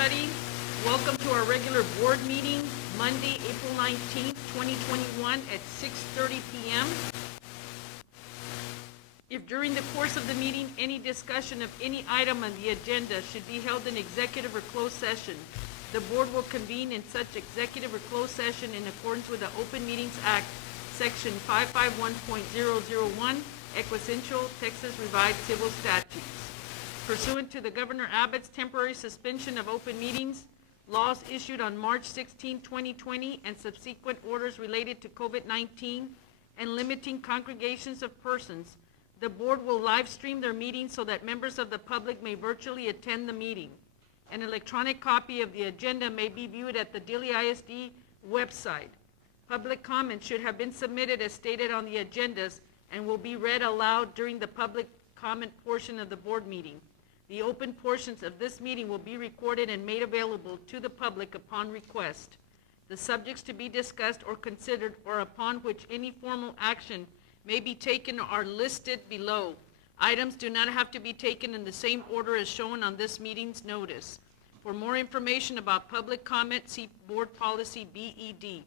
everybody. Welcome to our regular board meeting, Monday, April 19th, 2021 at 6:30 p.m. If during the course of the meeting, any discussion of any item on the agenda should be held in executive or closed session, the board will convene in such executive or closed session in accordance with the Open Meetings Act, Section 551.001, Equessential, Texas Revised Civil Statutes. Pursuant to the Governor Abbott's temporary suspension of open meetings, laws issued on March 16, 2020, and subsequent orders related to COVID-19 and limiting congregations of persons, the board will live stream their meetings so that members of the public may virtually attend the meeting. An electronic copy of the agenda may be viewed at the Dilley ISD website. Public comments should have been submitted as stated on the agendas and will be read aloud during the public comment portion of the board meeting. The open portions of this meeting will be recorded and made available to the public upon request. The subjects to be discussed or considered or upon which any formal action may be taken are listed below. Items do not have to be taken in the same order as shown on this meeting's notice. For more information about public comment, see Board Policy BED.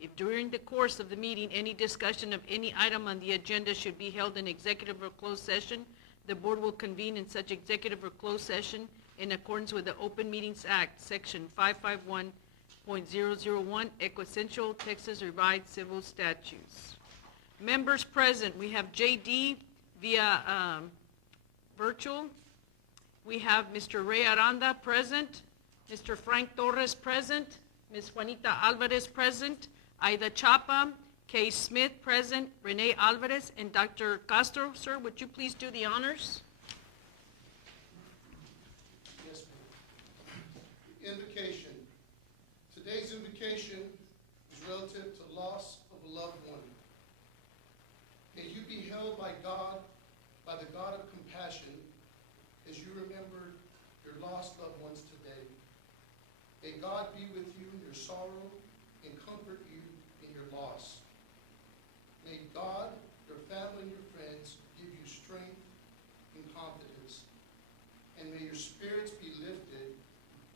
If during the course of the meeting any discussion of any item on the agenda should be held in executive or closed session, the board will convene in such executive or closed session in accordance with the Open Meetings Act, Section 551.001, Equessential, Texas Revised Civil Statutes. Members present, we have JD via virtual. We have Mr. Ray Aranda present, Mr. Frank Torres present, Ms. Juanita Alvarez present, Aida Chapa, Kay Smith present, Renee Alvarez, and Dr. Castro. Sir, would you please do the honors? Yes, ma'am. Invocation. Today's invocation is relative to loss of a loved one. May you be held by God, by the God of compassion, as you remember your lost loved ones today. May God be with you in your sorrow and comfort you in your loss. May God, your family, and your friends give you strength and confidence. And may your spirits be lifted.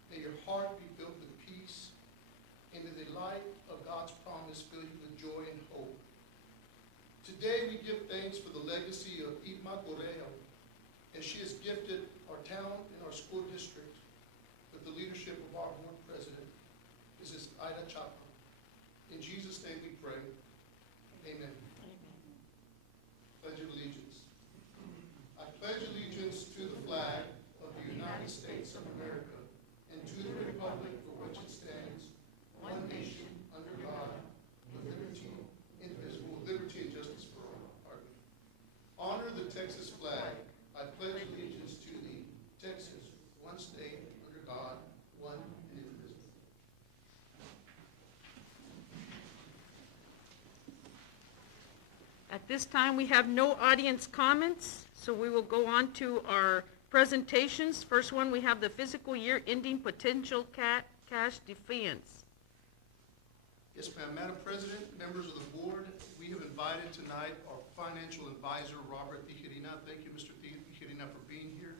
May your heart be filled with peace. And may the light of God's promise fill you with joy and hope. Today we give thanks for the legacy of Irma Correa, as she has gifted our town and our school district with the leadership of our board president, Mrs. Aida Chapa. In Jesus' name we pray. Amen. Pledge of allegiance. I pledge allegiance to the flag of the United States of America and to the republic for which it stands, one nation, under God, with liberty, indivisible, with liberty and justice for all. Honor the Texas flag. I pledge allegiance to thee, Texas, one state, under God, one and indivisible. At this time, we have no audience comments, so we will go on to our presentations. First one, we have the fiscal year ending potential cash defense. Yes, ma'am. Madam President, members of the board, we have invited tonight our financial advisor, Robert Tijerina. Thank you, Mr. Tijerina, for being here.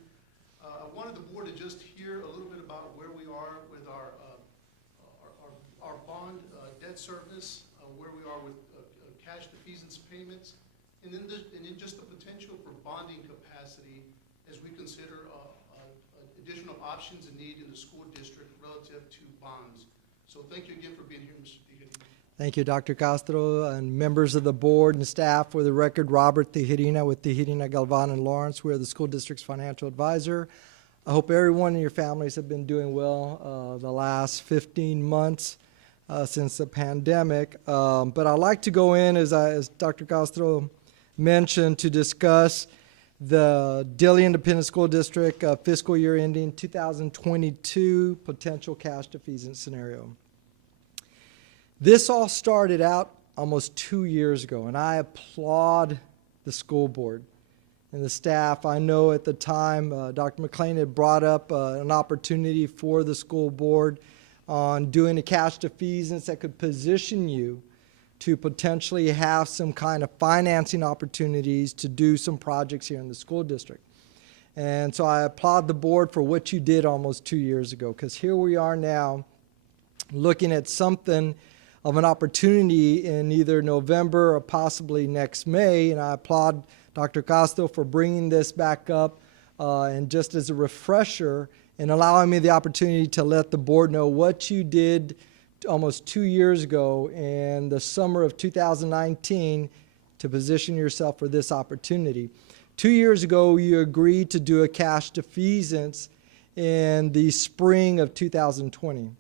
I wanted the board to just hear a little bit about where we are with our bond debt service, where we are with cash defeasance payments, and then just the potential for bonding capacity as we consider additional options and need in the school district relative to bonds. So thank you again for being here, Mr. Tijerina. Thank you, Dr. Castro, and members of the board and staff. For the record, Robert Tijerina with Tijerina, Galvan, and Lawrence. We are the school district's financial advisor. I hope everyone in your families have been doing well the last 15 months since the pandemic. But I'd like to go in, as Dr. Castro mentioned, to discuss the Dilley Independent School District fiscal year ending 2022 potential cash defeasance scenario. This all started out almost 2 years ago, and I applaud the school board and the staff. I know at the time Dr. McLean had brought up an opportunity for the school board on doing a cash defeasance that could position you to potentially have some kind of financing opportunities to do some projects here in the school district. And so I applaud the board for what you did almost 2 years ago, because here we are now looking at something of an opportunity in either November or possibly next May. And I applaud Dr. Castro for bringing this back up and just as a refresher and allowing me the opportunity to let the board know what you did almost 2 years ago in the summer of 2019 to position yourself for this opportunity. 2 years ago, you agreed to do a cash defeasance in the spring of 2020.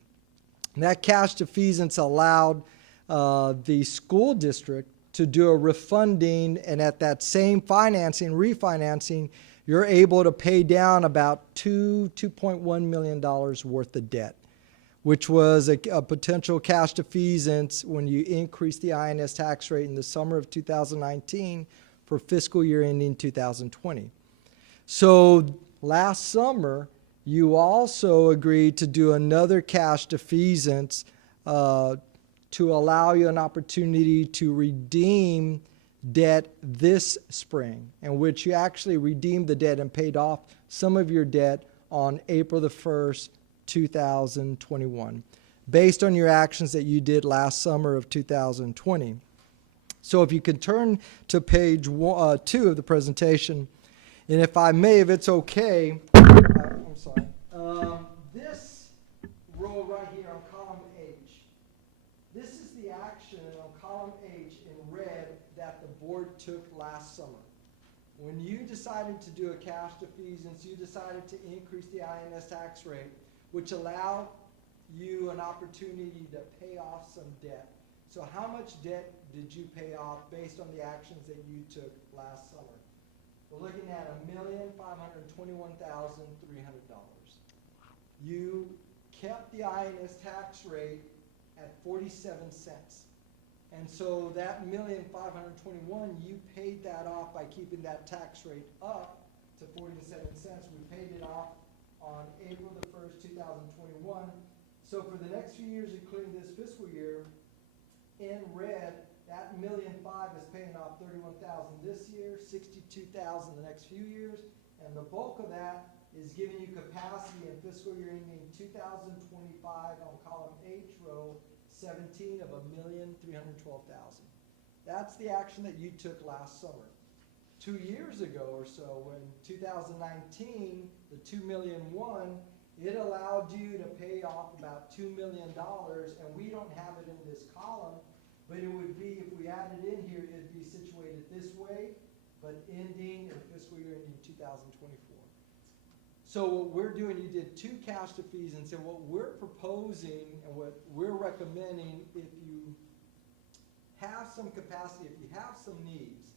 And that cash defeasance allowed the school district to do a refunding, and at that same refinancing, you're able to pay down about $2.1 million worth of debt, which was a potential cash defeasance when you increase the INS tax rate in the summer of 2019 for fiscal year ending 2020. So last summer, you also agreed to do another cash defeasance to allow you an opportunity to redeem debt this spring, in which you actually redeemed the debt and paid off some of your debt on April the 1st, 2021, based on your actions that you did last summer of 2020. So if you can turn to page 2 of the presentation, and if I may, if it's okay, I'm sorry. This row right here on column H, this is the action on column H in red that the board took last summer. When you decided to do a cash defeasance, you decided to increase the INS tax rate, which allowed you an opportunity to pay off some debt. So how much debt did you pay off based on the actions that you took last summer? We're looking at $1,521,300. You kept the INS tax rate at 47 cents. And so that $1,521,000, you paid that off by keeping that tax rate up to 47 cents. We paid it off on April the 1st, 2021. So for the next few years, including this fiscal year, in red, that $1,500,000 is paying off $31,000 this year, $62,000 the next few years, and the bulk of that is giving you capacity in fiscal year ending 2025 on column H, row 17 of $1,312,000. That's the action that you took last summer. 2 years ago or so, when 2019, the $2,000,001, it allowed you to pay off about $2 million, and we don't have it in this column, but it would be, if we added in here, it'd be situated this way, but ending in fiscal year ending 2024. So what we're doing, you did 2 cash defeasance, and what we're proposing and what we're recommending, if you have some capacity, if you have some needs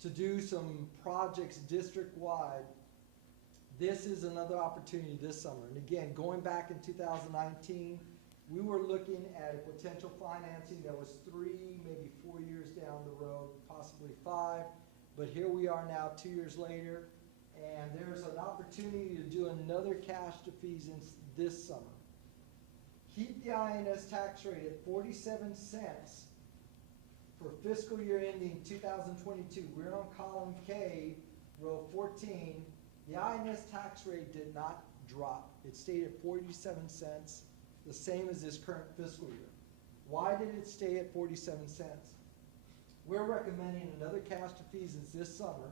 to do some projects district-wide, this is another opportunity this summer. And again, going back in 2019, we were looking at a potential financing that was 3, maybe 4 years down the road, possibly 5. But here we are now 2 years later, and there's an opportunity to do another cash defeasance this summer. Keep the INS tax rate at 47 cents for fiscal year ending 2022. We're on column K, row 14. The INS tax rate did not drop. It stayed at 47 cents, the same as this current fiscal year. Why did it stay at 47 cents? We're recommending another cash defeasance this summer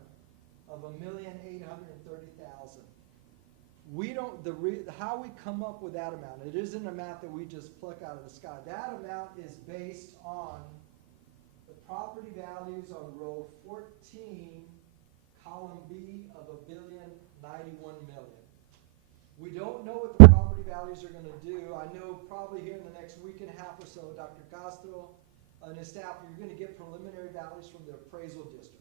of $1,830,000. We don't, how we come up with that amount, it isn't an amount that we just pluck out of the sky. That amount is based on the property values on row 14, column B of $1,091,000,000. We don't know what the property values are going to do. I know probably here in the next week and a half or so, Dr. Castro and his staff, you're going to get preliminary values from the appraisal district.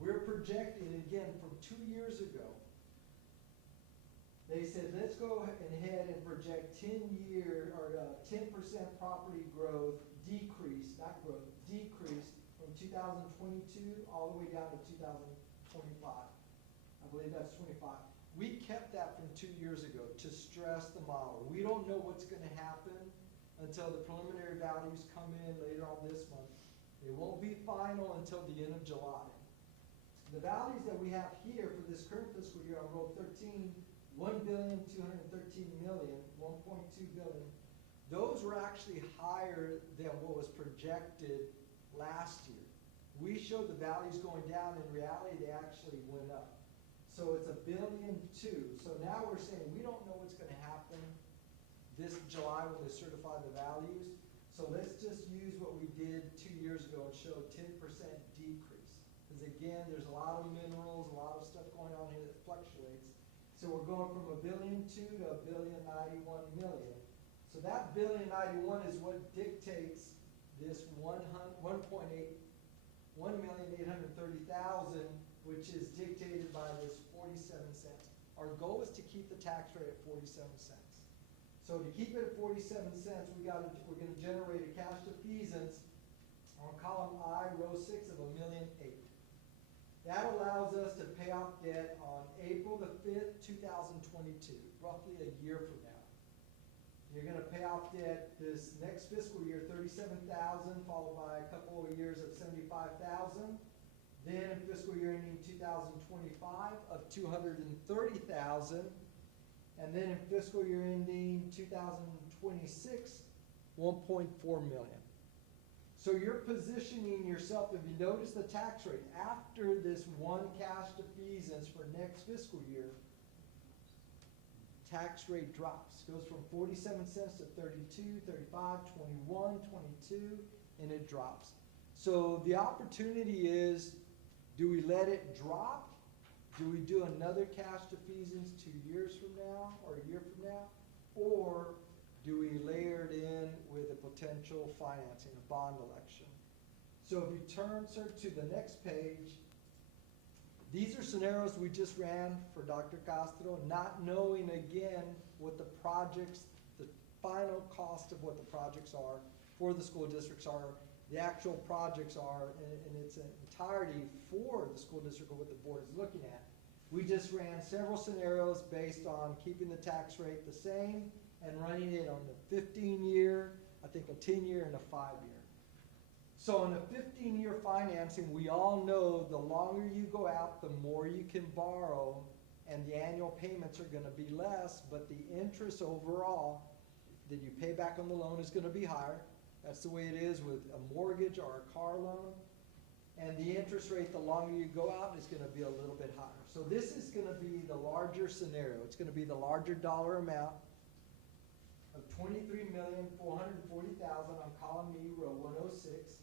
We're projecting, again, from 2 years ago, they said, let's go ahead and project 10% property growth, decrease from 2022 all the way down to 2025. I believe that's 25. We kept that from 2 years ago to stress the model. We don't know what's going to happen until the preliminary values come in later on this month. They won't be final until the end of July. The values that we have here for this current fiscal year on row 13, 1,213,000,000, 1.2 billion. Those were actually higher than what was projected last year. We showed the values going down. In reality, they actually went up. So it's $1.2 billion. So now we're saying we don't know what's going to happen this July when they certify the values. So let's just use what we did 2 years ago and show a 10% decrease. Because again, there's a lot of minerals, a lot of stuff going on here that fluctuates. So we're going from $1.2 billion to $1,091,000,000. So that $1,091,000,000 is what dictates this 1,830,000, which is dictated by this 47 cents. Our goal is to keep the tax rate at 47 cents. So to keep it at 47 cents, we're going to generate a cash defeasance on column I, row 6 of $1,000,008. That allows us to pay off debt on April the 5th, 2022, roughly a year from now. You're going to pay off debt this next fiscal year, $37,000, followed by a couple of years of $75,000. Then in fiscal year ending 2025 of $230,000. And then in fiscal year ending 2026, $1.4 million. So you're positioning yourself, if you notice the tax rate, after this one cash defeasance for next fiscal year, tax rate drops. Goes from 47 cents to 32, 35, 21, 22, and it drops. So the opportunity is, do we let it drop? Do we do another cash defeasance 2 years from now or a year from now? Or do we layer it in with a potential financing, a bond election? So if you turn, sir, to the next page, these are scenarios we just ran for Dr. Castro, not knowing again what the projects, the final cost of what the projects are for the school districts are, the actual projects are in its entirety for the school district or what the board is looking at. We just ran several scenarios based on keeping the tax rate the same and running it on the 15-year, I think a 10-year and a 5-year. So in a 15-year financing, we all know the longer you go out, the more you can borrow, and the annual payments are going to be less, but the interest overall that you pay back on the loan is going to be higher. That's the way it is with a mortgage or a car loan. And the interest rate, the longer you go out, is going to be a little bit higher. So this is going to be the larger scenario. It's going to be the larger dollar amount of $23,440,000 on column E, row 106.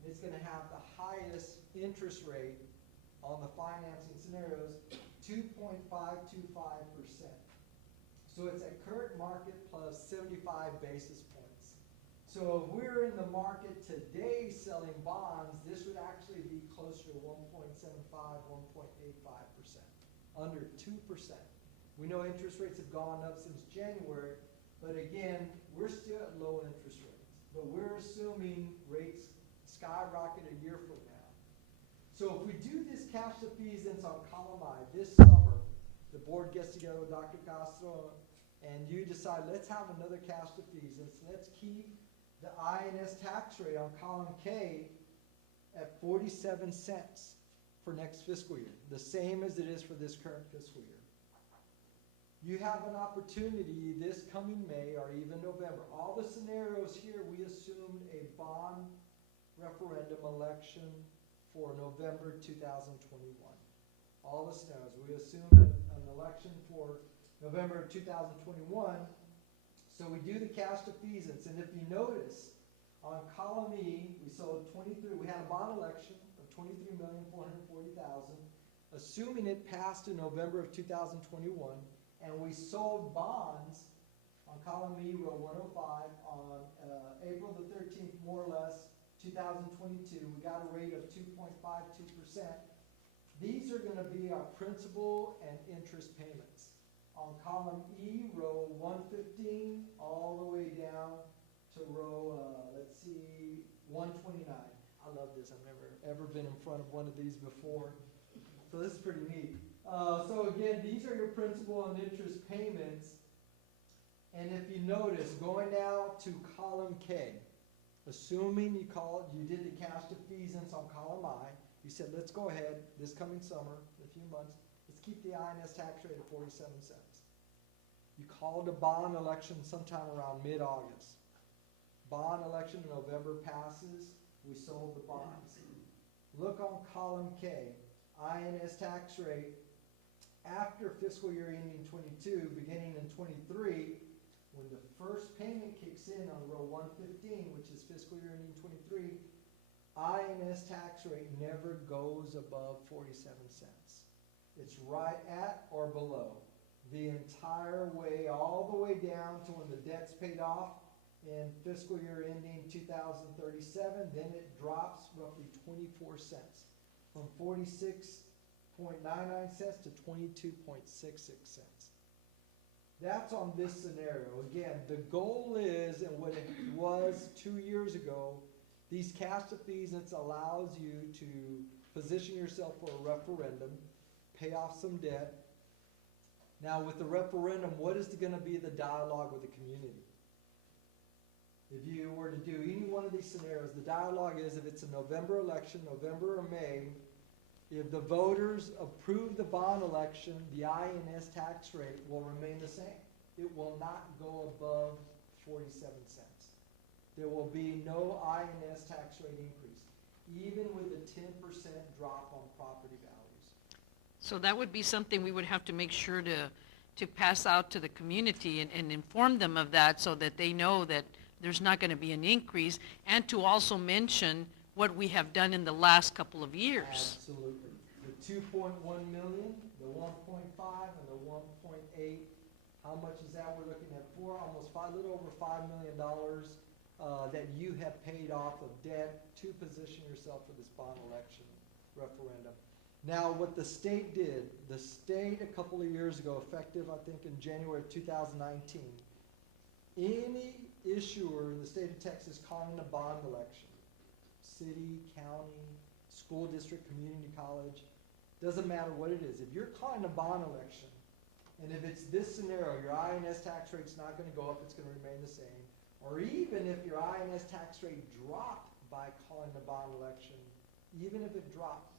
And it's going to have the highest interest rate on the financing scenarios, 2.525%. So it's at current market plus 75 basis points. So if we're in the market today selling bonds, this would actually be closer to 1.75, 1.85%, under 2%. We know interest rates have gone up since January, but again, we're still at low interest rates. But we're assuming rates skyrocket a year from now. So if we do this cash defeasance on column I this summer, the board gets together with Dr. Castro and you decide, let's have another cash defeasance. Let's keep the INS tax rate on column K at 47 cents for next fiscal year, the same as it is for this current fiscal year. You have an opportunity this coming May or even November. All the scenarios here, we assumed a bond referendum election for November 2021. All the scenarios. We assumed an election for November 2021. So we do the cash defeasance, and if you notice, on column E, we sold 23, we had a bond election of $23,440,000, assuming it passed in November of 2021, and we sold bonds on column E, row 105, on April the 13th, more or less, 2022. We got a rate of 2.52%. These are going to be our principal and interest payments. On column E, row 115, all the way down to row, 129. I love this. I've never ever been in front of one of these before. So this is pretty neat. So again, these are your principal and interest payments. And if you notice, going now to column K, assuming you did the cash defeasance on column I, you said, let's go ahead this coming summer, in a few months, let's keep the INS tax rate at 47 cents. You called a bond election sometime around mid-August. Bond election in November passes, we sold the bonds. Look on column K, INS tax rate after fiscal year ending 22, beginning in 23, when the first payment kicks in on row 115, which is fiscal year ending 23, INS tax rate never goes above 47 cents. It's right at or below the entire way, all the way down to when the debt's paid off in fiscal year ending 2037, then it drops roughly 24 cents, from 46.99 cents to 22.66 cents. That's on this scenario. Again, the goal is, and what it was 2 years ago, these cash defeasance allows you to position yourself for a referendum, pay off some debt. Now with the referendum, what is going to be the dialogue with the community? If you were to do any one of these scenarios, the dialogue is, if it's a November election, November or May, if the voters approve the bond election, the INS tax rate will remain the same. It will not go above 47 cents. There will be no INS tax rate increase, even with a 10% drop on property values. So that would be something we would have to make sure to pass out to the community and inform them of that, so that they know that there's not going to be an increase, and to also mention what we have done in the last couple of years. Absolutely. The 2.1 million, the 1.5, and the 1.8, how much is that? We're looking at a little over $5 million that you have paid off of debt to position yourself for this bond election referendum. Now, what the state did, the state a couple of years ago, effective I think in January of 2019, any issuer in the state of Texas calling a bond election, city, county, school district, community college, doesn't matter what it is. If you're calling a bond election, and if it's this scenario, your INS tax rate's not going to go up, it's going to remain the same, or even if your INS tax rate dropped by calling the bond election, even if it dropped,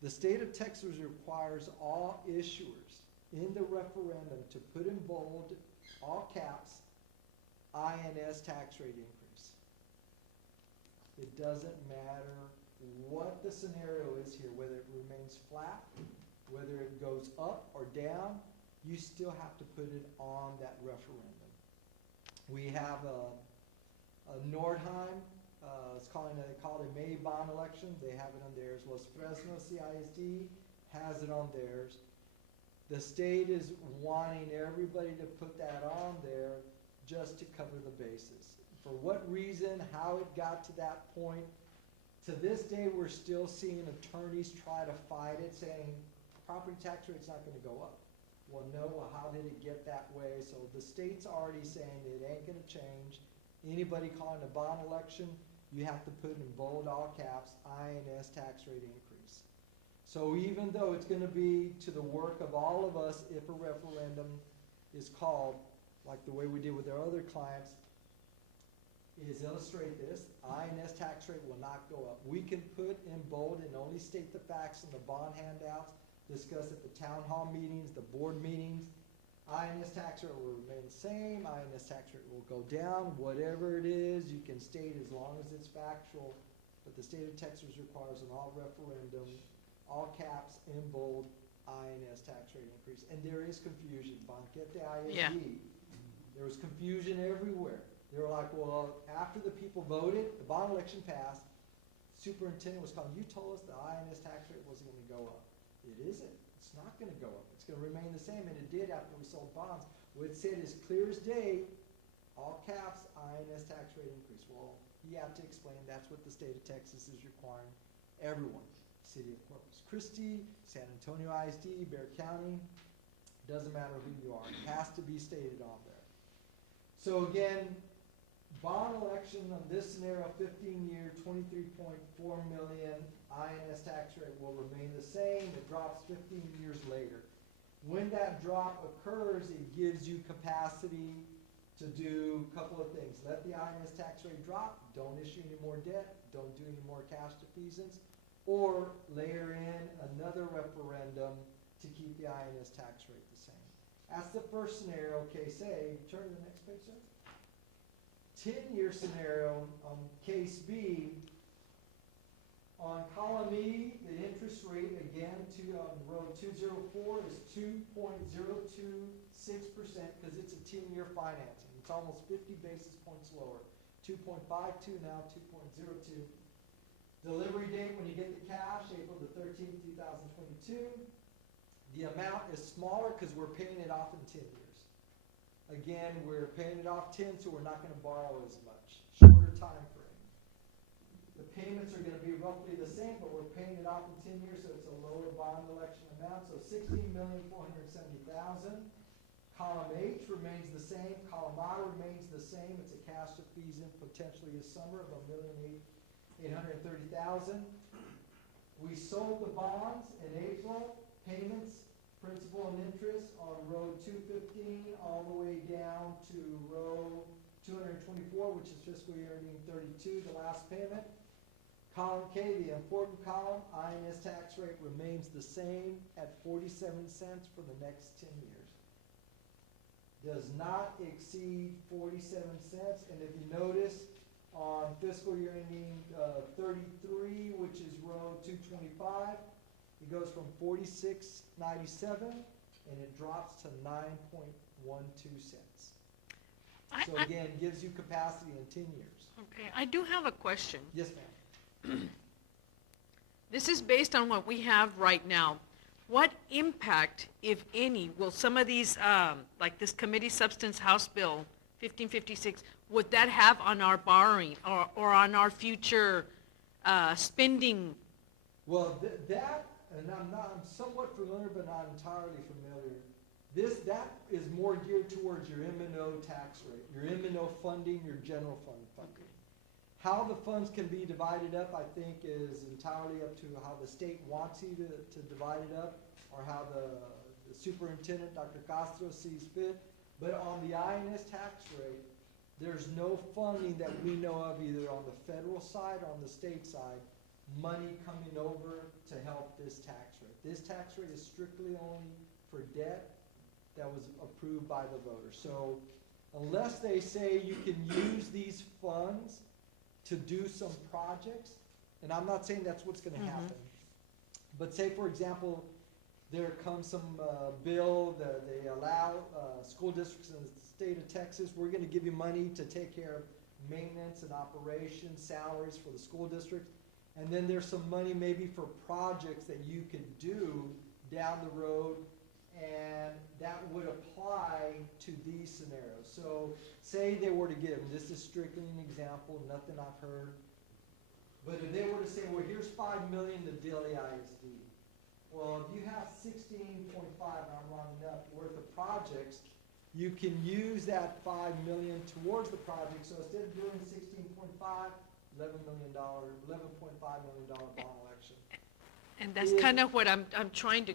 the state of Texas requires all issuers in the referendum to put in bold, all caps, INS tax rate increase. It doesn't matter what the scenario is here, whether it remains flat, whether it goes up or down, you still have to put it on that referendum. We have a Nordheim, they call it a May bond election. They have it on theirs. Los Fresno CISD has it on theirs. The state is wanting everybody to put that on there just to cover the bases. For what reason, how it got to that point, to this day we're still seeing attorneys try to fight it, saying property tax rate's not going to go up. Well, no, well, how did it get that way? So the state's already saying it ain't going to change. Anybody calling a bond election, you have to put in bold, all caps, INS tax rate increase. So even though it's going to be to the work of all of us if a referendum is called, like the way we did with our other clients, is illustrate this, INS tax rate will not go up. We can put in bold and only state the facts in the bond handouts, discuss at the town hall meetings, the board meetings. INS tax rate will remain the same, INS tax rate will go down, whatever it is, you can state as long as it's factual, but the state of Texas requires an all referendum, all caps in bold, INS tax rate increase. And there is confusion. Banquete ISD, Yeah. There was confusion everywhere. They were like, well, after the people voted, the bond election passed, superintendent was calling, you told us the INS tax rate wasn't going to go up. It isn't. It's not going to go up. It's going to remain the same, and it did after we sold bonds. What it said is clear as day, all caps, INS tax rate increase. Well, you have to explain that's what the state of Texas is requiring everyone. City of Corpus Christi, San Antonio ISD, Bexar County, doesn't matter who you are. It has to be stated on there. So again, bond election on this scenario, 15-year, 23.4 million, INS tax rate will remain the same. It drops 15 years later. When that drop occurs, it gives you capacity to do a couple of things. Let the INS tax rate drop. Don't issue any more debt. Don't do any more cash defeasance. or layer in another referendum to keep the INS tax rate the same. That's the first scenario, case A. Turn to the next page, sir. 10-year scenario, case B, on column E, the interest rate, again, on road 204 is 2.026% because it's a 10-year financing. It's almost 50 basis points lower. 2.52 now, 2.02. Delivery date when you get the cash, April the 13th, 2022. The amount is smaller because we're paying it off in 10 years. Again, we're paying it off 10, so we're not going to borrow as much. Shorter time frame. The payments are going to be roughly the same, but we're paying it off in 10 years, so it's a lower bond election amount. So $16,470,000. Column H remains the same. Column I remains the same. It's a cash to fees in potentially a summer of $1,830,000. We sold the bonds in April. Payments, principal and interest on row 215 all the way down to row 224, which is fiscal year ending 32, the last payment. Column K, the important column, INS tax rate remains the same at 47 cents for the next 10 years. Does not exceed 47 cents, and if you notice, on fiscal year ending 33, which is row 225, it goes from 46.97 and it drops to 9.12 cents. So again, gives you capacity in 10 years. Okay, I do have a question. Yes, ma'am. This is based on what we have right now. What impact, if any, will some of these, like this Committee Substance House Bill 1556, would that have on our borrowing or on our future spending? Well, that, and I'm somewhat familiar, but not entirely familiar. That is more geared towards your M&O tax rate, your M&O funding, your general fund funding. Okay. How the funds can be divided up, I think, is entirely up to how the state wants you to divide it up, or how the superintendent, Dr. Castro, sees fit. But on the INS tax rate, there's no funding that we know of, either on the federal side or on the state side, money coming over to help this tax rate. This tax rate is strictly only for debt that was approved by the voters. So unless they say you can use these funds to do some projects, and I'm not saying that's what's going to happen, but say, for example, there comes some bill that they allow school districts in the state of Texas, we're going to give you money to take care of maintenance and operations, salaries for the school district, and then there's some money maybe for projects that you could do down the road, and that would apply to these scenarios. So say they were to give, and this is strictly an example, nothing I've heard, but if they were to say, well, here's $5 million to Dilley ISD. Well, if you have 16.5, I'm rounding up, worth of projects, you can use that $5 million towards the project. So instead of doing 16.5, $11.5 million bond election. And that's kind of what I'm trying to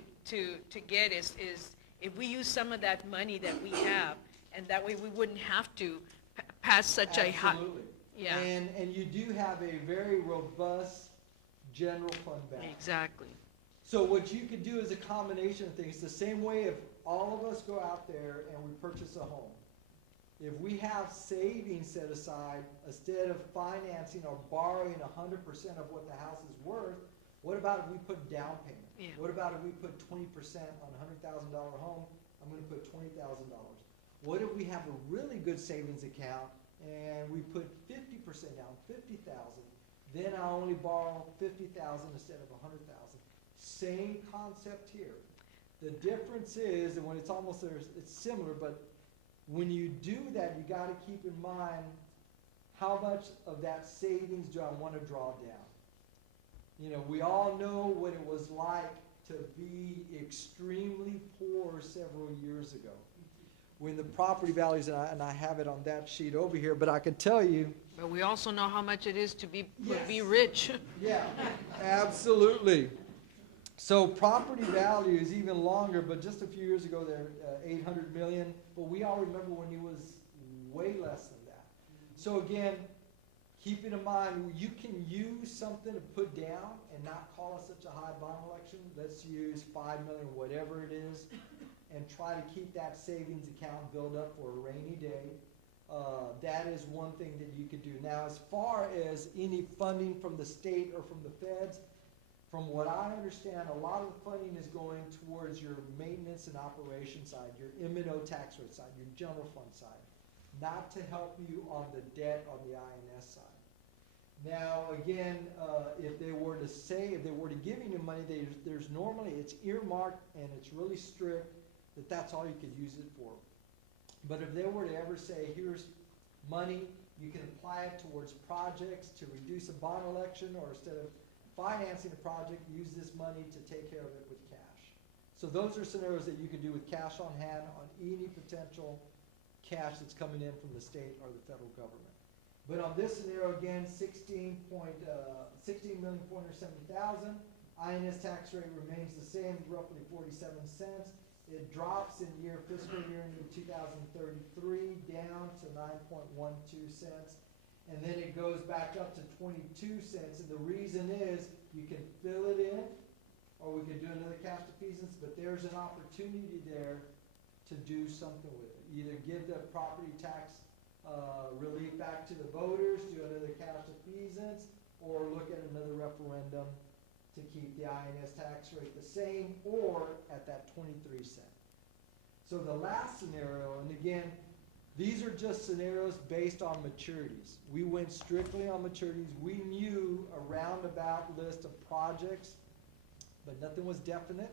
get is if we use some of that money that we have, and that way we wouldn't have to pass such a high. Absolutely. Yeah. And you do have a very robust general fund balance. Exactly. So what you could do is a combination of things. The same way if all of us go out there and we purchase a home, if we have savings set aside, instead of financing or borrowing 100% of what the house is worth, what about if we put down payment? Yeah. What about if we put 20% on a $100,000 home? I'm going to put $20,000. What if we have a really good savings account and we put 50% down, $50,000? Then I only borrow $50,000 instead of $100,000. Same concept here. The difference is, and when it's almost there, it's similar, but when you do that, you got to keep in mind how much of that savings do I want to draw down. You know, we all know what it was like to be extremely poor several years ago. When the property values, and I have it on that sheet over here, but I can tell you. But we also know how much it is to be Yes. rich. Yeah, absolutely. So property value is even longer, but just a few years ago, they're 800 million. But we all remember when it was way less than that. So again, keeping in mind, you can use something to put down and not call it such a high bond election. Let's use 5 million, whatever it is, and try to keep that savings account built up for a rainy day. That is one thing that you could do. Now, as far as any funding from the state or from the feds, from what I understand, a lot of the funding is going towards your maintenance and operation side, your M&O tax rate side, your general fund side, not to help you on the debt on the INS side. Now, again, if they were to giving you money, there's normally, it's earmarked and it's really strict that that's all you could use it for. But if they were to ever say, here's money, you can apply it towards projects to reduce a bond election, or instead of financing a project, use this money to take care of it with cash. So those are scenarios that you could do with cash on hand on any potential cash that's coming in from the state or the federal government. But on this scenario, again, 16,470,000, INS tax rate remains the same, roughly 47 cents. It drops in fiscal year ending 2033 down to 9.12 cents. And then it goes back up to 22 cents. And the reason is you can fill it in, or we could do another cash defeasance, but there's an opportunity there to do something with it. Either give the property tax relief back to the voters, do another cash defeasance, or look at another referendum to keep the INS tax rate the same or at that 23 cent. So the last scenario, and again, these are just scenarios based on maturities. We went strictly on maturities. We knew a roundabout list of projects, but nothing was definite.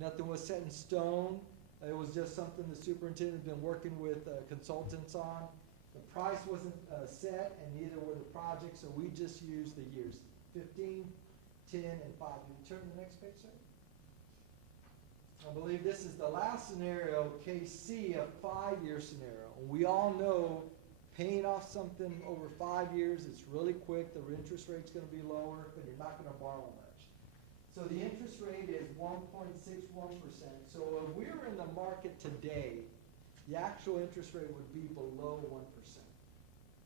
Nothing was set in stone. It was just something the superintendent had been working with consultants on. The price wasn't set, and neither were the projects, so we just used the years, 15, 10, and 5. Can you turn to the next page, sir? I believe this is the last scenario, case C, a 5-year scenario. We all know paying off something over 5 years, it's really quick, the interest rate's gonna be lower, but you're not gonna borrow much. So the interest rate is 1.61%. So if we were in the market today, the actual interest rate would be below 1%.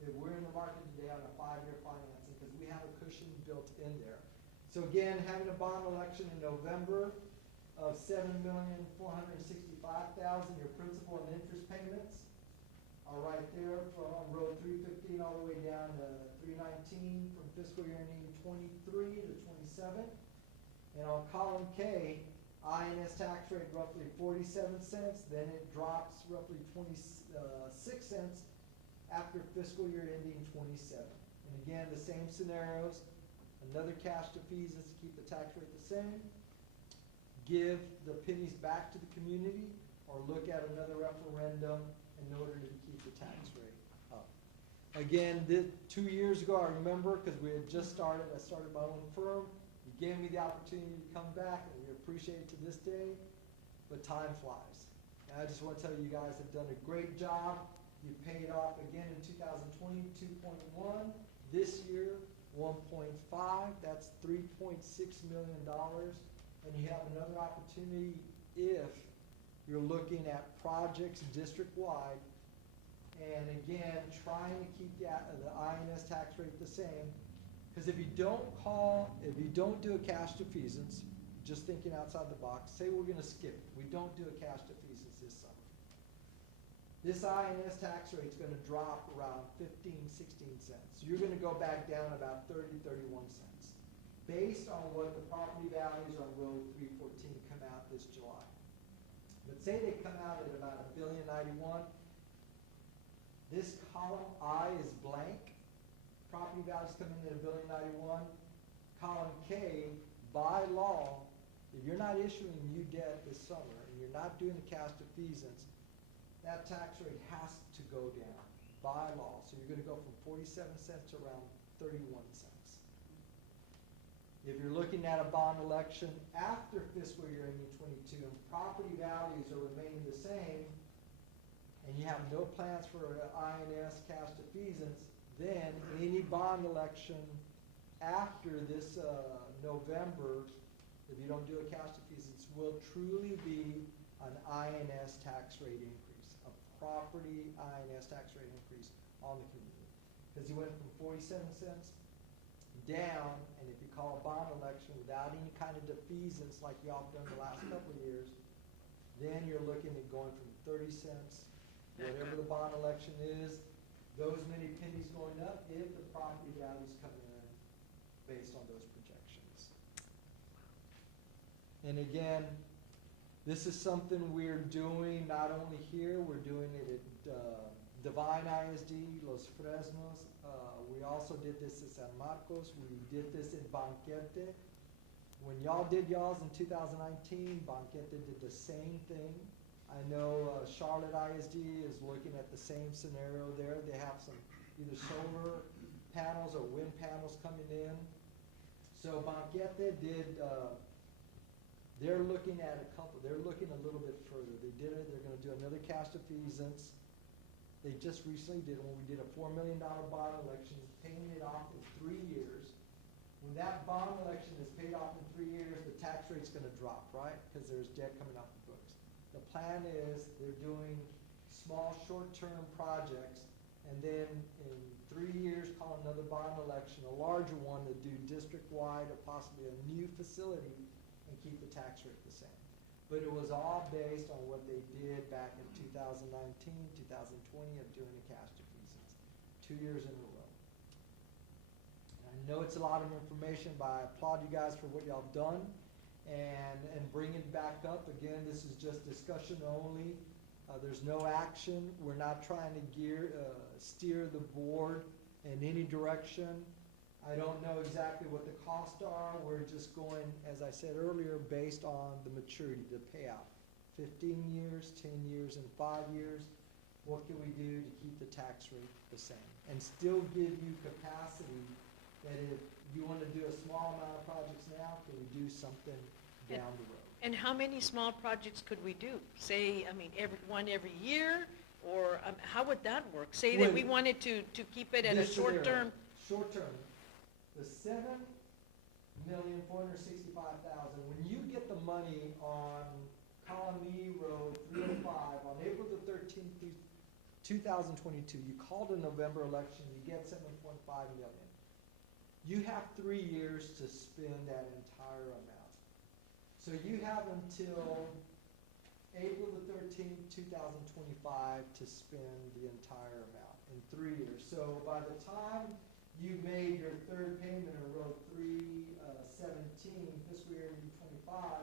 If we're in the market today on a 5-year financing, because we have a cushion built in there. So again, having a bond election in November of $7,465,000, your principal and interest payments are right there from row 315 all the way down to 319 from fiscal year ending 23 to 27. And on column K, INS tax rate roughly 47 cents, then it drops roughly 26 cents after fiscal year ending 27. And again, the same scenarios, another cash defeasance to keep the tax rate the same, give the pennies back to the community, or look at another referendum in order to keep the tax rate up. Again, 2 years ago, I remember, because we had just started, I started my own firm, you gave me the opportunity to come back, and we appreciate it to this day, but time flies. And I just want to tell you, you guys have done a great job. You paid off again in 2020, 2.1. This year, 1.5. That's $3.6 million. And you have another opportunity if you're looking at projects district-wide, and again, trying to keep the INS tax rate the same. Because if you don't do a cash defeasance, just thinking outside the box, say we're going to skip it. We don't do a cash defeasance this summer. This INS tax rate is going to drop around 15, 16 cents. So you're going to go back down about 30, 31 cents. Based on what the property values on row 314 come out this July. But say they come out at about $1,091,000,000. This column I is blank. Property values come in at $1,091,000,000. Column K, by law, if you're not issuing new debt this summer and you're not doing the cash defeasance, that tax rate has to go down by law. So you're going to go from 47 cents to around 31 cents. If you're looking at a bond election after fiscal year ending 22 and property values are remaining the same, and you have no plans for an INS cash defeasance, then any bond election after this November, if you don't do a cash defeasance, will truly be an INS tax rate increase, a property INS tax rate increase on the community. because he went from 47 cents down, and if you call a bond election without any kind of defeasance like y'all have done the last couple of years, then you're looking at going from 30 cents, whatever the bond election is, those many pennies going up if the property values come in based on those projections. And again, this is something we're doing not only here, we're doing it at Divine ISD, Los Fresnos. We also did this at San Marcos. We did this in Banquete. When y'all did y'all's in 2019, Banquete did the same thing. I know Charlotte ISD is looking at the same scenario there. They have some either solar panels or wind panels coming in. So Banquete did, they're looking at they're looking a little bit further. They did it, they're gonna do another cash defeasance. They just recently did one. We did a $4 million bond election, paying it off in 3 years. When that bond election is paid off in 3 years, the tax rate's gonna drop, right? Because there's debt coming off the books. The plan is they're doing small, short-term projects, and then in 3 years, call another bond election, a larger one to do district-wide or possibly a new facility and keep the tax rate the same. But it was all based on what they did back in 2019, 2020 of doing the cash defeasance, 2 years in a row. And I know it's a lot of information, but I applaud you guys for what y'all have done and bring it back up. Again, this is just discussion only. There's no action. We're not trying to steer the board in any direction. I don't know exactly what the costs are. We're just going, as I said earlier, based on the maturity, the payout. 15 years, 10 years, and 5 years. What can we do to keep the tax rate the same? And still give you capacity that if you want to do a small amount of projects now, can we do something down the road? And how many small projects could we do? Say, I mean, every year, or how would that work? Say that we wanted to keep it at a This short term. Short term, the $7,465,000, when you get the money on Colony Road 305 on April the 13th, 2022, you called a November election, you get 7.5 million. You have 3 years to spend that entire amount. So you have until April the 13th, 2025 to spend the entire amount in 3 years. So by the time you made your third payment in Road 317, fiscal year 25,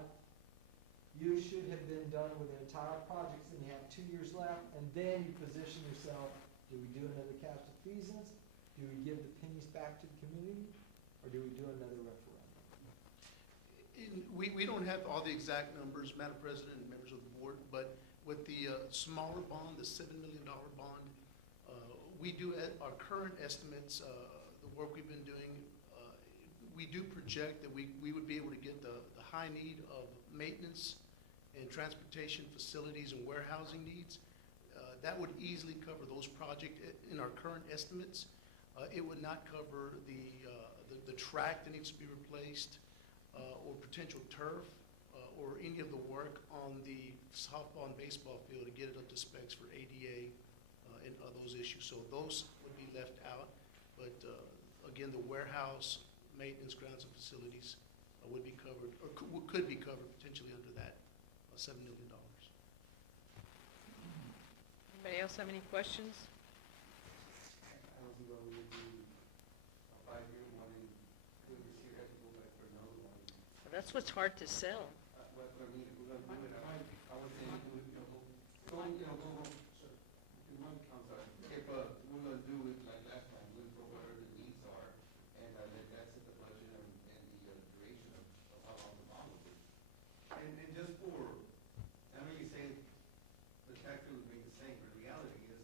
you should have been done with the entire project, and you have 2 years left, and then you position yourself, do we do another cash defeasance? Do we give the pennies back to the community? Or do we do another referendum? We don't have all the exact numbers, Madam President and members of the board, but with the smaller bond, the $7 million bond, we do, at our current estimates, the work we've been doing, we do project that we would be able to get the high need of maintenance and transportation facilities and warehousing needs. That would easily cover those projects in our current estimates. It would not cover the track that needs to be replaced, or potential turf, or any of the work on the softball and baseball field to get it up to specs for ADA and those issues. So those would be left out. But again, the warehouse, maintenance, grounds and facilities would be covered, or could be covered potentially under that $7 million. Anybody else have any questions? I was going to do a 5-year one, and doing this year, have to go back for another one. Well, that's what's hard to sell. What I mean, if we're going to do it, I was saying, go, sir. I'm sorry. If we're going to do it like last time, we'll go whatever the needs are, and let that set the budget and the duration of how long the bond will be. And just for, I know you say the tax rate would be the same, but the reality is,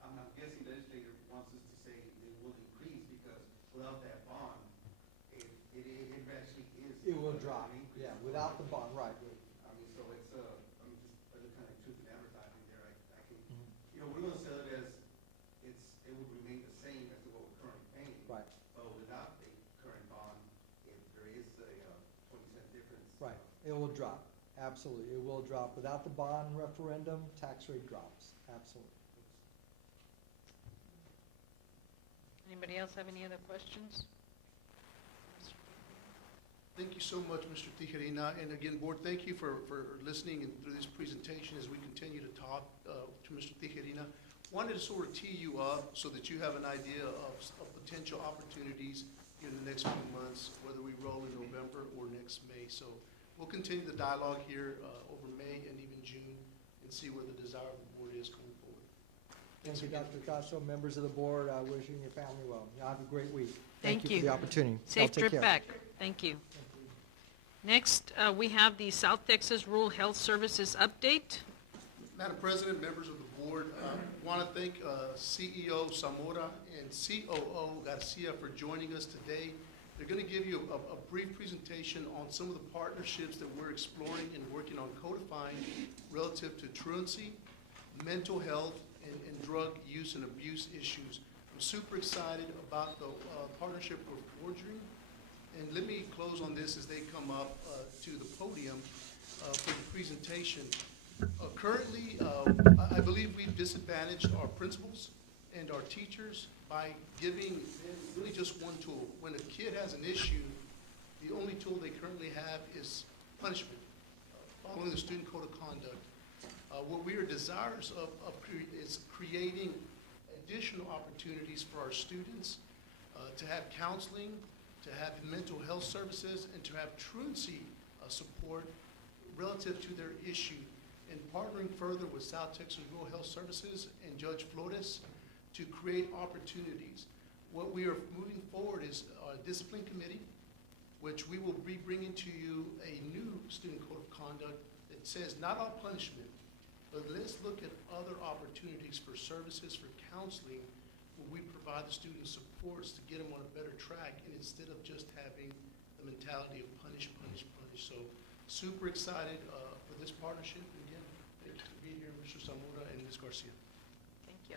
I'm guessing the legislator wants us to say it will increase, because without that bond, it actually is. It will drop, an increase. yeah, without the bond, right. I mean, so it's, I mean, just kind of truth in advertising there, I can, you know, we're gonna sell it as, it would remain the same as to what we're currently paying. Right. But without the current bond, if there is a 20-cent difference. Right, it will drop, absolutely, it will drop. Without the bond referendum, tax rate drops, absolutely. Anybody else have any other questions? Thank you so much, Mr. Tijerina. And again, Board, thank you for listening and through this presentation as we continue to talk to Mr. Tijerina. Wanted to sort of tee you up so that you have an idea of potential opportunities in the next few months, whether we roll in November or next May. So we'll continue the dialogue here over May and even June and see what the desire of the Board is going forward. Thank you, Dr. Castro, members of the board. I wish you and your family well. Y'all have a great week. Thank For you. the opportunity. Y'all Safe take trip care. back. Thank you. Next, we have the South Texas Rural Health Services update. Madam President, members of the board, want to thank CEO Zamora and COO Garcia for joining us today. They're going to give you a brief presentation on some of the partnerships that we're exploring and working on codifying relative to truancy, mental health, and drug use and abuse issues. I'm super excited about the partnership with Forgery. And let me close on this as they come up to the podium for the presentation. Currently, I believe we've disadvantaged our principals and our teachers by giving them really just one tool. When a kid has an issue, the only tool they currently have is punishment, following the student code of conduct. What we are desirous of is creating additional opportunities for our students to have counseling, to have mental health services, and to have truancy support relative to their issue, and partnering further with South Texas Rural Health Services and Judge Flores to create opportunities. What we are moving forward is a discipline committee, which we will be bringing to you a new student code of conduct that says not all punishment, but let's look at other opportunities for services, for counseling, where we provide the students supports to get them on a better track, and instead of just having the mentality of punish, punish, punish. So super excited for this partnership. And again, thank you for being here, Mr. Zamora and Ms. Garcia. Thank you.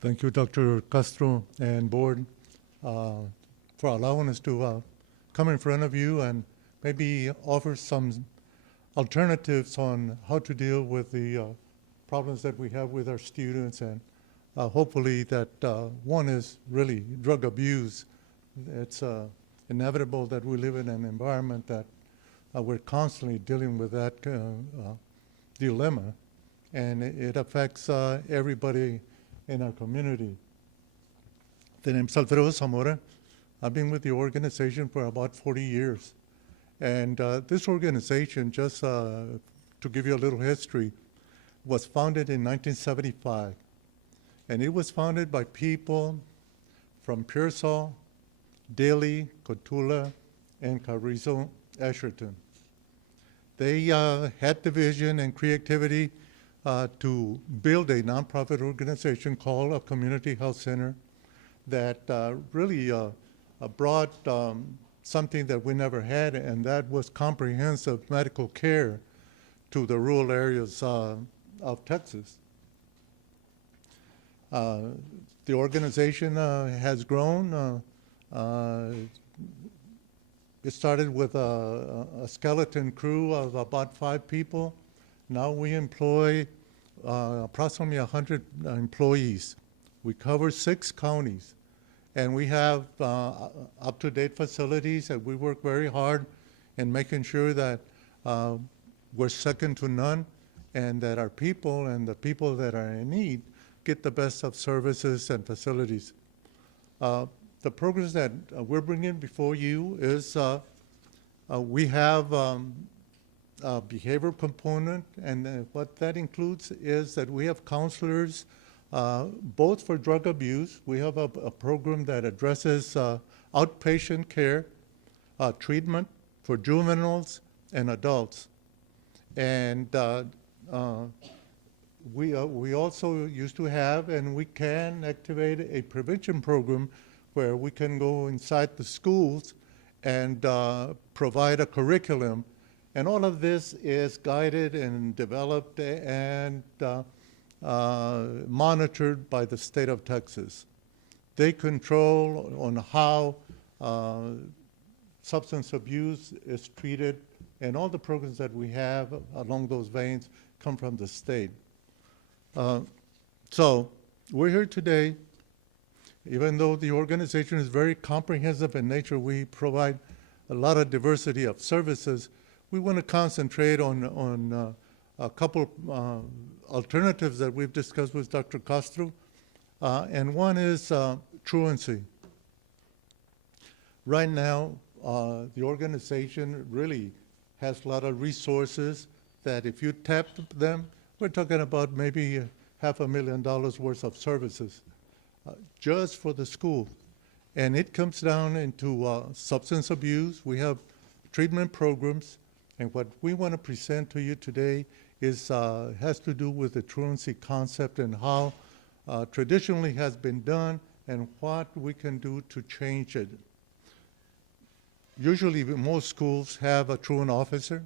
Thank you, Dr. Castro and board, for allowing us to come in front of you and maybe offer some alternatives on how to deal with the problems that we have with our students, and hopefully that one is really drug abuse. It's inevitable that we live in an environment that we're constantly dealing with that dilemma, and it affects everybody in our community. The name's Alfredo Zamora. I've been with the organization for about 40 years. And this organization, just to give you a little history, was founded in 1975. And it was founded by people from Pearsall, Daly, Cotula, and Carrizo Asherton. They had the vision and creativity to build a nonprofit organization called a community health center that really brought something that we never had, and that was comprehensive medical care to the rural areas of Texas. The organization has grown. It started with a skeleton crew of about 5 people. Now we employ approximately 100 employees. We cover 6 counties, and we have up-to-date facilities, and we work very hard in making sure that we're second to none, and that our people and the people that are in need get the best of services and facilities. The programs that we're bringing before you is we have a behavioral component, and what that includes is that we have counselors both for drug abuse. We have a program that addresses outpatient care, treatment for juveniles and adults. And we also used to have, and we can activate a prevention program where we can go inside the schools and provide a curriculum. And all of this is guided and developed and monitored by the state of Texas. They control on how substance abuse is treated, and all the programs that we have along those veins come from the state. So we're here today. Even though the organization is very comprehensive in nature, we provide a lot of diversity of services. We want to concentrate on a couple alternatives that we've discussed with Dr. Castro, and one is truancy. Right now, the organization really has a lot of resources that if you tap them, we're talking about maybe $500,000 worth of services just for the school. And it comes down into substance abuse. We have treatment programs, and what we want to present to you today is has to do with the truancy concept and how traditionally has been done and what we can do to change it. Usually, most schools have a truant officer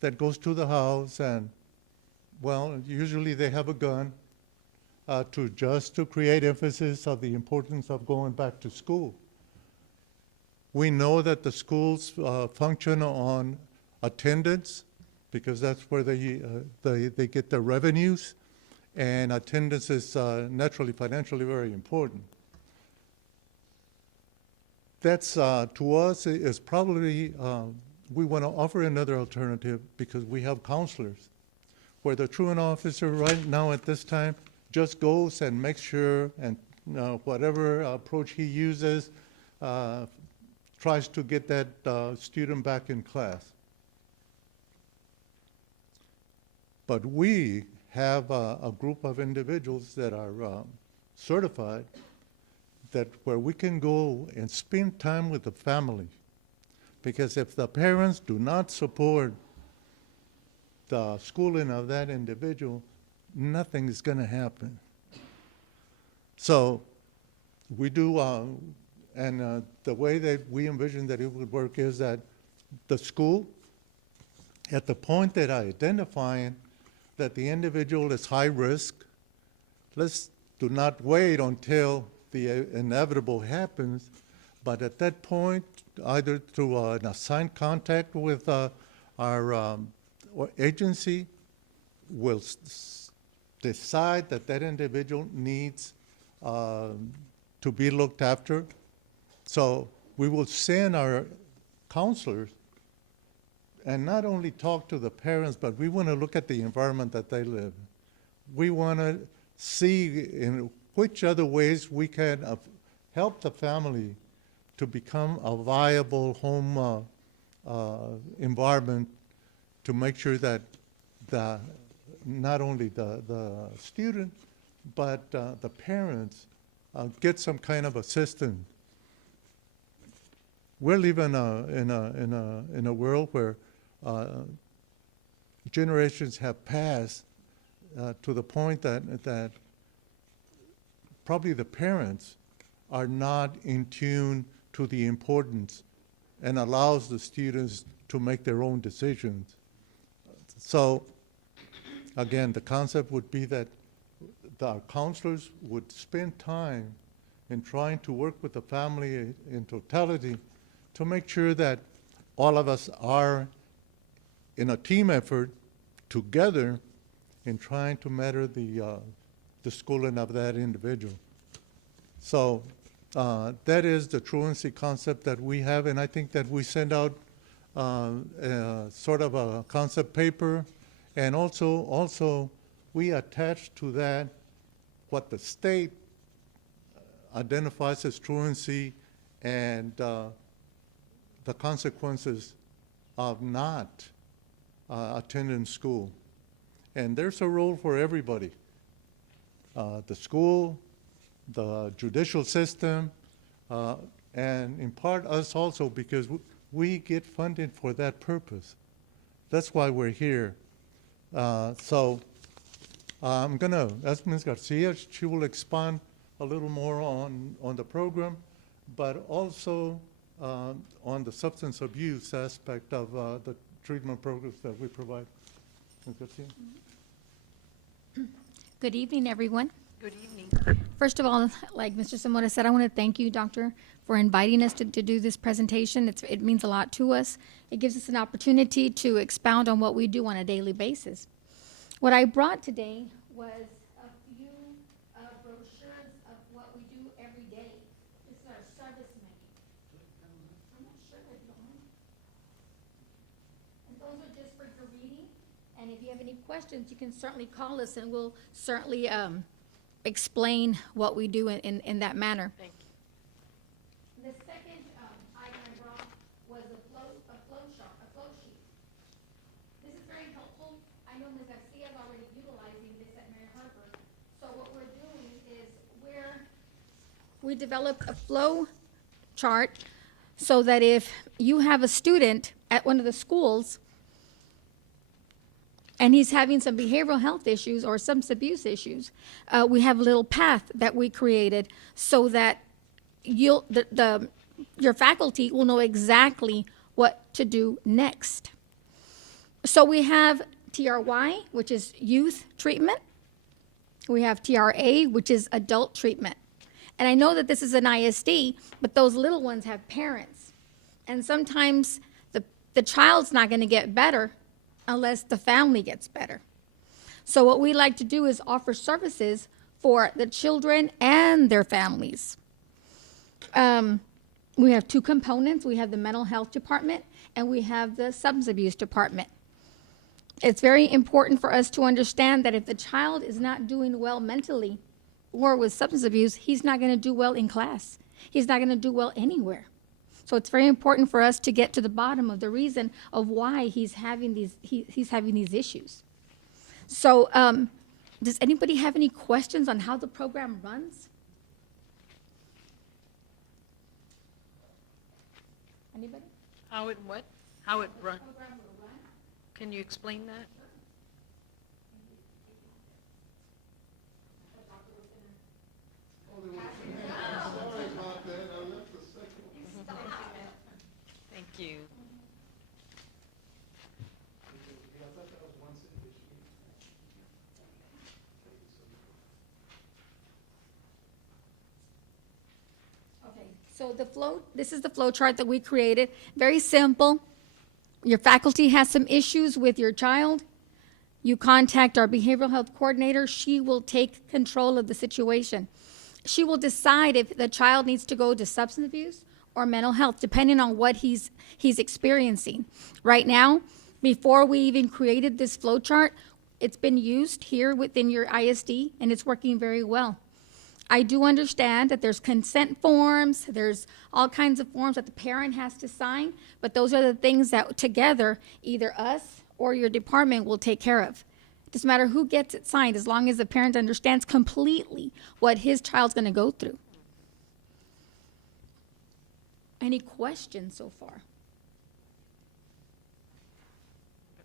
that goes to the house, and, well, usually they have a gun to create emphasis of the importance of going back to school. We know that the schools function on attendance because that's where they get their revenues, and attendance is naturally financially very important. That's, to us, is probably, we want to offer another alternative because we have counselors where the truant officer right now at this time just goes and makes sure, and whatever approach he uses, tries to get that student back in class. But we have a group of individuals that are certified that where we can go and spend time with the family. Because if the parents do not support the schooling of that individual, nothing is going to happen. So we do, and the way that we envision that it would work is that the school, at the point that I identify that the individual is high risk, let's do not wait until the inevitable happens, but at that point, either through an assigned contact with our agency, we'll decide that that individual needs to be looked after. So we will send our counselors and not only talk to the parents, but we want to look at the environment that they live in. We want to see in which other ways we can help the family to become a viable home environment to make sure that not only the student, but the parents get some kind of assistance. We're living in a world where generations have passed to the point that probably the parents are not in tune to the importance and allows the students to make their own decisions. So, again, the concept would be that the counselors would spend time in trying to work with the family in totality to make sure that all of us are in a team effort together in trying to matter the schooling of that individual. So that is the truancy concept that we have, and I think that we send out sort of a concept paper, and also we attach to that what the state identifies as truancy and the consequences of not attending school. And there's a role for everybody. The school, the judicial system, and in part us also, because we get funded for that purpose. That's why we're here. So I'm going to ask Ms. Garcia. She will expand a little more on the program, but also on the substance abuse aspect of the treatment programs that we provide. Ms. Garcia. Good evening, everyone. Good evening. First of all, like Mr. Simona said, I want to thank you, Doctor, for inviting us to do this presentation. It means a lot to us. It gives us an opportunity to expound on what we do on a daily basis. What I brought today was a few brochures of what we do every day. This is our service menu. I'm not sure if you don't mind. And those are just for your reading. And if you have any questions, you can certainly call us and we'll certainly explain what we do in that manner. Thank you. The second item I brought was a flow sheet. This is very helpful. I know Ms. Garcia is already utilizing this at Mary Harper. So what we're doing is we developed a flow chart so that if you have a student at one of the schools and he's having some behavioral health issues or substance abuse issues, we have a little path that we created so that your faculty will know exactly what to do next. So we have TRY, which is youth treatment. We have TRA, which is adult treatment. And I know that this is an ISD, but those little ones have parents. And sometimes the child's not going to get better unless the family gets better. So what we like to do is offer services for the children and their families. We have two components. We have the mental health department and we have the substance abuse department. It's very important for us to understand that if the child is not doing well mentally or with substance abuse, he's not going to do well in class. He's not going to do well anywhere. So it's very important for us to get to the bottom of the reason of why he's having these issues. So does anybody have any questions on how the program runs? Anybody? How it what? How it run? Program will run? Can you explain that? Sorry about that, I left the second one. Thank you. Okay, so this is the flow chart that we created. Very simple. Your faculty has some issues with your child. You contact our behavioral health coordinator. She will take control of the situation. She will decide if the child needs to go to substance abuse or mental health, depending on what he's experiencing. Right now, before we even created this flow chart, it's been used here within your ISD, and it's working very well. I do understand that there's consent forms, there's all kinds of forms that the parent has to sign, but those are the things that together, either us or your department will take care of. It doesn't matter who gets it signed, as long as the parent understands completely what his child's gonna go through. Any questions so far?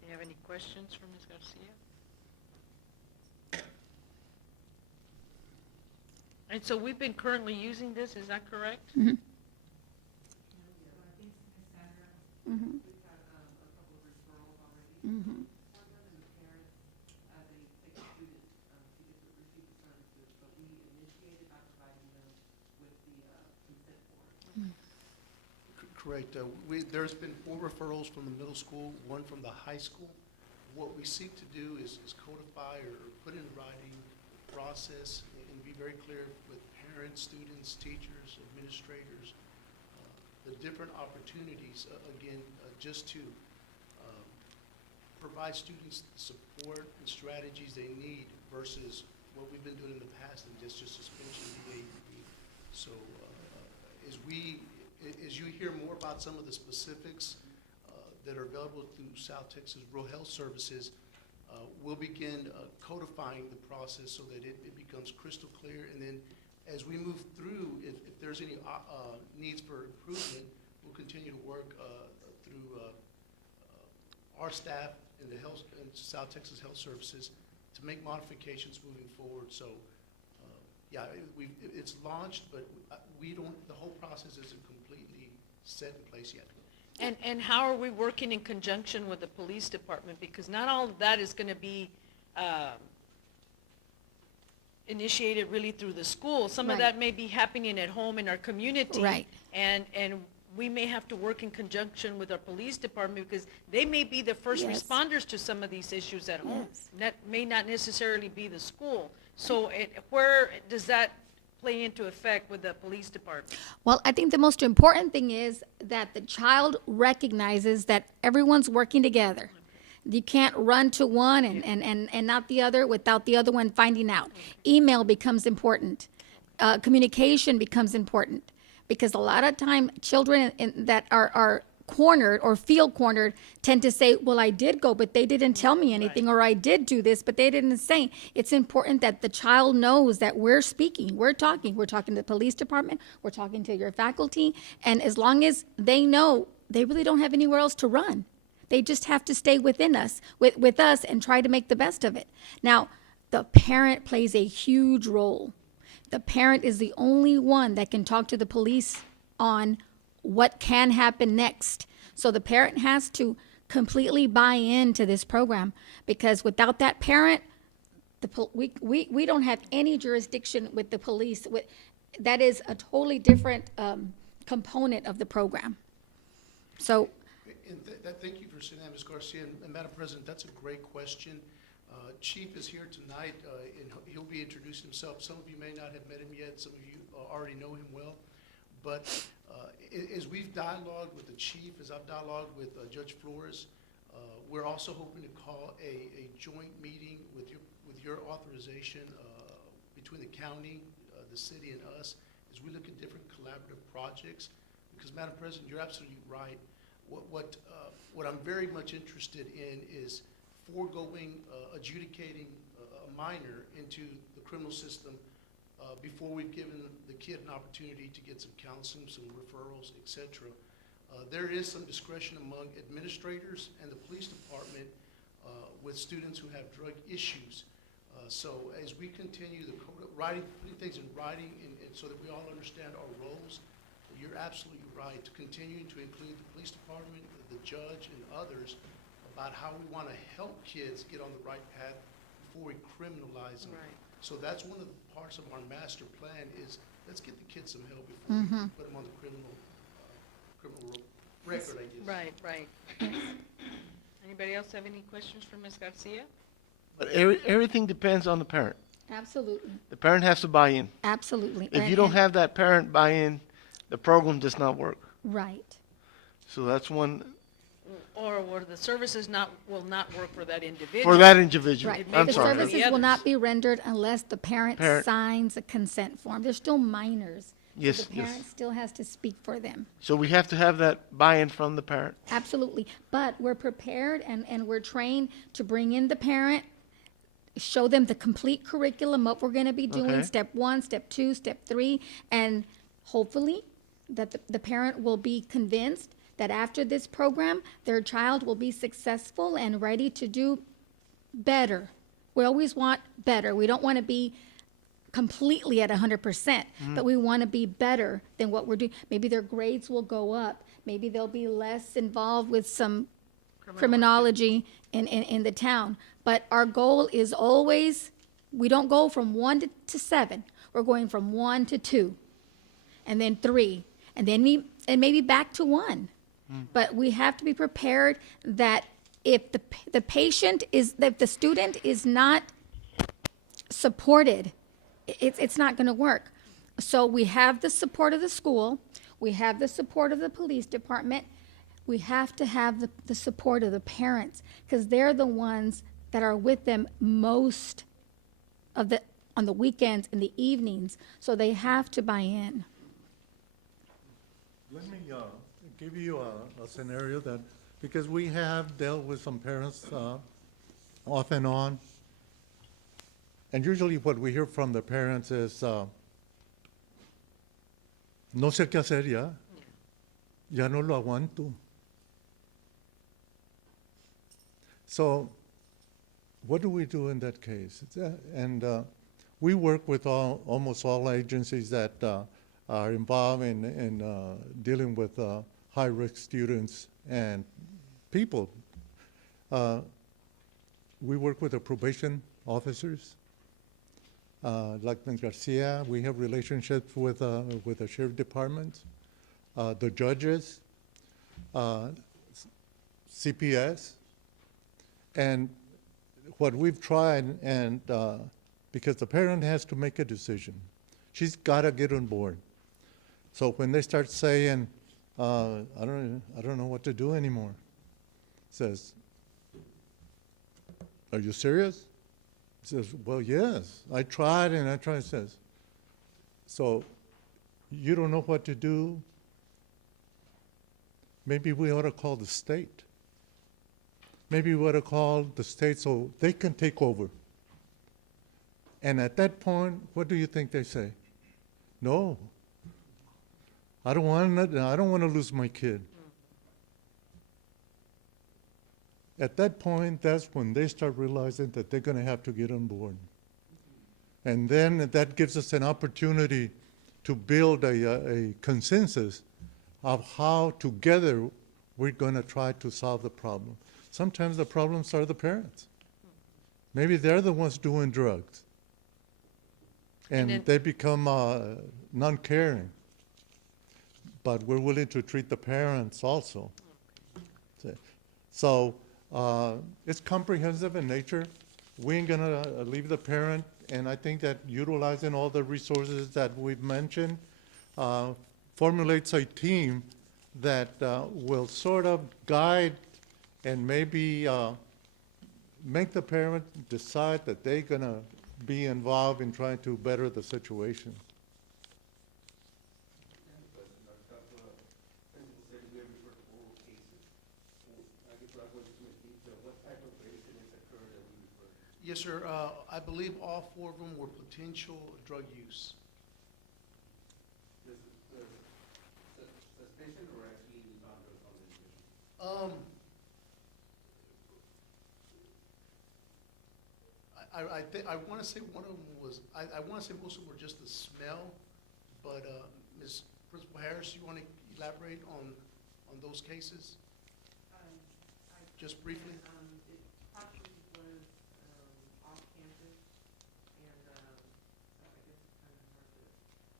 Do you have any questions for Ms. Garcia? And so we've been currently using this, is that correct? Mm-hmm. We've got a couple of referrals already. Mm-hmm. One of them, the parents, they take a student to get to receive the services, but we initiated by providing them with the consent form. Correct. There's been 4 referrals from the middle school, 1 from the high school. What we seek to do is codify or put in writing the process and be very clear with parents, students, teachers, administrators, the different opportunities, just to provide students the support and strategies they need versus what we've been doing in the past and just suspension of the AED. So as you hear more about some of the specifics that are available through South Texas Rural Health Services, we'll begin codifying the process so that it becomes crystal clear. And then as we move through, if there's any needs for improvement, we'll continue to work through our staff and South Texas Health Services to make modifications moving forward. So, it's launched, but the whole process isn't completely set in place yet. And how are we working in conjunction with the police department? Because not all of that is going to be initiated really through the school. Some of Right. that may be happening at home in our community. Right. And we may have to work in conjunction with our police department because they may be the first Yes. responders to some of these issues at home. Yes. That may not necessarily be the school. So where does that play into effect with the police department? Well, I think the most important thing is that the child recognizes that everyone's working together. You can't run to one and not the other without the other one finding out. Email becomes important. Communication becomes important. Because a lot of time, children that are cornered or feel cornered tend to say, well, I did go, but they didn't tell me anything, or I did do this, but they didn't say. It's important that the child knows that we're speaking, we're talking to the police department, we're talking to your faculty, and as long as they know, they really don't have anywhere else to run. They just have to stay within us, with us, and try to make the best of it. Now, the parent plays a huge role. The parent is the only one that can talk to the police on what can happen next. So the parent has to completely buy into this program, because without that parent, we don't have any jurisdiction with the police. That is a totally different component of the program. So, And thank you for saying that, Ms. Garcia. And Madam President, that's a great question. Chief is here tonight, and he'll be introducing himself. Some of you may not have met him yet. Some of you already know him well. But as we've dialogued with the chief, as I've dialogued with Judge Flores, we're also hoping to call a joint meeting with your authorization between the county, the city, and us, as we look at different collaborative projects. Because, Madam President, you're absolutely right. What I'm very much interested in is foregoing adjudicating a minor into the criminal system before we've given the kid an opportunity to get some counseling, some referrals, et cetera. There is some discretion among administrators and the police department with students who have drug issues. So as we continue putting things in writing and so that we all understand our roles, you're absolutely right, to continue to include the police department, the judge, and others about how we want to help kids get on the right path before we criminalize them. Right. So that's one of the parts of our master plan is, let's get the kids some help before we put them on the criminal record, I guess. Right. Anybody else have any questions for Ms. Garcia? But everything depends on the parent. absolutely, The parent has to buy in. absolutely. If you don't have that parent buy in, the program does not work. Right. So that's one Or the services will not work for that individual? for that individual. Right. I'm The sorry. services will not be rendered unless the parent Parent. signs a consent form. They're still minors. So Yes, the yes. parent still has to speak for them. So we have to have that buy-in from the parent. Absolutely. But we're prepared and we're trained to bring in the parent, show them the complete curriculum, what we're going to be doing, Okay. step 1, step 2, step 3, and hopefully that the parent will be convinced that after this program, their child will be successful and ready to do better. We always want better. We don't want to be completely at 100%, but we want to be better than what we're doing. Maybe their grades will go up. Maybe they'll be less involved with some criminology in the town. But our goal is always, we don't go from 1 to 7. We're going from 1 to 2, and then 3, and then maybe back to 1. But we have to be prepared that if if the student is not supported, it's not going to work. So we have the support of the school, we have the support of the police department, we have to have the support of the parents, because they're the ones that are with them most on the weekends and the evenings, so they have to buy in. Let me give you a scenario that, because we have dealt with some parents off and on, and usually what we hear from the parents is, no sé qué hacer ya, ya no lo aguanto. So what do we do in that case? And we work with almost all agencies that are involved in dealing with high-risk students and people. We work with the probation officers. like Ms. Garcia, we have relationships with the sheriff department, the judges, CPS, and what we've tried, and because the parent has to make a decision, she's got to get on board. So when they start saying, I don't know what to do anymore, says, are you serious? Says, well, yes, I tried and I tried. Says, so you don't know what to do? Maybe we ought to call the state. Maybe we ought to call the state so they can take over. And at that point, what do you think they say? No, I don't want to lose my kid. At that point, that's when they start realizing that they're going to have to get on board. And then that gives us an opportunity to build a consensus of how together we're going to try to solve the problem. Sometimes the problems are the parents. Maybe they're the ones doing drugs. And then- they become non-caring. But we're willing to treat the parents also. So it's comprehensive in nature. We ain't gonna leave the parent, and I think that utilizing all the resources that we've mentioned formulates a team that will sort of guide and maybe make the parent decide that they're gonna be involved in trying to better the situation. Yes, sir. I believe all four of them were potential drug use. Suspicion or actually found drugs on the individual? I want to say one of them was, I want to say most of them were just the smell, but, Ms. Principal Harris, you want to elaborate on those cases, just briefly? It possibly was, off campus, and, I guess it's kind of hard to,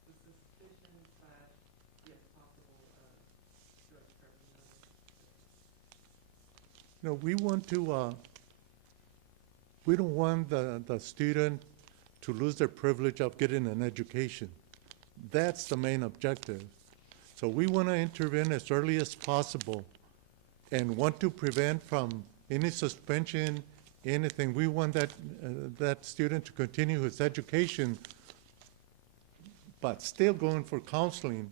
the suspicion slash, yes, possible, drug paraphernalia. No, we want to, we don't want the student to lose their privilege of getting an education. That's the main objective. So we want to intervene as early as possible and want to prevent from any suspension, anything. We want that student to continue his education, but still going for counseling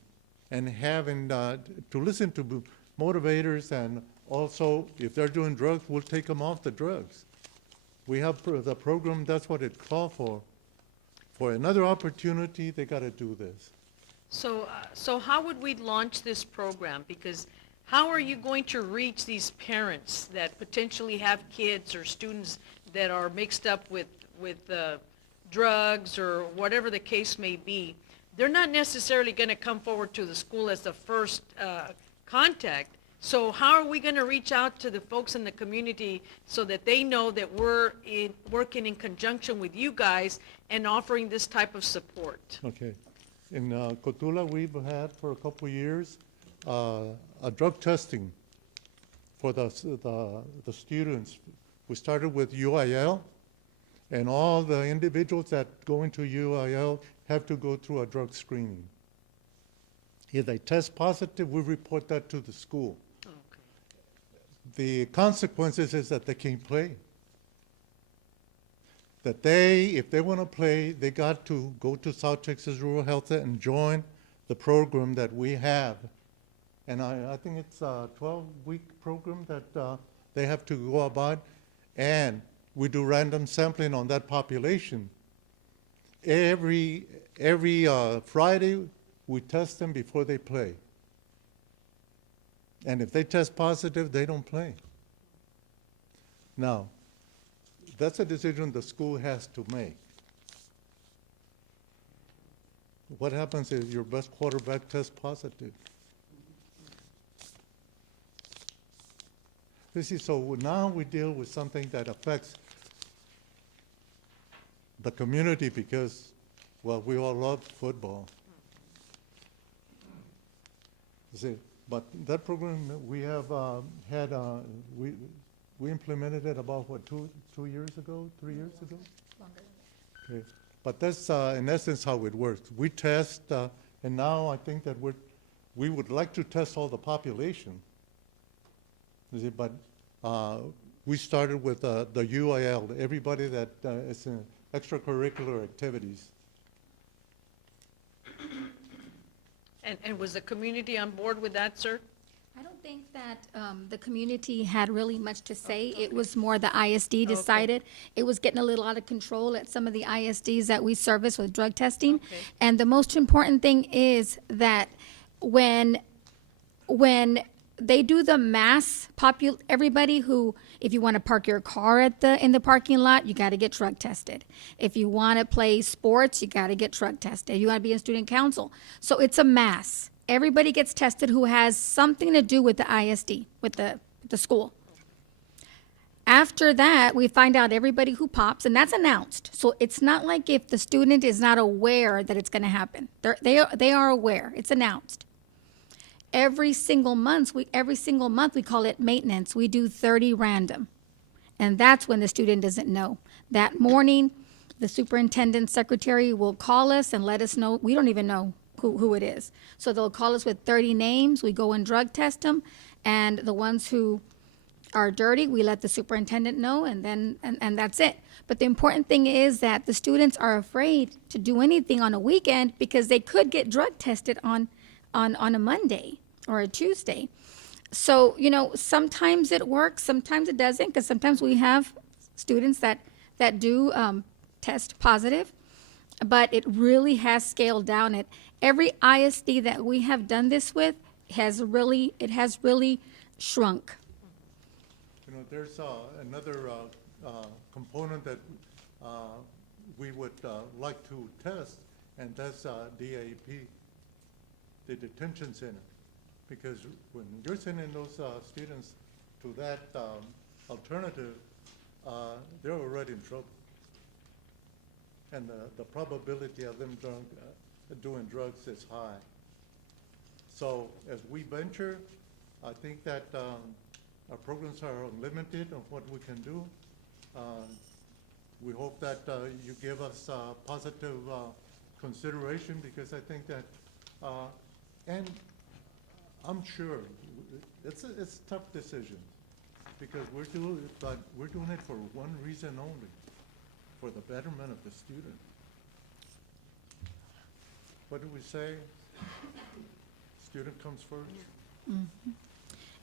and having to listen to motivators, and also if they're doing drugs, we'll take them off the drugs. We have the program, that's what it called for. For another opportunity, they got to do this. So how would we launch this program? Because how are you going to reach these parents that potentially have kids or students that are mixed up with drugs or whatever the case may be? They're not necessarily going to come forward to the school as the first contact. So how are we going to reach out to the folks in the community so that they know that we're working in conjunction with you guys and offering this type of support? Okay. In Cotula, we've had for a couple of years a drug testing for the students. We started with UIL, and all the individuals that go into UIL have to go through a drug screening. If they test positive, we report that to the school. Okay. The consequences is that they can't play. That if they want to play, they got to go to South Texas Rural Health and join the program that we have. And I think it's a 12-week program that they have to go about, and we do random sampling on that population. Every Friday, we test them before they play. And if they test positive, they don't play. Now, that's a decision the school has to make. What happens if your best quarterback tests positive? You see, so now we deal with something that affects the community because, well, we all love football. You see, but that program that we have had, we implemented it about, what, 2 years ago, 3 years ago? Okay. But that's in essence how it works. We test, and now I think that we would like to test all the population. You see, but we started with the UIL, everybody that is in extracurricular activities. And was the community on board with that, sir? I don't think that the community had really much to say. It was more the ISD decided. It was getting a little out of control at some of the ISDs that we service with drug testing. Okay. And the most important thing is that when they do the mass everybody who, if you want to park your car in the parking lot, you got to get drug tested. If you want to play sports, you got to get drug tested. If you want to be in student council. So it's a mass. Everybody gets tested who has something to do with the ISD, with the school. After that, we find out everybody who pops, and that's announced. So it's not like if the student is not aware that it's going to happen. They are aware. It's announced. Every single month we call it maintenance. We do 30 random. And that's when the student doesn't know. That morning, the superintendent secretary will call us and let us know. We don't even know who it is. So they'll call us with 30 names. We go and drug test them. And the ones who are dirty, we let the superintendent know, and then and that's it. But the important thing is that the students are afraid to do anything on a weekend because they could get drug tested on a Monday or a Tuesday. So, sometimes it works, sometimes it doesn't, because sometimes we have students that do test positive, but it really has scaled down. Every ISD that we have done this with has really shrunk. There's another component that we would like to test, and that's DAP, the detention center. Because when you're sending those students to that alternative, they're already in trouble. And the probability of them doing drugs is high. So as we venture, I think that our programs are unlimited of what we can do. We hope that you give us positive consideration, because I think that, and I'm sure it's a tough decision, because we're doing it for one reason only, for the betterment of the student. What do we say? Student comes first?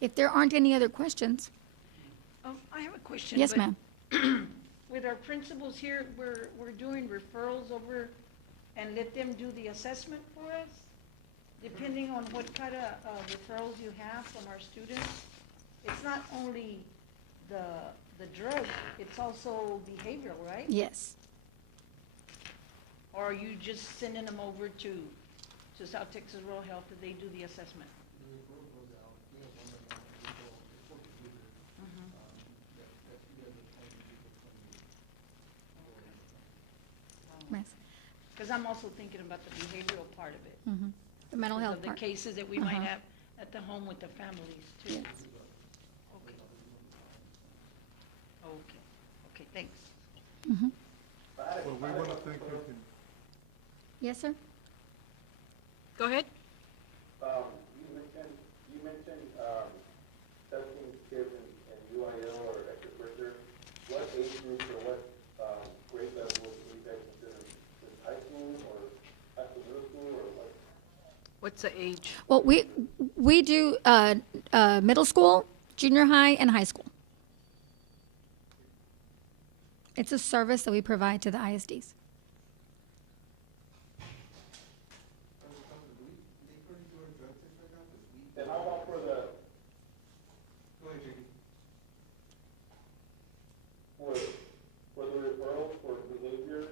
If there aren't any other questions, I have a question. yes, but ma'am. With our principals here, we're doing referrals over and let them do the assessment for us, depending on what kind of referrals you have from our students. It's not only the drug, it's also behavioral, right? Yes. Or are you just sending them over to South Texas Rural Health that they do the assessment? Yes. Because I'm also thinking about the behavioral part of it. The mental Because health of the part. cases that we might have at the home with the families too. Yes. Okay, thanks. Well, we want to thank you. Yes, sir? Go ahead. You mentioned testing kids in UIL or extracurricular. What age groups or what grade level would you guys consider? Is high school or high school, middle school, or what? What's the age? Well, we do middle school, junior high, and high school. It's a service that we provide to the ISDs. And how about for the, go ahead, Jiggy. For the referrals for behavior,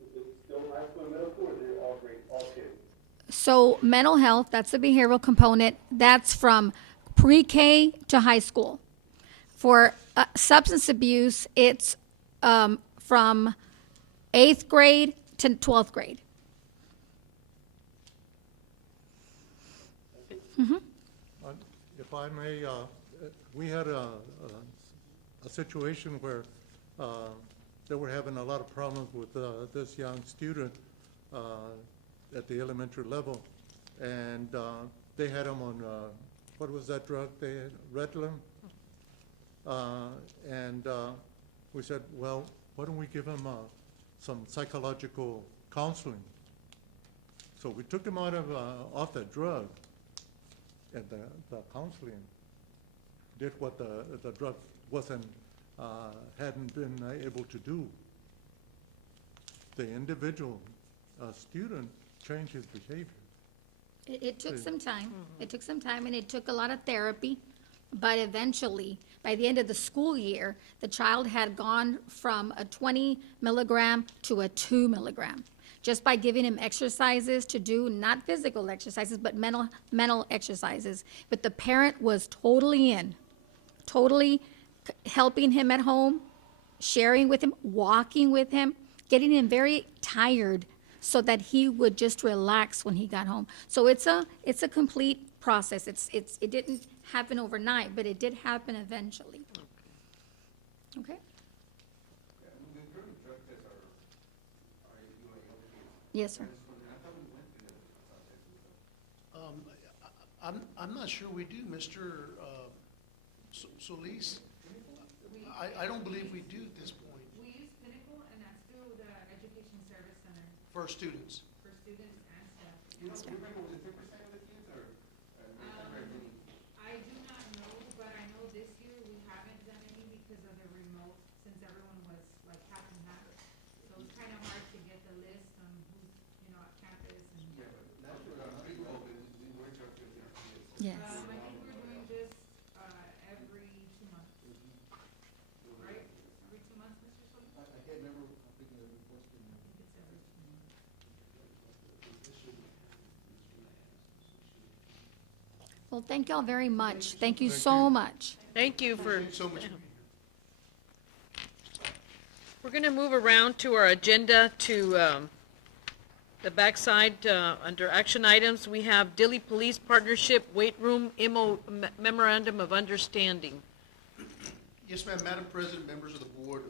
is it still high school and middle school, or is it all grade, all kids? So mental health, that's the behavioral component. That's from pre-K to high school. For substance abuse, it's from 8th grade to 12th grade. If I may, we had a situation where they were having a lot of problems with this young student at the elementary level, and they had him on, what was that drug they had, Ritalin? And we said, well, why don't we give him some psychological counseling? So we took him out of, off that drug, and the counseling did what the drug wasn't, hadn't been able to do. The individual student changed his behavior. It took some time. It took some time, and it took a lot of therapy. But eventually, by the end of the school year, the child had gone from a 20 milligram to a 2 milligram, just by giving him exercises to do, not physical exercises, but mental exercises. But the parent was totally in, totally helping him at home, sharing with him, walking with him, getting him very tired so that he would just relax when he got home. So it's a complete process. It didn't happen overnight, but it did happen eventually. Okay? Yeah, I mean, the current drug tests are UAL kids. Yes, sir. I just wondered, I thought we went through that process with them. I'm not sure we do, Mr. Solis. I don't believe we do at this point We use Pinnacle, and that's through the Education Service Center for students. for students and staff. You know, you remember, was it 10% of the kids, or not very many? I do not know, but I know this year we haven't done any because of the remote, since everyone was like half and half. So it's kind of hard to get the list on who's, at campus and. Yeah, but last year, pre-COVID, we were charging our kids. Yes. I think we're doing this, every 2 months. Right? Every 2 months, Mr. Solis? I can't remember, I'm thinking of the reports I think it's every 2 months. Well, thank y'all very much. Thank you so much. Thank you for, Thank you so much. we're going to move around to our agenda to the backside. Under action items, we have Dilley Police Partnership Weight Room Memorandum of Understanding. Yes, ma'am. Madam President, members of the board,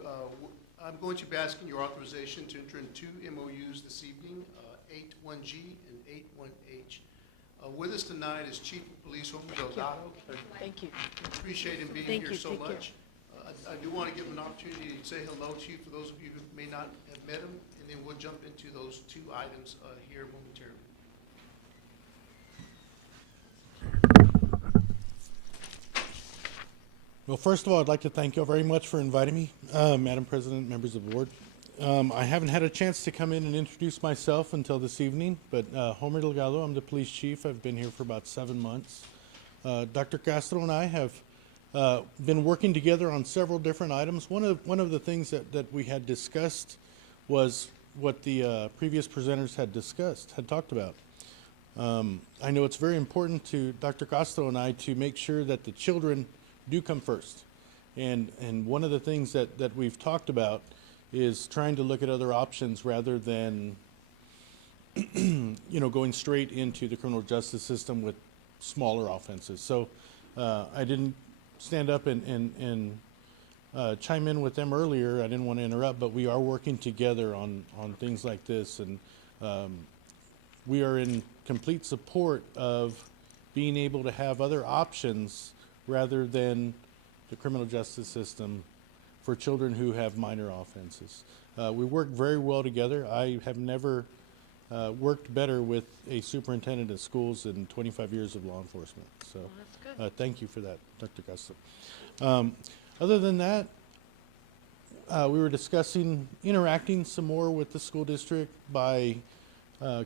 I'm going to be asking your authorization to enter in two MOUs this evening, 8-1G and 8-1H. With us tonight is Chief of Police Homer Delgado. Thank you. Appreciate him being Thank here you. so Take care. much. I do want to give him an opportunity to say hello to you for those of you who may not have met him, and then we'll jump into those two items here momentarily. Well, first of all, I'd like to thank you all very much for inviting me, Madam President, members of the board. I haven't had a chance to come in and introduce myself until this evening, but Homer Delgado, I'm the police chief. I've been here for about 7 months. Dr. Castro and I have been working together on several different items. One of the things that we had discussed was what the previous presenters had talked about. I know it's very important to Dr. Castro and I to make sure that the children do come first. And one of the things that we've talked about is trying to look at other options rather than going straight into the criminal justice system with smaller offenses. So I didn't stand up and chime in with them earlier. I didn't want to interrupt, but we are working together on things like this, and we are in complete support of being able to have other options rather than the criminal justice system for children who have minor offenses. We work very well together. I have never worked better with a superintendent of schools in 25 years of law enforcement. So That's good. thank you for that, Dr. Castro. Other than that, we were discussing interacting some more with the school district by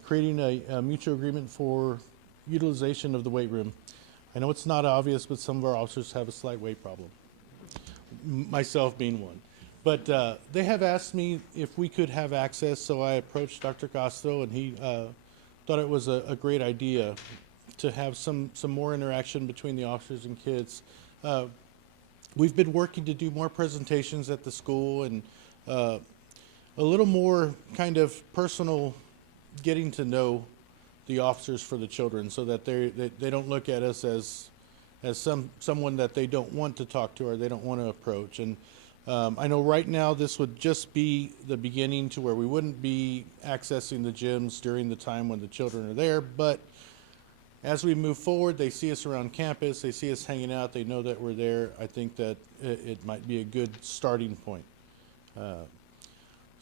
creating a mutual agreement for utilization of the weight room. I know it's not obvious, but some of our officers have a slight weight problem, myself being one. But they have asked me if we could have access, so I approached Dr. Castro, and he thought it was a great idea to have some more interaction between the officers and kids. We've been working to do more presentations at the school, and a a little more kind of personal getting to know the officers for the children, so that they don't look at us as someone that they don't want to talk to or they don't want to approach. And I know right now this would just be the beginning to where we wouldn't be accessing the gyms during the time when the children are there, but as we move forward, they see us around campus, they see us hanging out, they know that we're there. I think that it might be a good starting point.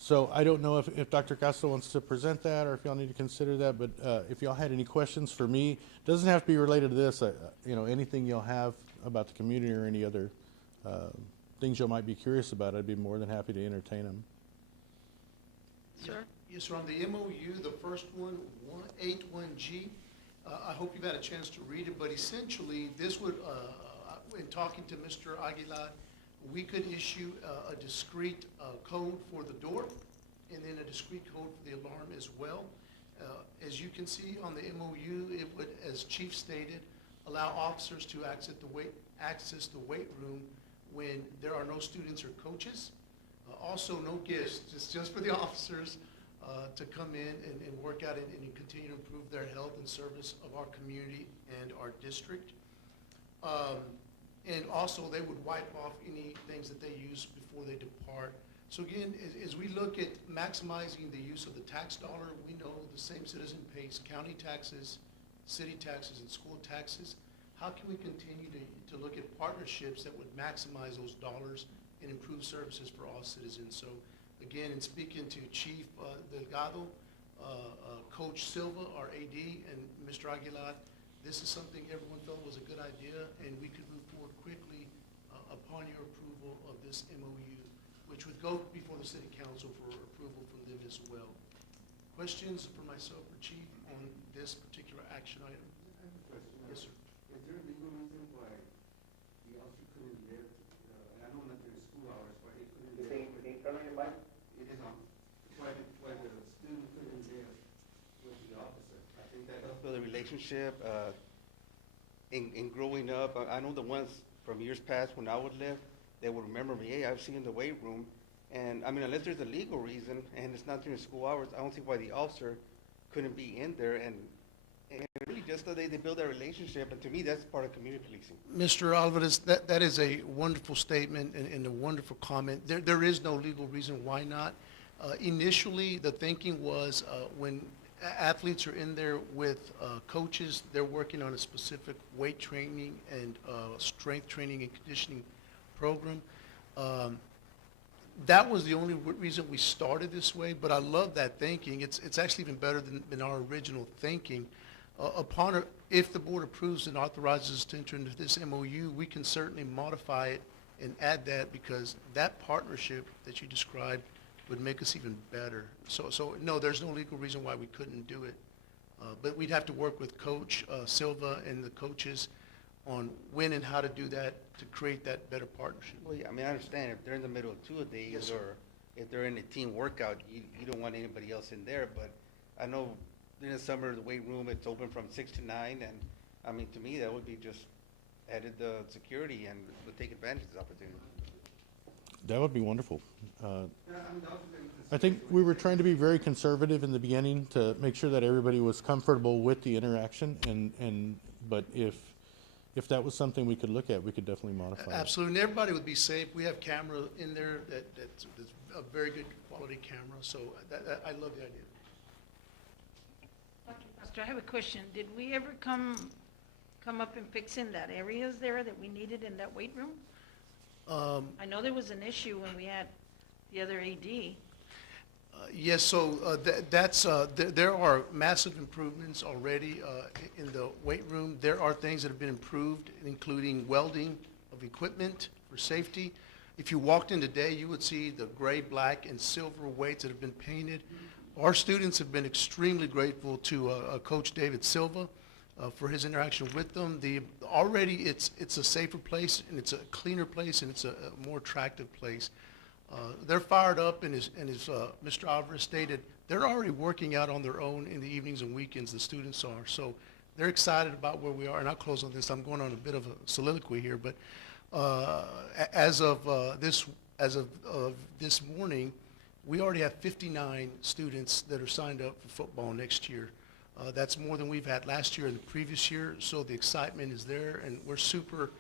So I don't know if Dr. Castro wants to present that, or if y'all need to consider that, but if y'all had any questions for me, doesn't have to be related to this, you know, anything y'all have about the community or any other things y'all might be curious about, I'd be more than happy to entertain them. Sir? Yes, sir, on the MOU, the first one, 181G, I hope you've had a chance to read it, but essentially, this would, in talking to Mr. Aguilar, we could issue a discrete code for the door, and then a discrete code for the alarm as well. As you can see on the MOU, it would, as Chief stated, allow officers to access the weight room when there are no students or coaches. Also, no gifts, just for the officers to come in and work out and continue to improve their health and service of our community and our district. And also, they would wipe off any things that they use before they depart. So again, as we look at maximizing the use of the tax dollar, we know the same citizen pays county taxes, city taxes, and school taxes. How can we continue to look at partnerships that would maximize those dollars and improve services for all citizens? So again, in speaking to Chief Delgado, Coach Silva, our AD, and Mr. Aguilar, this is something everyone felt was a good idea, and we could move forward quickly upon your approval of this MOU, which would go before the City Council for approval from them as well. Questions for myself or Chief on this particular action item? I have a question. Yes, sir. Is there a legal reason why the officer couldn't live, and I know not during school hours, why he couldn't live? It is on. Why the student couldn't live with the officer? I think that helps build a relationship, in growing up. I know the ones from years past when I would live, they would remember me, hey, I've seen you in the weight room. And, I mean, unless there's a legal reason, and it's not during school hours, I don't see why the officer couldn't be in there, and really just so they build that relationship, and to me, that's part of community policing. Mr. Alvarez, that is a wonderful statement and a wonderful comment. There is no legal reason why not. Initially, the thinking was when athletes are in there with coaches, they're working on a specific weight training and strength training and conditioning program. That was the only reason we started this way, but I love that thinking. It's actually even better than our original thinking. If the board approves and authorizes us to enter into this MOU, we can certainly modify it and add that, because that partnership that you described would make us even better. So no, there's no legal reason why we couldn't do it. But we'd have to work with Coach Silva and the coaches on when and how to do that to create that better partnership. Well, yeah, I mean, I understand if they're in the middle of two-a-days, Yes, sir. or if they're in a team workout, you don't want anybody else in there, but I know during the summer, the weight room, it's open from 6 to 9, and, I mean, to me, that would be just added security and would take advantage of this opportunity. That would be wonderful. Yeah, I mean, that was I think we were trying to be very conservative in the beginning to make sure that everybody was comfortable with the interaction, but if that was something we could look at, we could definitely modify it. Absolutely, and everybody would be safe. We have camera in there that's a very good quality camera, so I love the idea. Dr. Castro, I have a question. Did we ever come up and fixing that areas there that we needed in that weight room? I know there was an issue when we had the other AD. Yes, so there are massive improvements already in the weight room. There are things that have been improved, including welding of equipment for safety. If you walked in today, you would see the gray, black, and silver weights that have been painted. Our students have been extremely grateful to Coach David Silva for his interaction with them. Already it's a safer place, and it's a cleaner place, and it's a more attractive place. They're fired up, and as Mr. Alvarez stated, they're already working out on their own in the evenings and weekends, the students are. So they're excited about where we are, and I'll close on this. I'm going on a bit of a soliloquy here, but as of this morning, We already have 59 students that are signed up for football next year. That's more than we've had last year and the previous year, so the excitement is there, and we're super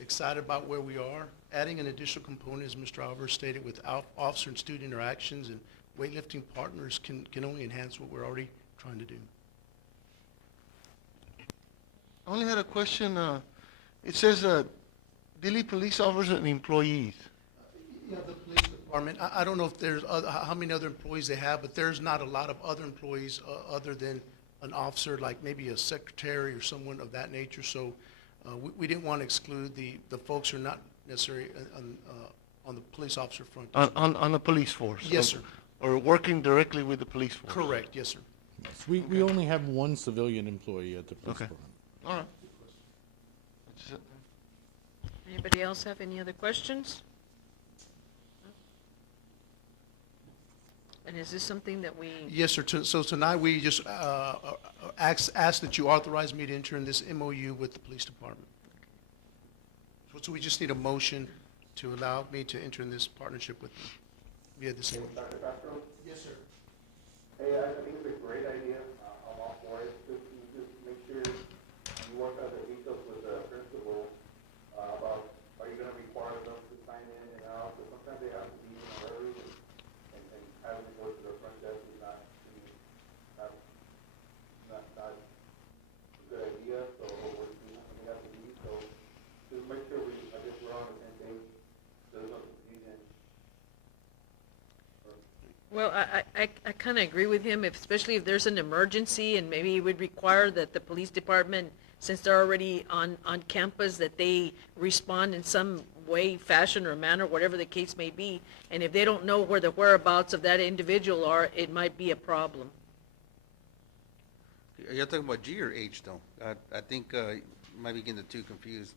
excited about where we are. Adding an additional component, as Mr. Alvarez stated, with officer and student interactions and weightlifting partners can only enhance what we're already trying to do. I only had a question. It says daily police officers and employees. Yeah, the police department, I don't know if there's, how many other employees they have, but there's not a lot of other employees other than an officer, like maybe a secretary or someone of that nature. So we didn't want to exclude the folks who are not necessarily on the police officer front. On the police force? Yes, sir. Or working directly with the police force? Correct, yes, sir. Yes, we only have one civilian employee at the police Okay. department. All right. That's it. Anybody else have any other questions? And is this something that we, Yes, sir. So tonight, we just ask that you authorize me to enter in this MOU with the police department. So we just need a motion to allow me to enter in this partnership with them via this MOU. Dr. Castro? Yes, sir. Hey, I think it's a great idea. I'm all for it. Just make sure you work out the details with the principal about, are you gonna require them to sign in and out? Because sometimes they have to be in a hurry and having to go to the front desk is not a good idea. So we have to be, so just make sure I guess we're on the same page. There's no confusion. well, I kind of agree with him, especially if there's an emergency and maybe it would require that the police department, since they're already on campus, that they respond in some way, fashion, or manner, whatever the case may be. And if they don't know where the whereabouts of that individual are, it might be a problem. You're talking about G or H, though? I think you might be getting the two confused.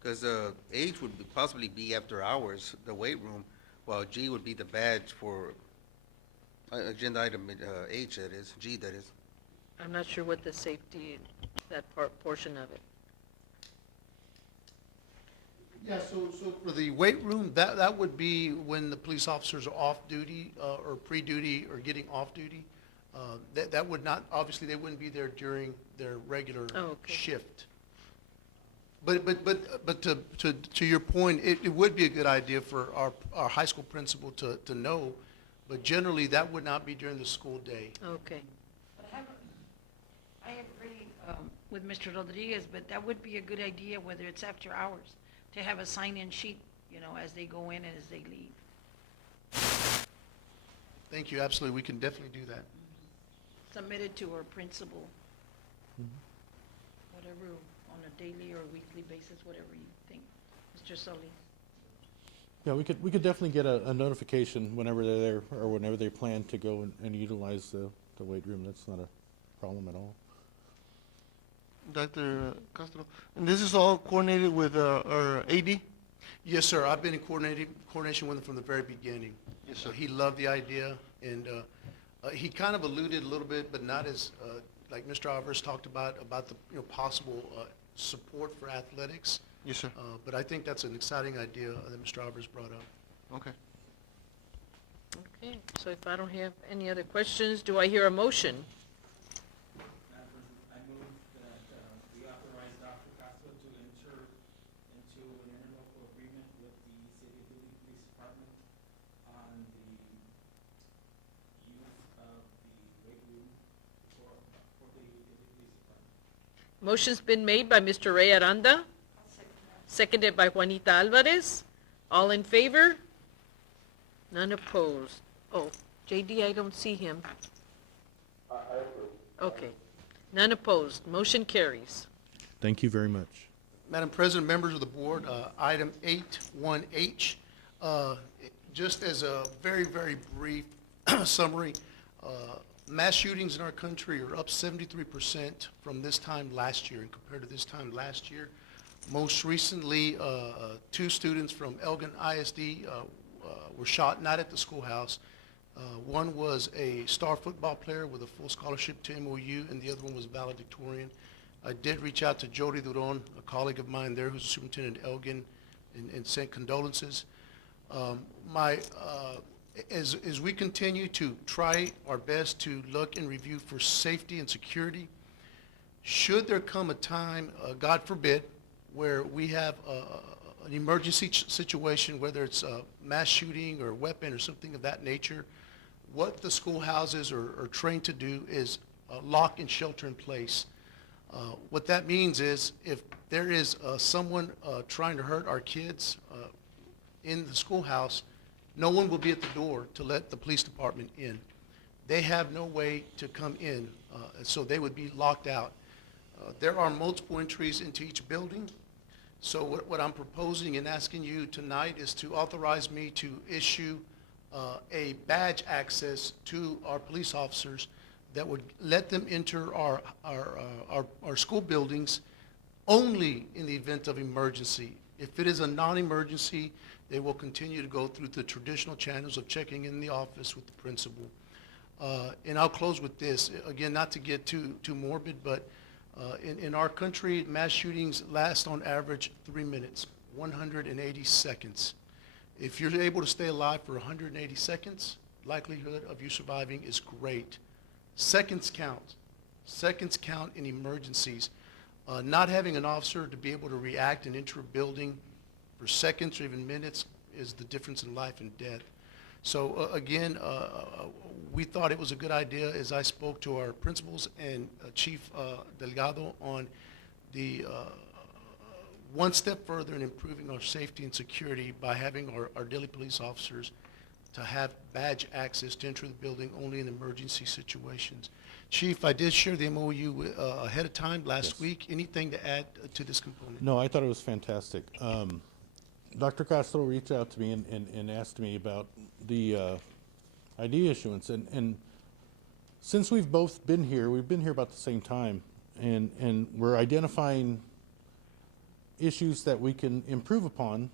Because H would possibly be after hours, the weight room, while G would be the badge for agenda item H, that is, G, that is. I'm not sure what the safety, that portion of it. Yeah, so for the weight room, that would be when the police officers are off duty, or pre-duty, or getting off duty. That would not, obviously, they wouldn't be there during their regular Oh, okay. shift. But to your point, it would be a good idea for our high school principal to know, but generally, that would not be during the school day. Okay. I agree with Mr. Rodriguez, but that would be a good idea, whether it's after hours, to have a sign-in sheet, as they go in and as they leave. Thank you, absolutely, we can definitely do that. Submitted to our principal. Whatever, on a daily or weekly basis, whatever you think. Mr. Solis? Yeah, we could definitely get a notification whenever they're there or whenever they plan to go and utilize the weight room. That's not a problem at all. Dr. Castro, and this is all coordinated with our AD? Yes, sir, I've been in coordination with him from the very beginning. Yes, So sir. he loved the idea, and he kind of alluded a little bit, but not as, like Mr. Alvarez talked about the possible support for athletics. Yes, sir. But I think that's an exciting idea that Mr. Alvarez brought up. Okay. Okay, so if I don't have any other questions, do I hear a motion? Madam President, I move that we authorize Dr. Castro to enter into an interlocal agreement with the City of Duluth Police Department on the use of the weight room for the Duluth Police Department. Motion's been made by Mr. Ray Aranda, seconded by Juanita Alvarez. All in favor? None opposed. Oh, JD, I don't see him. I approve. Okay. None opposed. Motion carries. Thank you very much. Madam President, members of the board, item 8-1H, just as a very, very brief summary, mass shootings in our country are up 73% from this time last year and compared to this time last year. Most recently, 2 students from Elgin ISD were shot, not at the schoolhouse. One was a star football player with a full scholarship to MOU, and the other one was valedictorian. I did reach out to Jody Duron, a colleague of mine there who's a superintendent at Elgin, and sent condolences. My as we continue to try our best to look and review for safety and security, should there come a time, God forbid, where we have an emergency situation, whether it's a mass shooting or a weapon or something of that nature, what the schoolhouses are trained to do is lock and shelter in place. What that means is if there is someone trying to hurt our kids in the schoolhouse, no one will be at the door to let the police department in. They have no way to come in, so they would be locked out. There are multiple entries into each building. So what I'm proposing and asking you tonight is to authorize me to issue a badge access to our police officers that would let them enter our school buildings only in the event of emergency. If it is a non-emergency, they will continue to go through the traditional channels of checking in the office with the principal. And I'll close with this. Again, not to get too morbid, but in our country, mass shootings last on average 3 minutes, 180 seconds. If you're able to stay alive for 180 seconds, likelihood of you surviving is great. Seconds count. Seconds count in emergencies. Not having an officer to be able to react and enter a building for seconds or even minutes is the difference in life and death. So again, we thought it was a good idea as I spoke to our principals and Chief Delgado on the one step further in improving our safety and security by having our daily police officers to have badge access to enter the building only in emergency situations. Chief, I did share the MOU ahead of time last week. Anything to add to this component? No, I thought it was fantastic. Dr. Castro reached out to me and asked me about the ID issuance. And since we've both been here, we've been here about the same time, and we're identifying issues that we can improve upon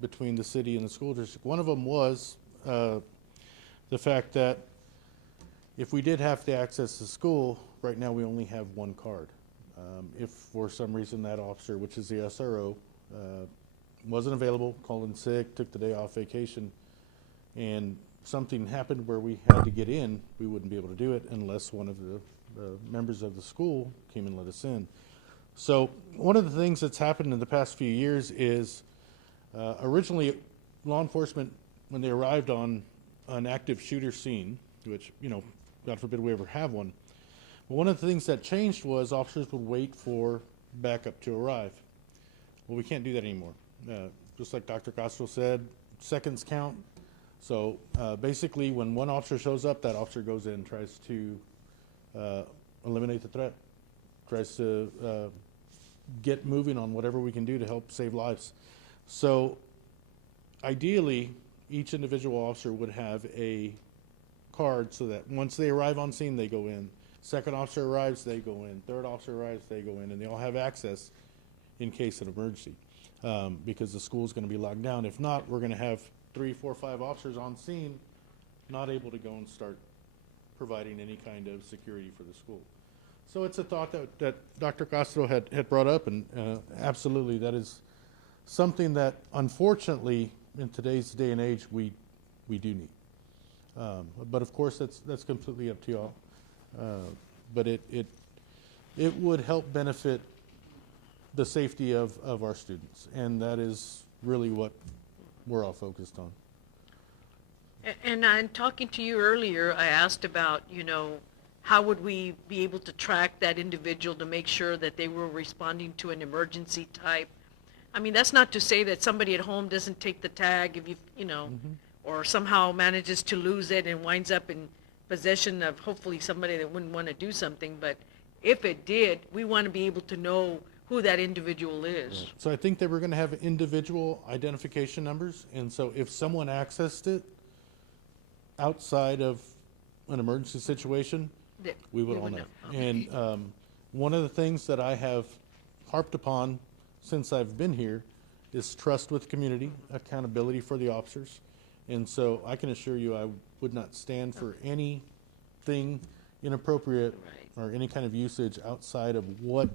between the city and the school district. One of them was the fact that if we did have to access the school, right now we only have one card. If for some reason that officer, which is the SRO, wasn't available, called in sick, took the day off vacation, and something happened where we had to get in, we wouldn't be able to do it unless one of the members of the school came and let us in. So one of the things that's happened in the past few years is originally law enforcement, when they arrived on an active shooter scene, which, you know, God forbid we ever have one, but one of the things that changed was officers would wait for backup to arrive. Well, we can't do that anymore. Just like Dr. Castro said, seconds count. So basically, when one officer shows up, that officer goes in and tries to eliminate the threat, tries to get moving on whatever we can do to help save lives. So ideally, each individual officer would have a card so that once they arrive on scene, they go in. Second officer arrives, they go in. Third officer arrives, they go in. And they all have access in case of emergency. Because the school's going to be locked down. If not, we're going to have 3, 4, 5 officers on scene not able to go and start providing any kind of security for the school. So it's a thought that Dr. Castro had brought up, and absolutely that is something that unfortunately in today's day and age we do need. But of course that's completely up to y'all. But it would help benefit the safety of our students, and that is really what we're all focused on. And I'm talking to you earlier, I asked about, you know, how would we be able to track that individual to make sure that they were responding to an emergency type? I mean, that's not to say that somebody at home doesn't take the tag if you know, or somehow manages to lose it and winds up in possession of hopefully somebody that wouldn't want to do something. But if it did, we want to be able to know who that individual is. So I think that we're going to have individual identification numbers, and so if someone accessed it outside of an emergency situation, we would all know. Okay. And one of the things that I have harped upon since I've been here is trust with the community, accountability for the officers. And so I can assure you I would not stand for anything inappropriate or any kind of usage outside of what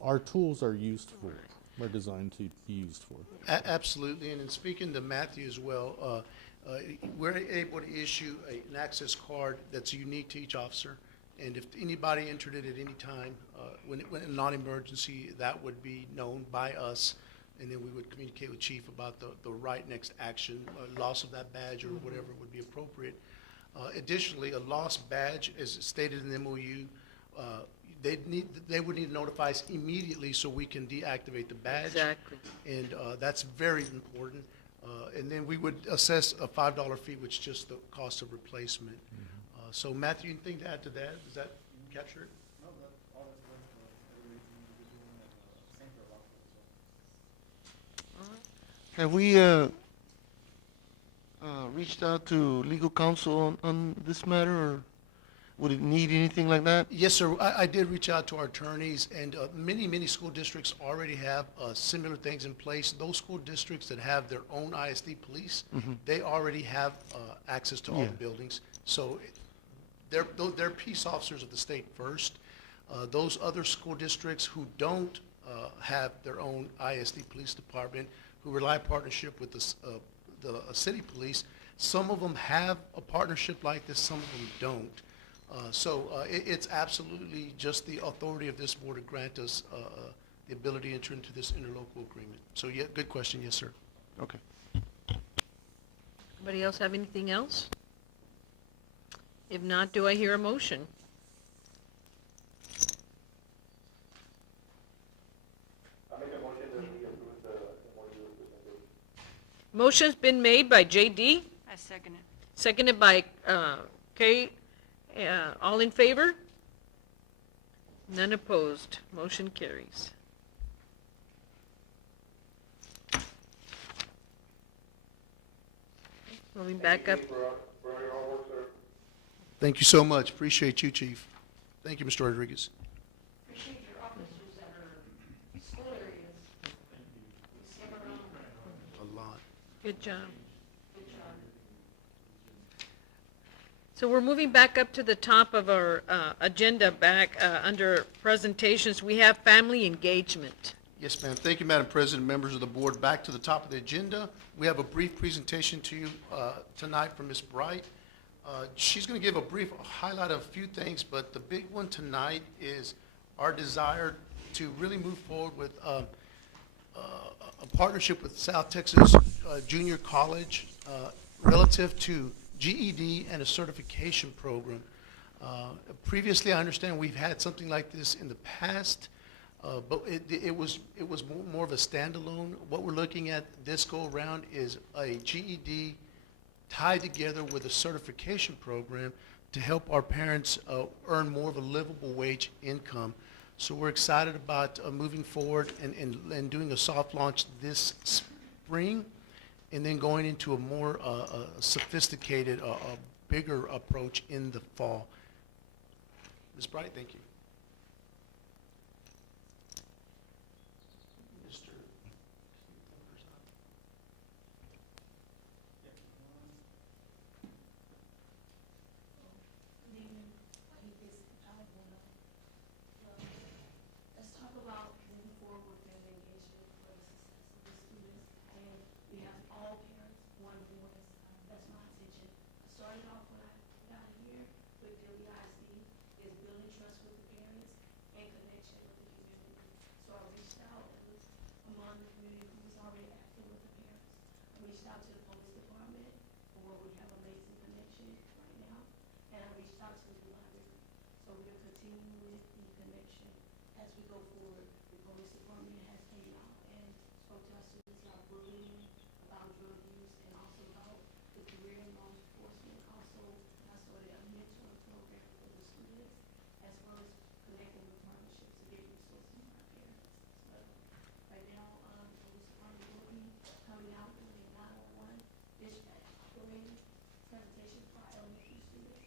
our tools are used for. are designed to be used for. Absolutely, and in speaking to Matthew as well, we're able to issue an access card that's unique to each officer. And if anybody entered it at any time, when a non-emergency, that would be known by us. And then we would communicate with chief about the right next action, loss of that badge or whatever would be appropriate. Additionally, a lost badge, as stated in the MOU, they would need to notify us immediately so we can deactivate the badge. Exactly. And that's very important. And then we would assess a $5 fee, which is just the cost of replacement. So Matthew, anything to add to that? Does that capture it? No, all that's good for everything you're doing, and same for Rockville as well. Have we reached out to legal counsel on this matter, or would it need anything like that? Yes, sir. I did reach out to our attorneys, and many school districts already have similar things in place. Those school districts that have their own ISD police, they already have access to all the buildings. So they're peace officers of the state first. Those other school districts who don't have their own ISD police department, who rely on partnership with the city police, some of them have a partnership like this, some of them don't. It's absolutely just the authority of this board to grant us the ability to enter into this interlocal agreement. So, yeah, good question. Yes, sir. Okay. Anybody else have anything else? If not, do I hear a motion? Motion's been made by JD, I second it. seconded by Kay. All in favor? None opposed. Motion carries. Moving back up. Thank you so much. Appreciate you, Chief. Thank you, Mr. Rodriguez. Appreciate your officers that are in school areas. Skip around. A lot. Good job. Good job. So we're moving back up to the top of our agenda, back under presentations. We have family engagement. Yes, ma'am. Thank you, Madam President, members of the board. Back to the top of the agenda. We have a brief presentation to you tonight from Ms. Bright. She's going to give a brief highlight of a few things, but the big one tonight is our desire to really move forward with a partnership with South Texas Junior College relative to GED and a certification program. Previously, I understand we've had something like this in the past, but it was more of a standalone. What we're looking at this go around is a GED tied together with a certification program to help our parents earn more of a livable wage income. So we're excited about moving forward and doing a soft launch this spring, and then going into a more sophisticated, bigger approach in the fall. Ms. Bright, thank you. Mr. Let's talk about moving forward with family engagement for the success of the students. And we have all parents wanting more. That's my intention. I started off when I got here with Dilley ISD, is building trust with the parents and connection with the community. So I reached out and looked among the community who was already active with the parents. I reached out to the police department, where we have amazing connection right now. And I reached out to the library. So we're continuing with the connection as we go forward. The police department has came out and spoke to our students about bullying, about drug use, and also about the career in law enforcement. Also, I started a mentor program for the students, as well as connecting with partnerships to get resources for our parents as well. Right now, the police department will be coming out with a 911 dispatch operating presentation for our elementary students.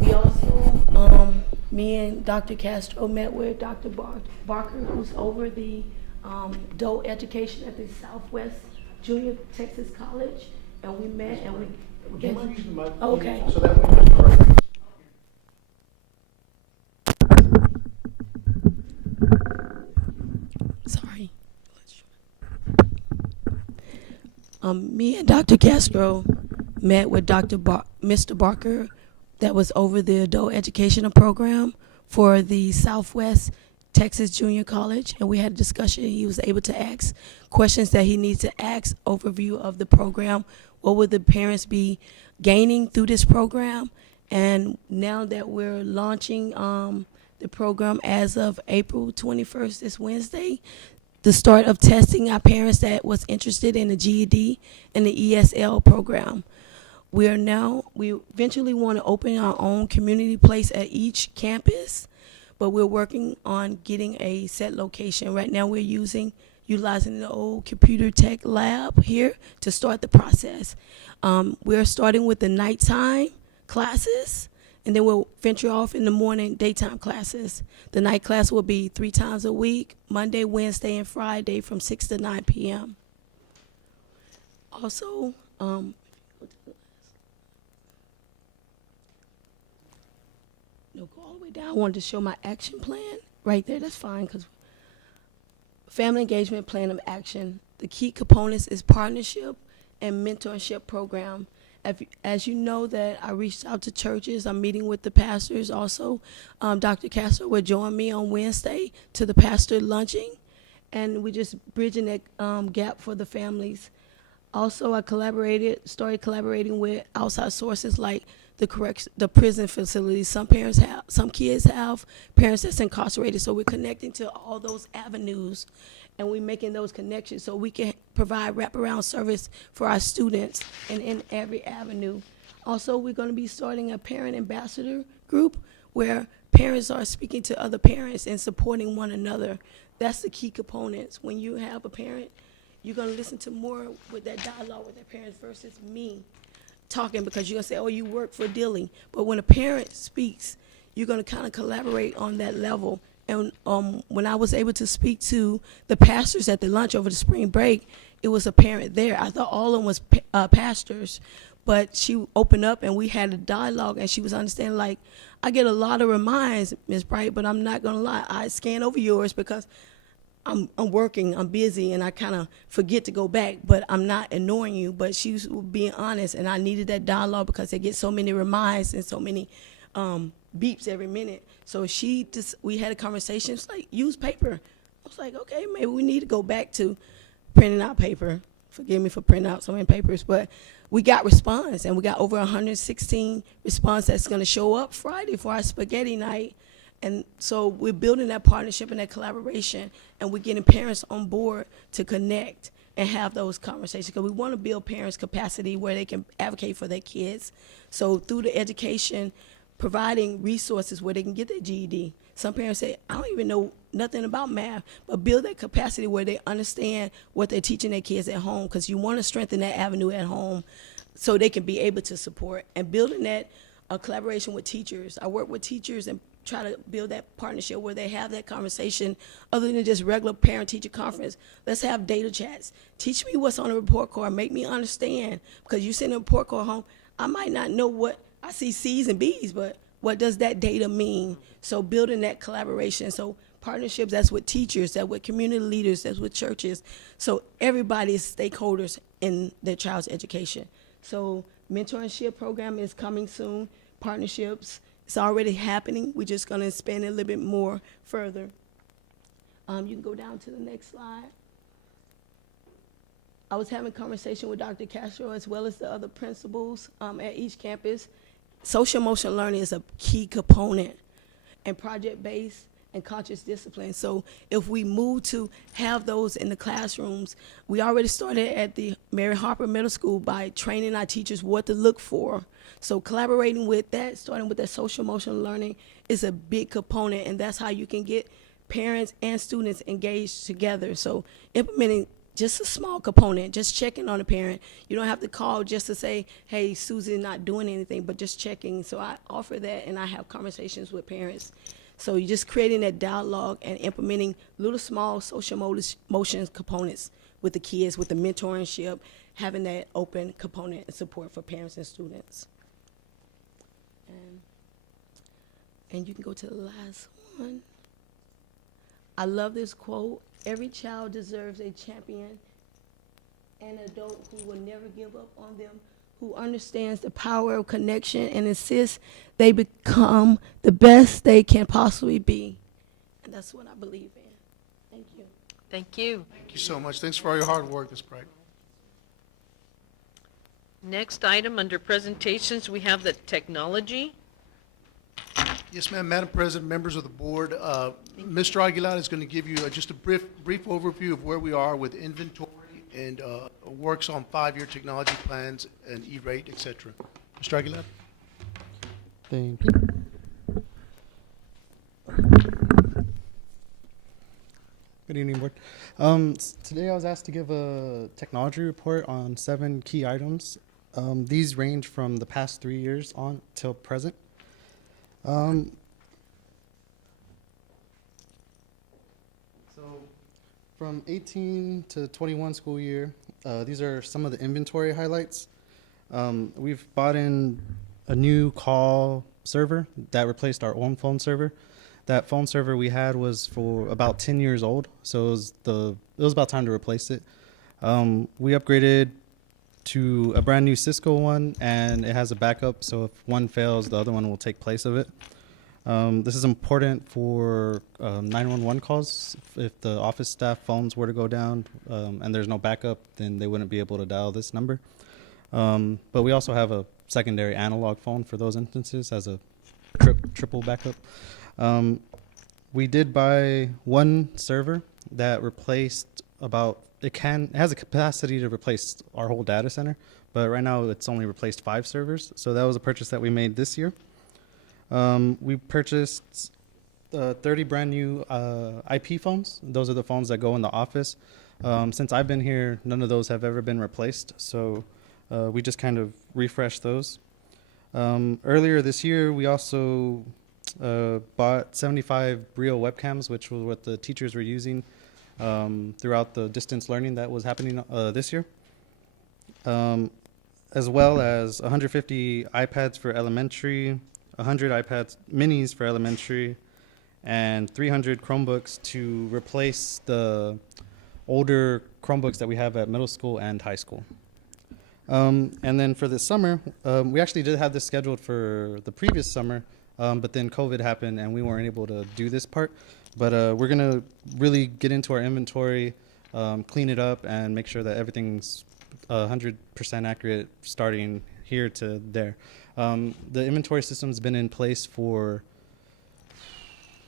We also, me and Dr. Castro met with Dr. Barker, who's over the adult education at the Southwest Junior Texas College, and we met and we Would you mind using the mic? Okay. So that way, all right. Sorry. Me and Dr. Castro met with Mr. Barker that was over the adult educational program for the Southwest Texas Junior College, and we had a discussion. He was able to ask questions that he needs to ask, overview of the program, what would the parents be gaining through this program, and now that we're launching the program as of April 21st, this Wednesday, the start of testing our parents that was interested in the GED and the ESL program. We eventually want to open our own community place at each campus, but we're working on getting a set location. Right now we're utilizing the old computer tech lab here to start the process. We're starting with the nighttime classes, and then we'll venture off in the morning daytime classes. The night class will be 3 times a week, Monday, Wednesday, and Friday from 6 to 9 p.m. Also, no, go all the way down. I wanted to show my action plan right there. That's fine, because family engagement plan of action. The key components is partnership and mentorship program. As you know that I reached out to churches, I'm meeting with the pastors also. Dr. Castro will join me on Wednesday to the pastor lunching, and we're just bridging that gap for the families. Also, I started collaborating with outside sources like the prison facilities. Some kids have parents that's incarcerated, so we're connecting to all those avenues, and we're making those connections so we can provide wraparound service for our students and in every avenue. Also, we're going to be starting a parent ambassador group where parents are speaking to other parents and supporting one another. That's the key components. When you have a parent, you're going to listen to more with that dialogue with their parents versus me talking, because you're going to say, oh, you work for Dilly. But when a parent speaks, you're going to kind of collaborate on that level. And when I was able to speak to the pastors at the lunch over the spring break, it was a parent there. I thought all of them was pastors, but she opened up and we had a dialogue, and she was understanding, like, I get a lot of reminds, Ms. Bright, but I'm not going to lie. I scan over yours because I'm working, I'm busy, and I kind of forget to go back, but I'm not ignoring you. But she was being honest, and I needed that dialogue because they get so many reminds and so many beeps every minute. So we had a conversation. It's like, use paper. I was like, okay, maybe we need to go back to printing out paper. Forgive me for printing out so many papers, but we got response, and we got over 116 response that's going to show up Friday for our spaghetti night. And so we're building that partnership and that collaboration, and we're getting parents on board to connect and have those conversations, because we want to build parents' capacity where they can advocate for their kids. So through the education, providing resources where they can get their GED. Some parents say, I don't even know nothing about math, but build that capacity where they understand what they're teaching their kids at home, because you want to strengthen that avenue at home so they can be able to support. And building that collaboration with teachers. I work with teachers and try to build that partnership where they have that conversation other than just regular parent-teacher conference. Let's have data chats. Teach me what's on the report card. Make me understand, because you send a report card home, I might not know what, I see C's and B's, but what does that data mean? So building that collaboration. So partnerships, that's with teachers, that's with community leaders, that's with churches. So everybody is stakeholders in their child's education. So mentorship program is coming soon. Partnerships, it's already happening. We're just going to expand it a little bit more further. You can go down to the next slide. I was having a conversation with Dr. Castro as well as the other principals at each campus. Social emotional learning is a key component, and project-based and conscious discipline. So if we move to have those in the classrooms, we already started at the Mary Harper Middle School by training our teachers what to look for. So collaborating with that, starting with that social emotional learning, is a big component, and that's how you can get parents and students engaged together. So implementing just a small component, just checking on a parent. You don't have to call just to say, hey, Susie's not doing anything, but just checking. So I offer that, and I have conversations with parents. So you're just creating that dialogue and implementing little small social motions components with the kids, with the mentorship, having that open component and support for parents and students. And you can go to the last one. I love this quote: "Every child deserves a champion, an adult who will never give up on them, who understands the power of connection and insists they become the best they can possibly be." And that's what I believe in. Thank you. Thank you. Thank you so much. Thanks for all your hard work, Ms. Bright. Next item under presentations, we have the technology. Yes, ma'am. Madam President, members of the board, Mr. Aguilar is going to give you just a brief overview of where we are with inventory and works on 5-year technology plans and E-rate, et cetera. Mr. Aguilar? Thank you. Good evening, board. Today I was asked to give a technology report on 7 key items. These range from the past 3 years on till present. So from 18 to 21 school year, these are some of the inventory highlights. We've bought in a new call server that replaced our own phone server. That phone server we had was for about 10 years old, so it was about time to replace it. We upgraded to a brand new Cisco one, and it has a backup, so if one fails, the other one will take place of it. This is important for 911 calls. If the office staff phones were to go down and there's no backup, then they wouldn't be able to dial this number. But we also have a secondary analog phone for those instances as a triple backup. We did buy one server that replaced it has a capacity to replace our whole data center, but right now it's only replaced 5 servers. So that was a purchase that we made this year. We purchased 30 brand new IP phones. Those are the phones that go in the office. Since I've been here, none of those have ever been replaced, so we just kind of refreshed those. Earlier this year, we also bought 75 Brio webcams, which was what the teachers were using throughout the distance learning that was happening this year, as well as 150 iPads for elementary, 100 iPads minis for elementary, and 300 Chromebooks to replace the older Chromebooks that we have at middle school and high school. And then for this summer, we actually did have this scheduled for the previous summer, but then COVID happened and we weren't able to do this part. But we're going to really get into our inventory, clean it up, and make sure that everything's 100% accurate starting here to there. The inventory system's been in place for,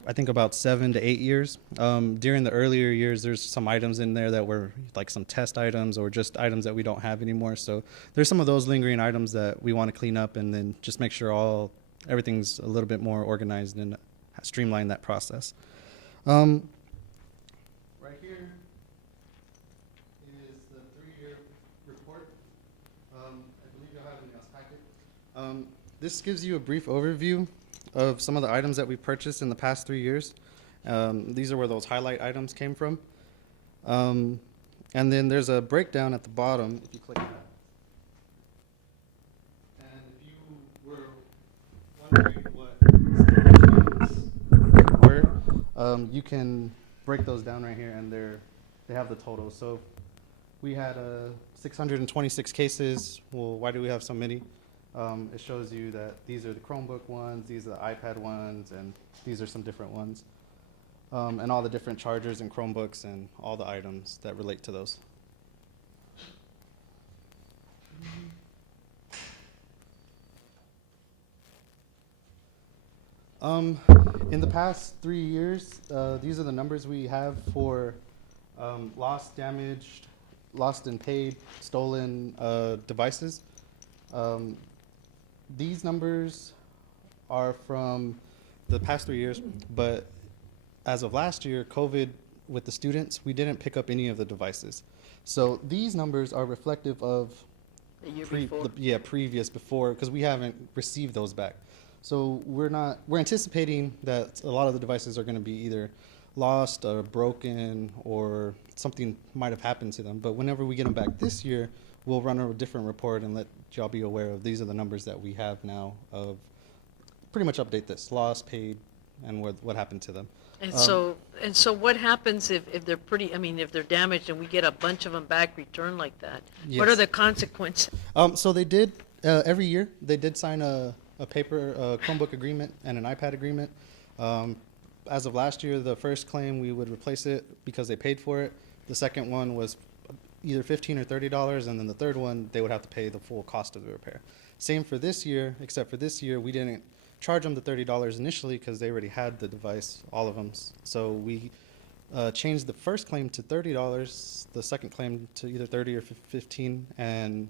I think, about 7 to 8 years. During the earlier years, there's some items in there that were like some test items or just items that we don't have anymore. So there's some of those lingering items that we want to clean up and then just make sure everything's a little bit more organized and streamline that process. Right here is the 3-year report. I believe you'll have it in your packet. This gives you a brief overview of some of the items that we purchased in the past 3 years. These are where those highlight items came from. And then there's a breakdown at the bottom, if you click that. And if you were wondering what were, you can break those down right here, and they have the total. So we had 626 cases. Well, why do we have so many? It shows you that these are the Chromebook ones, these are the iPad ones, and these are some different ones. And all the different chargers and Chromebooks and all the items that relate to those. In the past 3 years, these are the numbers we have for lost, damaged, lost and paid, stolen devices. These numbers are from the past 3 years, but as of last year, COVID with the students, we didn't pick up any of the devices. So these numbers are reflective of The year before? previous before, because we haven't received those back. So we're anticipating that a lot of the devices are going to be either lost or broken or something might have happened to them. But whenever we get them back this year, we'll run a different report and let y'all be aware of these are the numbers that we have now of pretty much update this, lost, paid, and what happened to them. And so what happens if they're if they're damaged and we get a bunch of them back returned like that? What are Yes. the consequences? So they did, every year, they did sign a Chromebook agreement and an iPad agreement. As of last year, the first claim, we would replace it because they paid for it. The second one was either $15 or $30, and then the third one, they would have to pay the full cost of the repair. Same for this year, except for this year, we didn't charge them the $30 initially because they already had the device, all of them. So we changed the first claim to $30, the second claim to either 30 or 15, and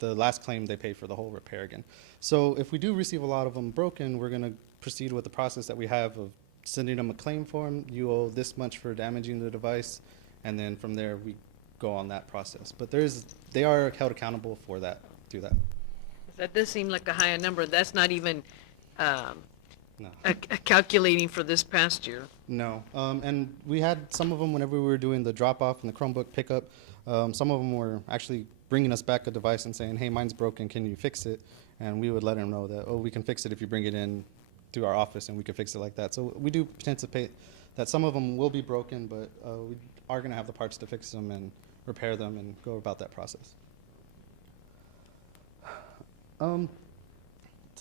the last claim they pay for the whole repair again. So if we do receive a lot of them broken, we're going to proceed with the process that we have of sending them a claim form. You owe this much for damaging the device, and then from there we go on that process. But they are held accountable for that, through that. That does seem like a higher number. That's not even No. calculating for this past year. No, and we had some of them whenever we were doing the drop-off and the Chromebook pickup. Some of them were actually bringing us back a device and saying, hey, mine's broken, can you fix it? And we would let them know that, oh, we can fix it if you bring it in through our office and we can fix it like that. So we do anticipate that some of them will be broken, but we are going to have the parts to fix them and repair them and go about that process. So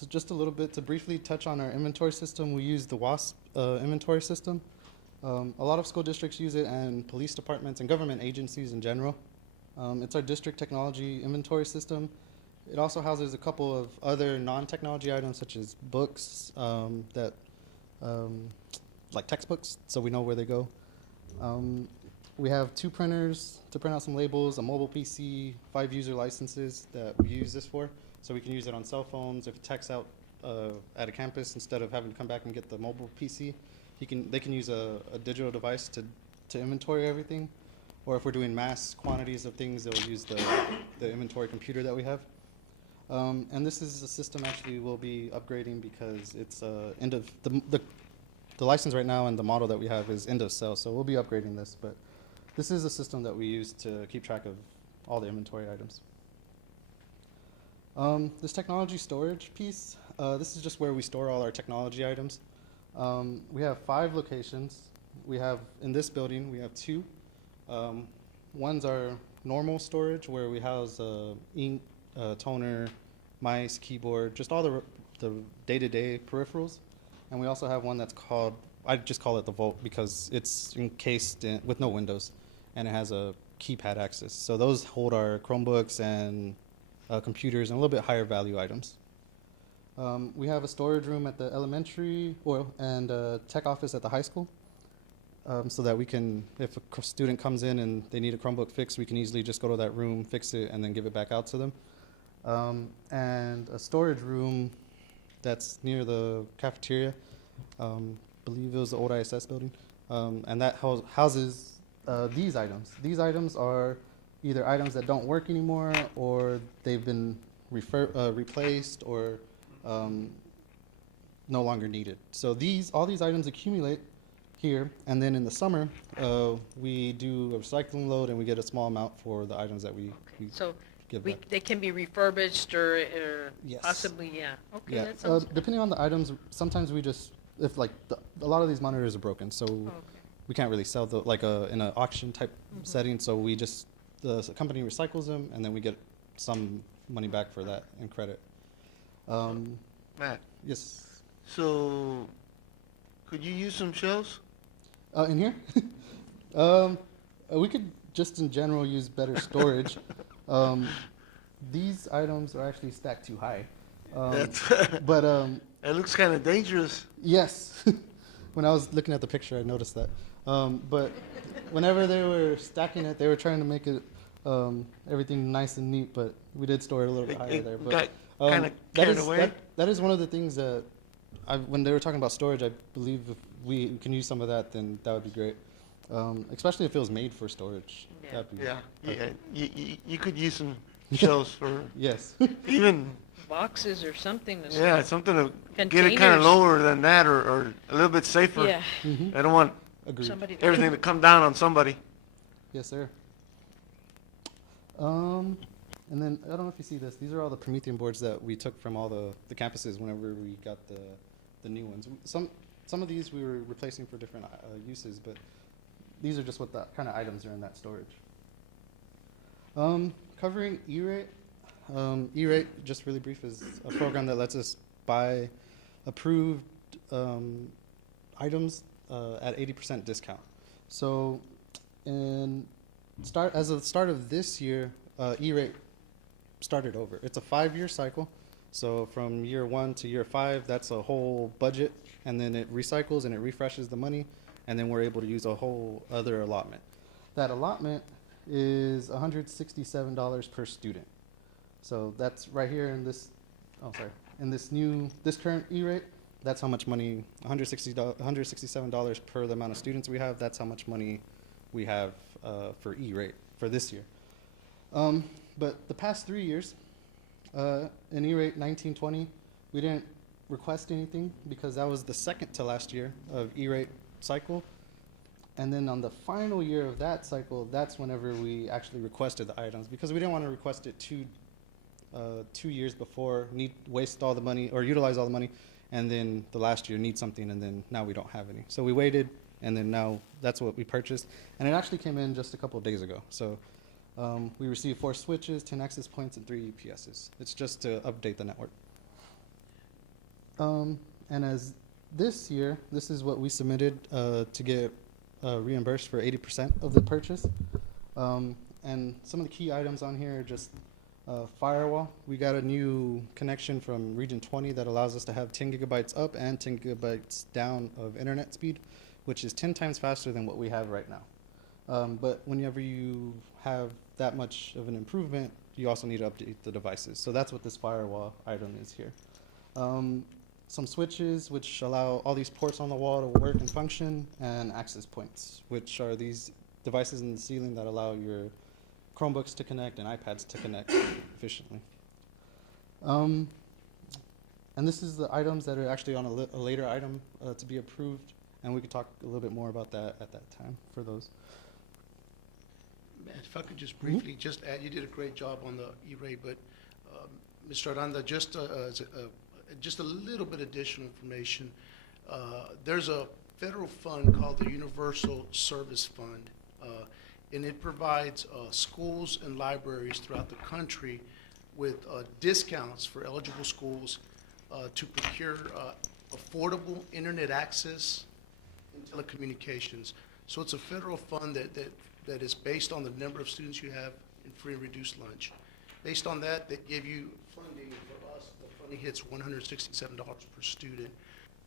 just a little bit to briefly touch on our inventory system, we use the WASP inventory system. A lot of school districts use it, and police departments and government agencies in general. It's our district technology inventory system. It also houses a couple of other non-technology items such as books like textbooks, so we know where they go. We have 2 printers to print out some labels, a mobile PC, 5 user licenses that we use this for. So we can use it on cell phones. If it tech's out at a campus, instead of having to come back and get the mobile PC, they can use a digital device to inventory everything. Or if we're doing mass quantities of things, they'll use the inventory computer that we have. And this is a system actually we'll be upgrading because it's end of the license right now and the model that we have is end of sale. So we'll be upgrading this, but this is a system that we use to keep track of all the inventory items. This technology storage piece, this is just where we store all our technology items. We have 5 locations. We have, in this building, we have 2. One's our normal storage where we house ink, toner, mice, keyboard, just all the day-to-day peripherals. And we also have one that's called, I just call it the Vault because it's encased with no windows and it has a keypad access. So those hold our Chromebooks and computers and a little bit higher value items. We have a storage room at the elementary and a tech office at the high school, so that we can, if a student comes in and they need a Chromebook fixed, we can easily just go to that room, fix it, and then give it back out to them. And a storage room that's near the cafeteria, believe it was the old ISS building, and that houses these items. These items are either items that don't work anymore or they've been replaced or no longer needed. So all these items accumulate here, and then in the summer, we do a recycling load and we get a small amount for the items that we give back. They can be refurbished or Yes. possibly, yeah. Okay, Yeah, that sounds depending on the items, sometimes we just, if like, a lot of these monitors are broken, so we can't really sell in an auction type setting, so we just, the company recycles them, and then we get some money back for that in credit. Matt, Yes. so could you use some shelves? In here? We could just in general use better storage. These items are actually stacked too high. But it looks kind of dangerous. yes, when I was looking at the picture, I noticed that. But whenever they were stacking it, they were trying to make it everything nice and neat. But we did store it a little bit higher there. But Got kind of carried away. that is one of the things that when they were talking about storage, I believe if we can use some of that, then that would be great. Especially if it was made for storage. Yeah. That'd be Yeah, perfect. you could use some shelves for Yes. even boxes or something. to Yeah, store. something to get it kind Containers. of lower than that, or a little bit safer. Yeah. I don't want Agreed. Somebody. everything to come down on somebody. Yes, sir. And then, I don't know if you see this, these are all the Promethean boards that we took from all the campuses whenever we got the new ones. Some of these we were replacing for different uses, but these are just what the kind of items are in that storage. Covering E-rate. E-rate, just really brief, is a program that lets us buy approved items at 80% discount. So, as of the start of this year, E-rate started over. It's a 5-year cycle. So from year 1 to year 5, that's a whole budget, and then it recycles and it refreshes the money, and then we're able to use a whole other allotment. That allotment is $167 per student. So that's right here in this, in this current E-rate, that's how much money, $167 per the amount of students we have, that's how much money we have for E-rate for this year. But the past 3 years, in E-rate 1920, we didn't request anything because that was the second to last year of E-rate cycle. And then on the final year of that cycle, that's whenever we actually requested the items, because we didn't want to request it 2 years before, waste all the money or utilize all the money, and then the last year need something, and then now we don't have any. So we waited, and then now that's what we purchased, and it actually came in just a couple of days ago. So we received 4 switches, 10 access points, and 3 UPSs. It's just to update the network. And as this year, this is what we submitted to get reimbursed for 80% of the purchase. And some of the key items on here are just firewall. We got a new connection from Region 20 that allows us to have 10 gigabytes up and 10 gigabytes down of internet speed, which is 10 times faster than what we have right now. But whenever you have that much of an improvement, you also need to update the devices. So that's what this firewall item is here. Some switches, which allow all these ports on the wall to work and function, and access points, which are these devices in the ceiling that allow your Chromebooks to connect and iPads to connect efficiently. And this is the items that are actually on a later item to be approved, and we could talk a little bit more about that at that time for those. Matt, if I could just briefly just add, you did a great job on the E-rate, but Mr. Aranda, just a little bit additional information. There's a federal fund called the Universal Service Fund, and it provides schools and libraries throughout the country with discounts for eligible schools to procure affordable internet access and telecommunications. So it's a federal fund that is based on the number of students you have in free and reduced lunch. Based on that, they give you funding. For us, the funding hits $167 per student.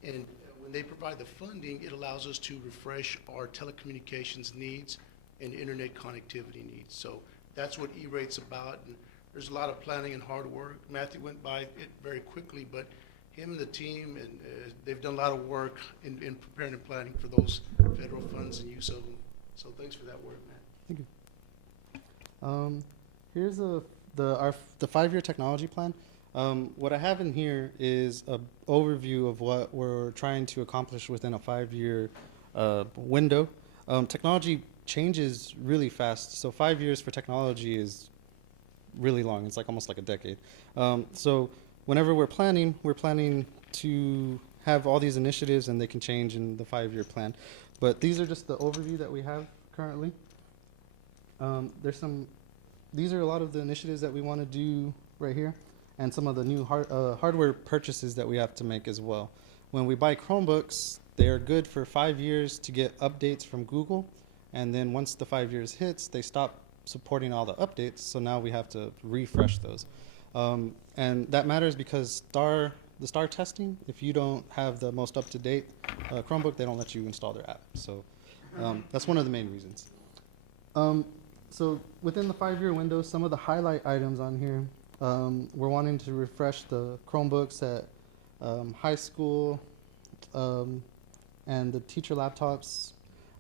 And when they provide the funding, it allows us to refresh our telecommunications needs and internet connectivity needs. So that's what E-rate's about. And there's a lot of planning and hard work. Matthew went by it very quickly, but him and the team, and they've done a lot of work in preparing and planning for those federal funds and use of them. So thanks for that work, Matt. Thank you. Here's the 5-year technology plan. What I have in here is an overview of what we're trying to accomplish within a 5-year window. Technology changes really fast, so 5 years for technology is really long. It's like almost like a decade. So whenever we're planning to have all these initiatives, and they can change in the 5-year plan. But these are just the overview that we have currently. These are a lot of the initiatives that we want to do right here, and some of the new hardware purchases that we have to make as well. When we buy Chromebooks, they are good for 5 years to get updates from Google, and then once the 5 years hits, they stop supporting all the updates, so now we have to refresh those. And that matters because the STAR testing, if you don't have the most up-to-date Chromebook, they don't let you install their app. So that's one of the main reasons. So within the 5-year window, some of the highlight items on here, we're wanting to refresh the Chromebooks at high school and the teacher laptops.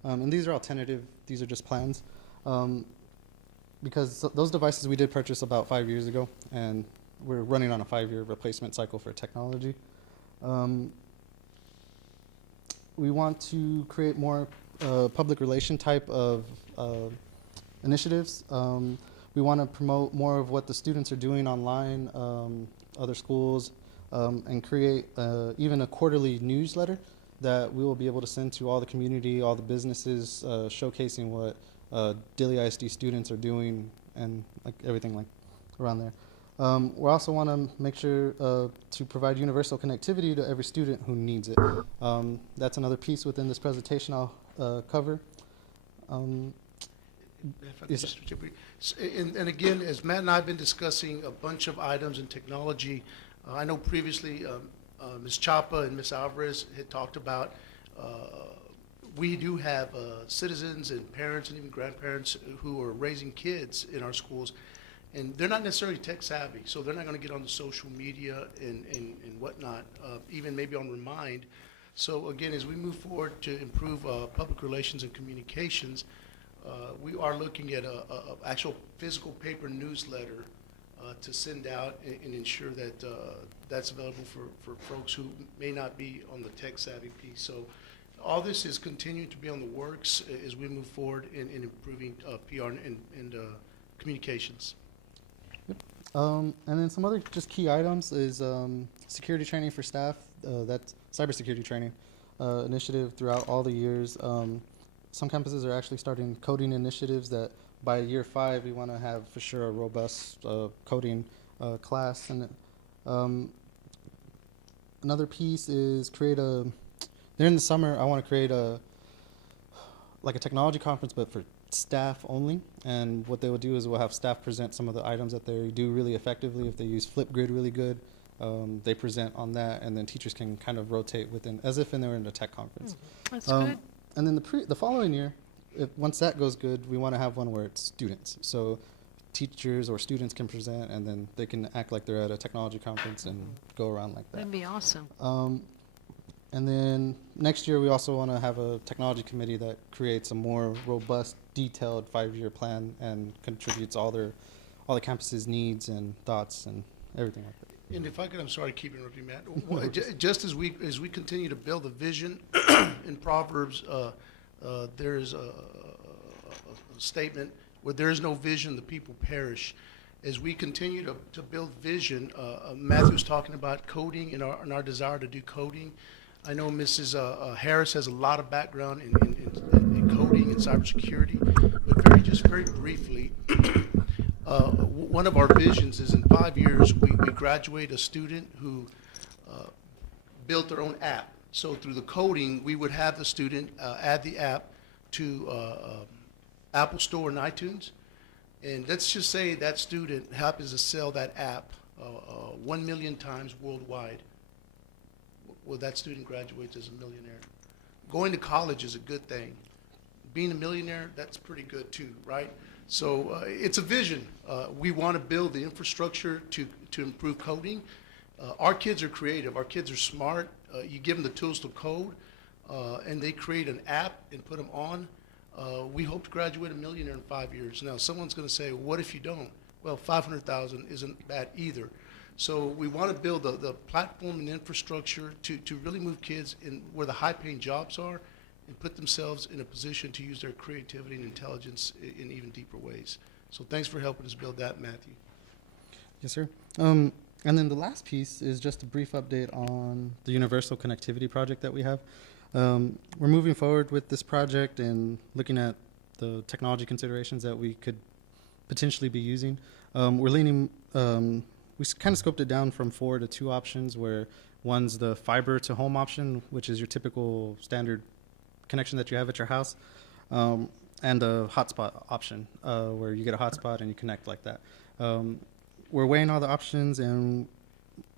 And these are all tentative. These are just plans. Because those devices we did purchase about 5 years ago, and we're running on a 5-year replacement cycle for technology. We want to create more public relation type of initiatives. We want to promote more of what the students are doing online, other schools, and create even a quarterly newsletter that we will be able to send to all the community, all the businesses, showcasing what Dilley ISD students are doing and like everything like around there. We also want to make sure to provide universal connectivity to every student who needs it. That's another piece within this presentation I'll cover. If I could Yes, just chip in. And again, as Matt and I have been discussing a bunch of items in technology, I know previously Ms. Chapa and Ms. Alvarez had talked about we do have citizens and parents and even grandparents who are raising kids in our schools, and they're not necessarily tech savvy, so they're not going to get on the social media and whatnot, even maybe on Remind. So again, as we move forward to improve public relations and communications, we are looking at a actual physical paper newsletter to send out and ensure that that's available for folks who may not be on the tech savvy piece. So all this is continuing to be on the works as we move forward in improving PR and communications. And then some other just key items is security training for staff. That's cybersecurity training initiative throughout all the years. Some campuses are actually starting coding initiatives that by year 5 we want to have for sure a robust coding class. And another piece is during the summer I want to create like a technology conference but for staff only, and what they will do is we'll have staff present some of the items that they do really effectively. If they use Flipgrid really good, they present on that, and then teachers can kind of rotate within as if they were in a tech conference. That's good. And then the following year, once that goes good, we want to have one where it's students. So teachers or students can present, and then they can act like they're at a technology conference and go around like that. That'd be awesome. And then next year, we also want to have a technology committee that creates a more robust, detailed 5-year plan and contributes all the campus's needs and thoughts and everything like that. And if I could, I'm sorry to keep interrupting, Matt. Just as we continue to build a vision in Proverbs, there is a statement where there is no vision, the people perish. As we continue to build vision, Matthew's talking about coding and our desire to do coding. I know Mrs. Harris has a lot of background in coding and cybersecurity, but very briefly, one of our visions is in 5 years we graduate a student who built their own app. So through the coding, we would have the student add the app to Apple Store and iTunes. And let's just say that student happens to sell that app 1 million times worldwide. Well, that student graduates as a millionaire. Going to college is a good thing. Being a millionaire, that's pretty good too, right? So it's a vision. We want to build the infrastructure to improve coding. Our kids are creative. Our kids are smart. You give them the tools to code, and they create an app and put them on. We hope to graduate a millionaire in 5 years. Now, someone's going to say, what if you don't? Well, 500,000 isn't bad either. So we want to build the platform and infrastructure to really move kids in where the high-paying jobs are and put themselves in a position to use their creativity and intelligence in even deeper ways. So thanks for helping us build that, Matthew. Yes, sir. And then the last piece is just a brief update on the universal connectivity project that we have. We're moving forward with this project and looking at the technology considerations that we could potentially be using. We're leaning, we kind of scoped it down from 4 to 2 options, where one's the fiber to home option, which is your typical standard connection that you have at your house, and a hotspot option, where you get a hotspot and you connect like that. We're weighing all the options and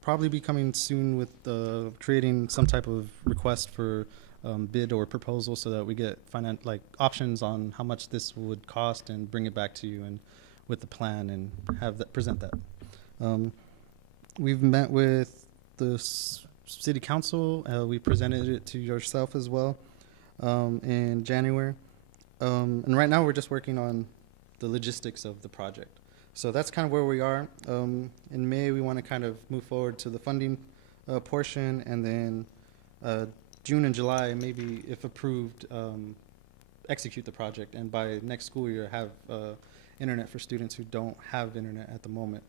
probably be coming soon with creating some type of request for bid or proposal so that we get options on how much this would cost and bring it back to you and with the plan and have that present that. We've met with the city council. We presented it to yourself as well in January. And right now we're just working on the logistics of the project. So that's kind of where we are. In May, we want to kind of move forward to the funding portion, and then June and July, maybe if approved, execute the project, and by next school year have internet for students who don't have internet at the moment.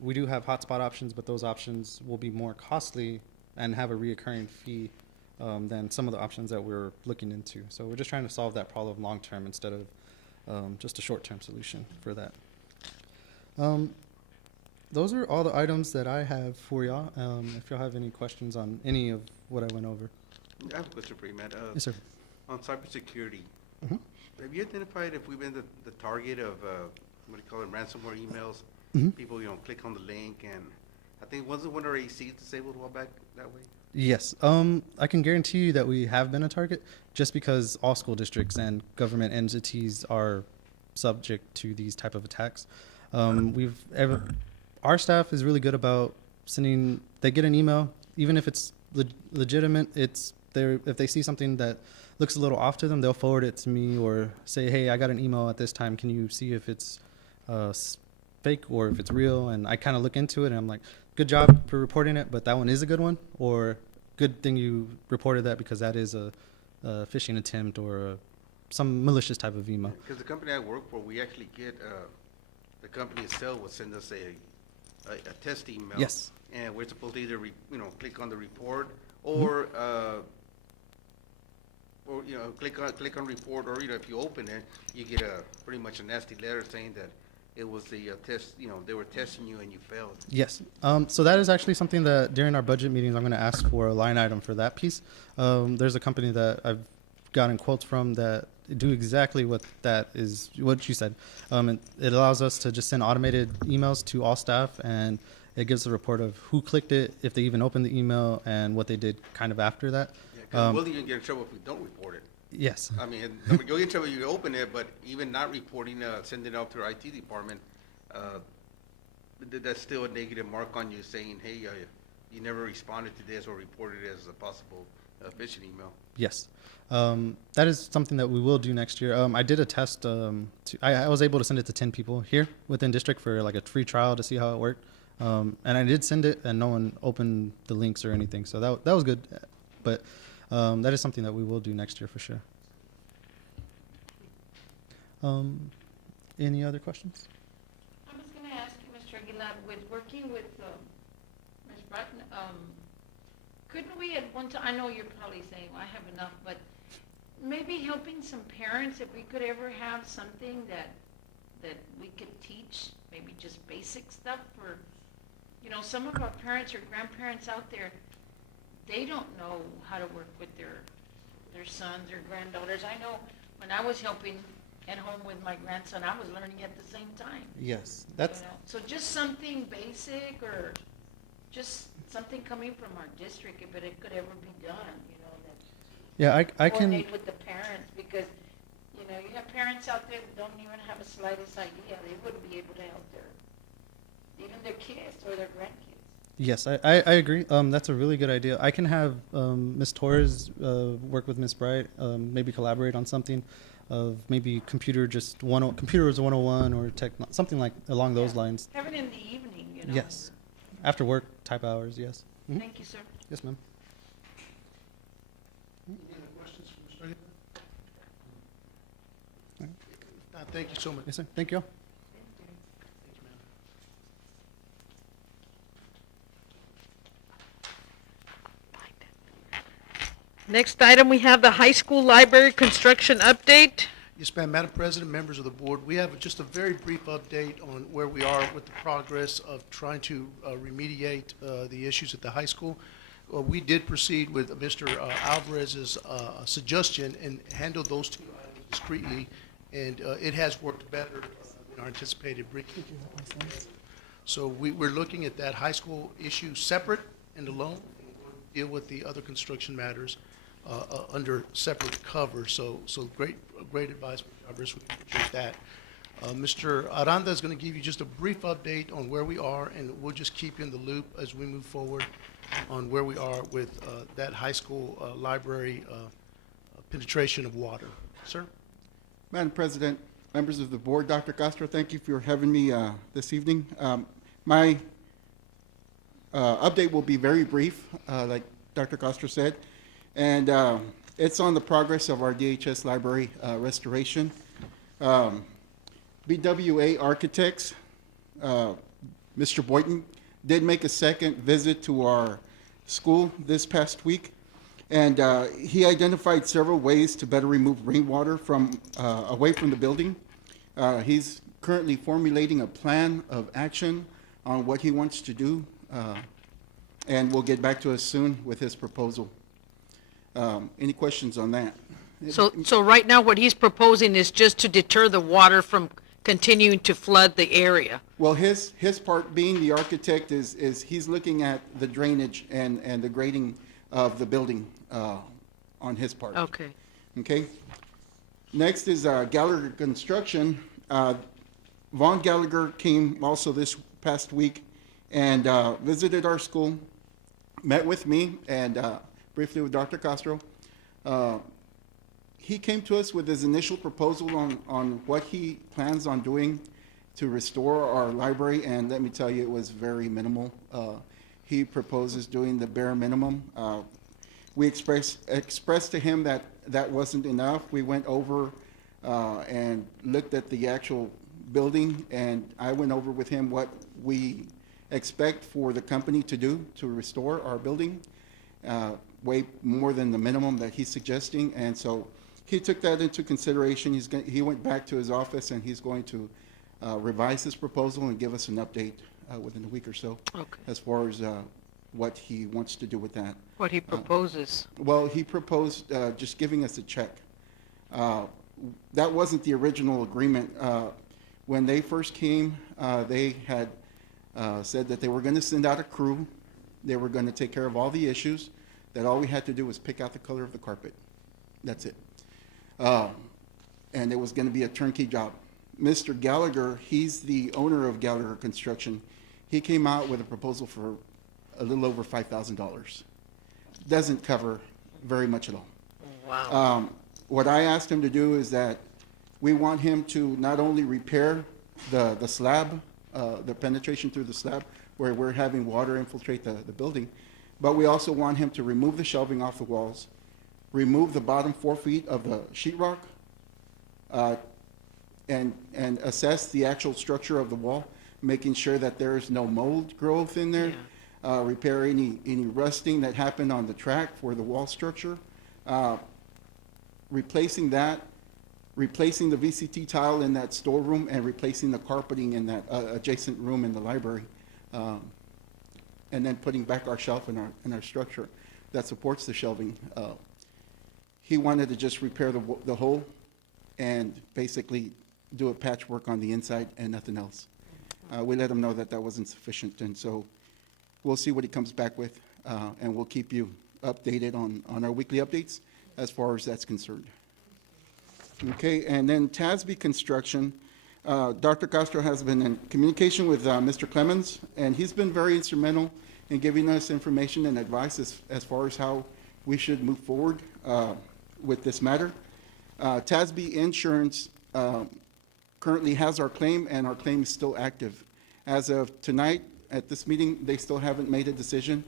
We do have hotspot options, but those options will be more costly and have a reoccurring fee than some of the options that we're looking into. So we're just trying to solve that problem long term instead of just a short term solution for that. Those are all the items that I have for y'all. If y'all have any questions on any of what I went over. I have a question for you, Matt. Yes, sir. On cybersecurity, Mhm. have you identified if we've been the target of, what do you call it, ransomware emails? Mhm. People, click on the link, and I think, wasn't one of our ACs disabled a while back that way? Yes. I can guarantee you that we have been a target just because all school districts and government entities are subject to these type of attacks. Our staff is really good about sending, they get an email, even if it's legitimate, if they see something that looks a little off to them, they'll forward it to me or say, hey, I got an email at this time. Can you see if it's fake or if it's real? And I kind of look into it and I'm like, good job for reporting it, but that one is a good one, or good thing you reported that because that is a phishing attempt or some malicious type of email. Because the company I work for, we actually get, the company itself will send us a test email. Yes. And we're supposed to either, click on the report or, click on report, or, if you open it, you get pretty much a nasty letter saying that it was the test, they were testing you and you failed. Yes. So that is actually something that during our budget meetings, I'm going to ask for a line item for that piece. There's a company that I've gotten quotes from that do exactly what that is, what you said. It allows us to just send automated emails to all staff, and it gives a report of who clicked it, if they even opened the email, and what they did kind of after that. Yeah, because we'll even get in trouble if we don't report it. Yes. I mean, you'll get in trouble if you open it, but even not reporting, sending it out to our IT department, that's still a negative mark on you saying, hey, you never responded to this or reported it as a possible phishing email. Yes. That is something that we will do next year. I did a test. I was able to send it to 10 people here within district for like a free trial to see how it worked. And I did send it, and no one opened the links or anything. So that was good. But that is something that we will do next year for sure. Any other questions? I was gonna ask you, Mr. Aguilar, with working with Ms. Bratton, couldn't we at one time, I know you're probably saying, well, I have enough, but maybe helping some parents, if we could ever have something that we could teach, maybe just basic stuff for, some of our parents or grandparents out there, they don't know how to work with their sons or granddaughters. I know when I was helping at home with my grandson, I was learning at the same time. Yes. That's So just something basic, or just something coming from our district, if it could ever be done, that yeah. I can. coordinate with the parents, because, you have parents out there that don't even have a slightest idea. They wouldn't be able to help even their kids or their grandkids. Yes, I agree. That's a really good idea. I can have Ms. Torres work with Ms. Bright, maybe collaborate on something of maybe computers 101 or something like along those lines. Have it in the evening, Yes. After work type hours, yes. Mhm. Thank you, sir. Yes, ma'am. Any other questions for Mr. Aguilar? If not, thank you so much. Yes, sir. Thank you all. Next item, we have the high school library construction update. Yes, ma'am. Madam President, members of the board, we have just a very brief update on where we are with the progress of trying to remediate the issues at the high school. We did proceed with Mr. Alvarez's suggestion and handled those two items discreetly, and it has worked better than our anticipated briefing. So we're looking at that high school issue separate and alone, and we'll deal with the other construction matters under separate cover. So great advice, Mr. Alvarez. We appreciate that. Mr. Aranda is going to give you just a brief update on where we are, and we'll just keep you in the loop as we move forward on where we are with that high school library penetration of water. Sir? Madam President, members of the board. Dr. Castro, thank you for having me this evening. My update will be very brief, like Dr. Castro said, and it's on the progress of our DHS library restoration. BWA Architects, Mr. Boynton, did make a second visit to our school this past week, and he identified several ways to better remove rainwater from away from the building. He's currently formulating a plan of action on what he wants to do, and will get back to us soon with his proposal. Any questions on that? So right now, what he's proposing is just to deter the water from continuing to flood the area. Well, his part, being the architect, is he's looking at the drainage and the grading of the building on his part. Okay. Okay. Next is Gallagher Construction. Vaughn Gallagher came also this past week and visited our school, met with me and briefly with Dr. Castro. He came to us with his initial proposal on what he plans on doing to restore our library, and let me tell you, it was very minimal. He proposes doing the bare minimum. We expressed to him that that wasn't enough. We went over and looked at the actual building, and I went over with him what we expect for the company to do to restore our building, way more than the minimum that he's suggesting, and so he took that into consideration. He went back to his office, and he's going to revise his proposal and give us an update within a week or so, Okay. as far as what he wants to do with that. What he proposes. Well, he proposed just giving us a check. That wasn't the original agreement. When they first came, they had said that they were going to send out a crew. They were going to take care of all the issues, that all we had to do was pick out the color of the carpet. That's it. And it was going to be a turnkey job. Mr. Gallagher, he's the owner of Gallagher Construction. He came out with a proposal for a little over $5,000. Doesn't cover very much at all. Wow. What I asked him to do is that we want him to not only repair the slab, the penetration through the slab, where we're having water infiltrate the building, but we also want him to remove the shelving off the walls, remove the bottom 4 feet of the sheetrock, and assess the actual structure of the wall, making sure that there is no mold growth in there, repair any rusting that happened on the track for the wall structure, replacing that, replacing the VCT tile in that storeroom, and replacing the carpeting in that adjacent room in the library, and then putting back our shelf in our structure that supports the shelving. He wanted to just repair the hole and basically do a patchwork on the inside and nothing else. We let him know that that wasn't sufficient, and so we'll see what he comes back with, and we'll keep you updated on our weekly updates as far as that's concerned. Okay, and then TASB Construction, Dr. Castro has been in communication with Mr. Clemens, and he's been very instrumental in giving us information and advice as far as how we should move forward with this matter. TASB Insurance currently has our claim, and our claim is still active. As of tonight, at this meeting, they still haven't made a decision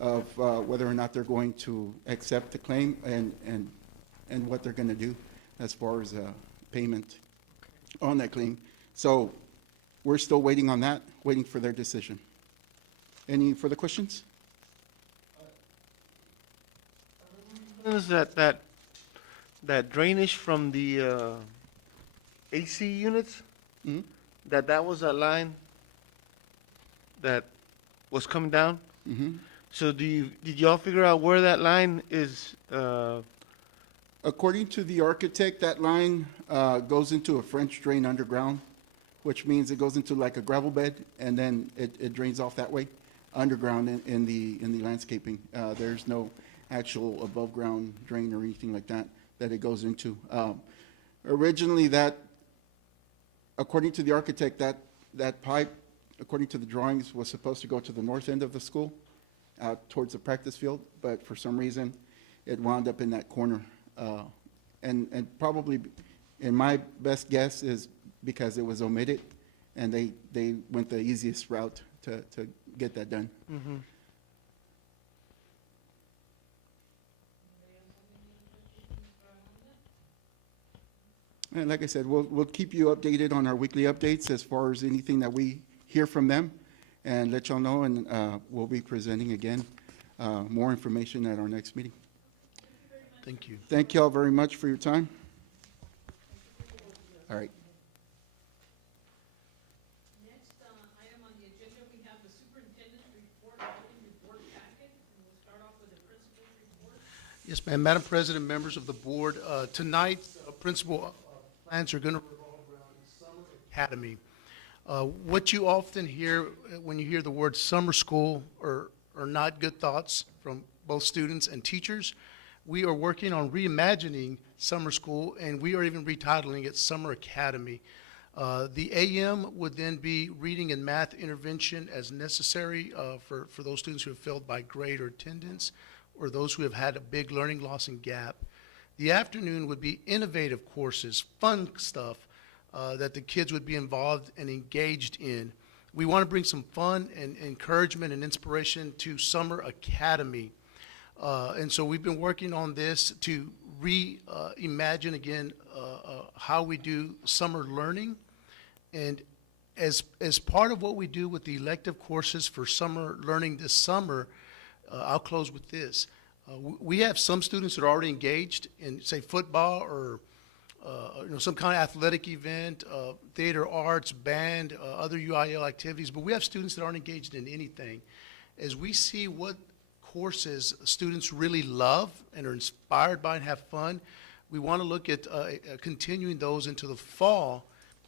of whether or not they're going to accept the claim and what they're going to do as far as payment on that claim. So we're still waiting on that, waiting for their decision. Any further questions? Is that drainage from the AC units? Mm-hmm. That was a line that was coming down? Mm-hmm. So did y'all figure out where that line is? According to the architect, that line goes into a French drain underground, which means it goes into like a gravel bed, and then it drains off that way, underground in the landscaping. There's no actual above ground drain or anything like that it goes into. Originally, according to the architect, that pipe, according to the drawings, was supposed to go to the north end of the school, out towards the practice field, but for some reason, it wound up in that corner. And probably And my best guess is because it was omitted, and they went the easiest route to get that done. And like I said, we'll keep you updated on our weekly updates as far as anything that we hear from them, and let y'all know, and we'll be presenting again more information at our next meeting. Thank you. Thank y'all very much for your time. All right. Next item on the agenda, we have the superintendent's report, voting report packet, and we'll start off with the principal's report. Yes, ma'am. Madam President, members of the board, tonight, principal plans are going to revolve around Summer Academy. What you often hear when you hear the word summer school are not good thoughts from both students and teachers. We are working on reimagining summer school, and we are even retitling it Summer Academy. The AM would then be reading and math intervention as necessary for those students who have failed by grade or attendance, or those who have had a big learning loss and gap. The afternoon would be innovative courses, fun stuff that the kids would be involved and engaged in. We want to bring some fun and encouragement and inspiration to Summer Academy. And so we've been working on this to reimagine again how we do summer learning. And as part of what we do with the elective courses for summer learning this summer, I'll close with this. We have some students that are already engaged in, say, football or some kind of athletic event, theater, arts, band, other UIL activities, but we have students that aren't engaged in anything. As we see what courses students really love and are inspired by and have fun, we want to look at continuing those into the fall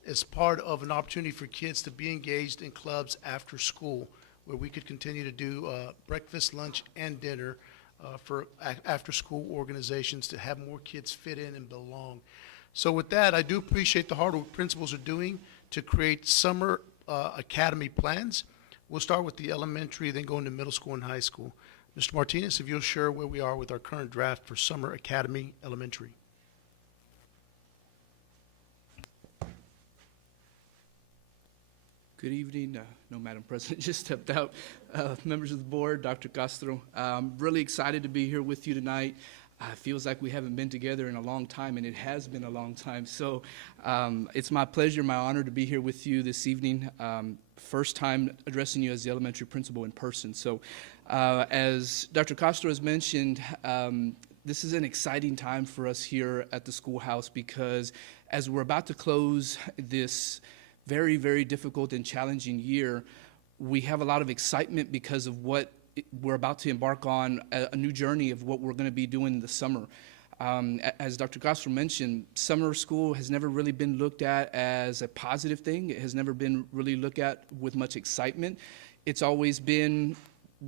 as part of an opportunity for kids to be engaged in clubs after school, where we could continue to do breakfast, lunch, and dinner for after-school organizations to have more kids fit in and belong. So with that, I do appreciate the hard work principals are doing to create summer academy plans. We'll start with the elementary, then go into middle school and high school. Mr. Martinez, if you'll share where we are with our current draft for Summer Academy Elementary. Good evening. No, Madam President just stepped out. Members of the board, Dr. Castro, I'm really excited to be here with you tonight. It feels like we haven't been together in a long time, and it has been a long time. So it's my pleasure, my honor to be here with you this evening. First time addressing you as the elementary principal in person. So as Dr. Castro has mentioned, this is an exciting time for us here at the schoolhouse, because as we're about to close this very, very difficult and challenging year, we have a lot of excitement because of what we're about to embark on, a new journey of what we're going to be doing this summer. As Dr. Castro mentioned, summer school has never really been looked at as a positive thing. It has never been really looked at with much excitement. It's always been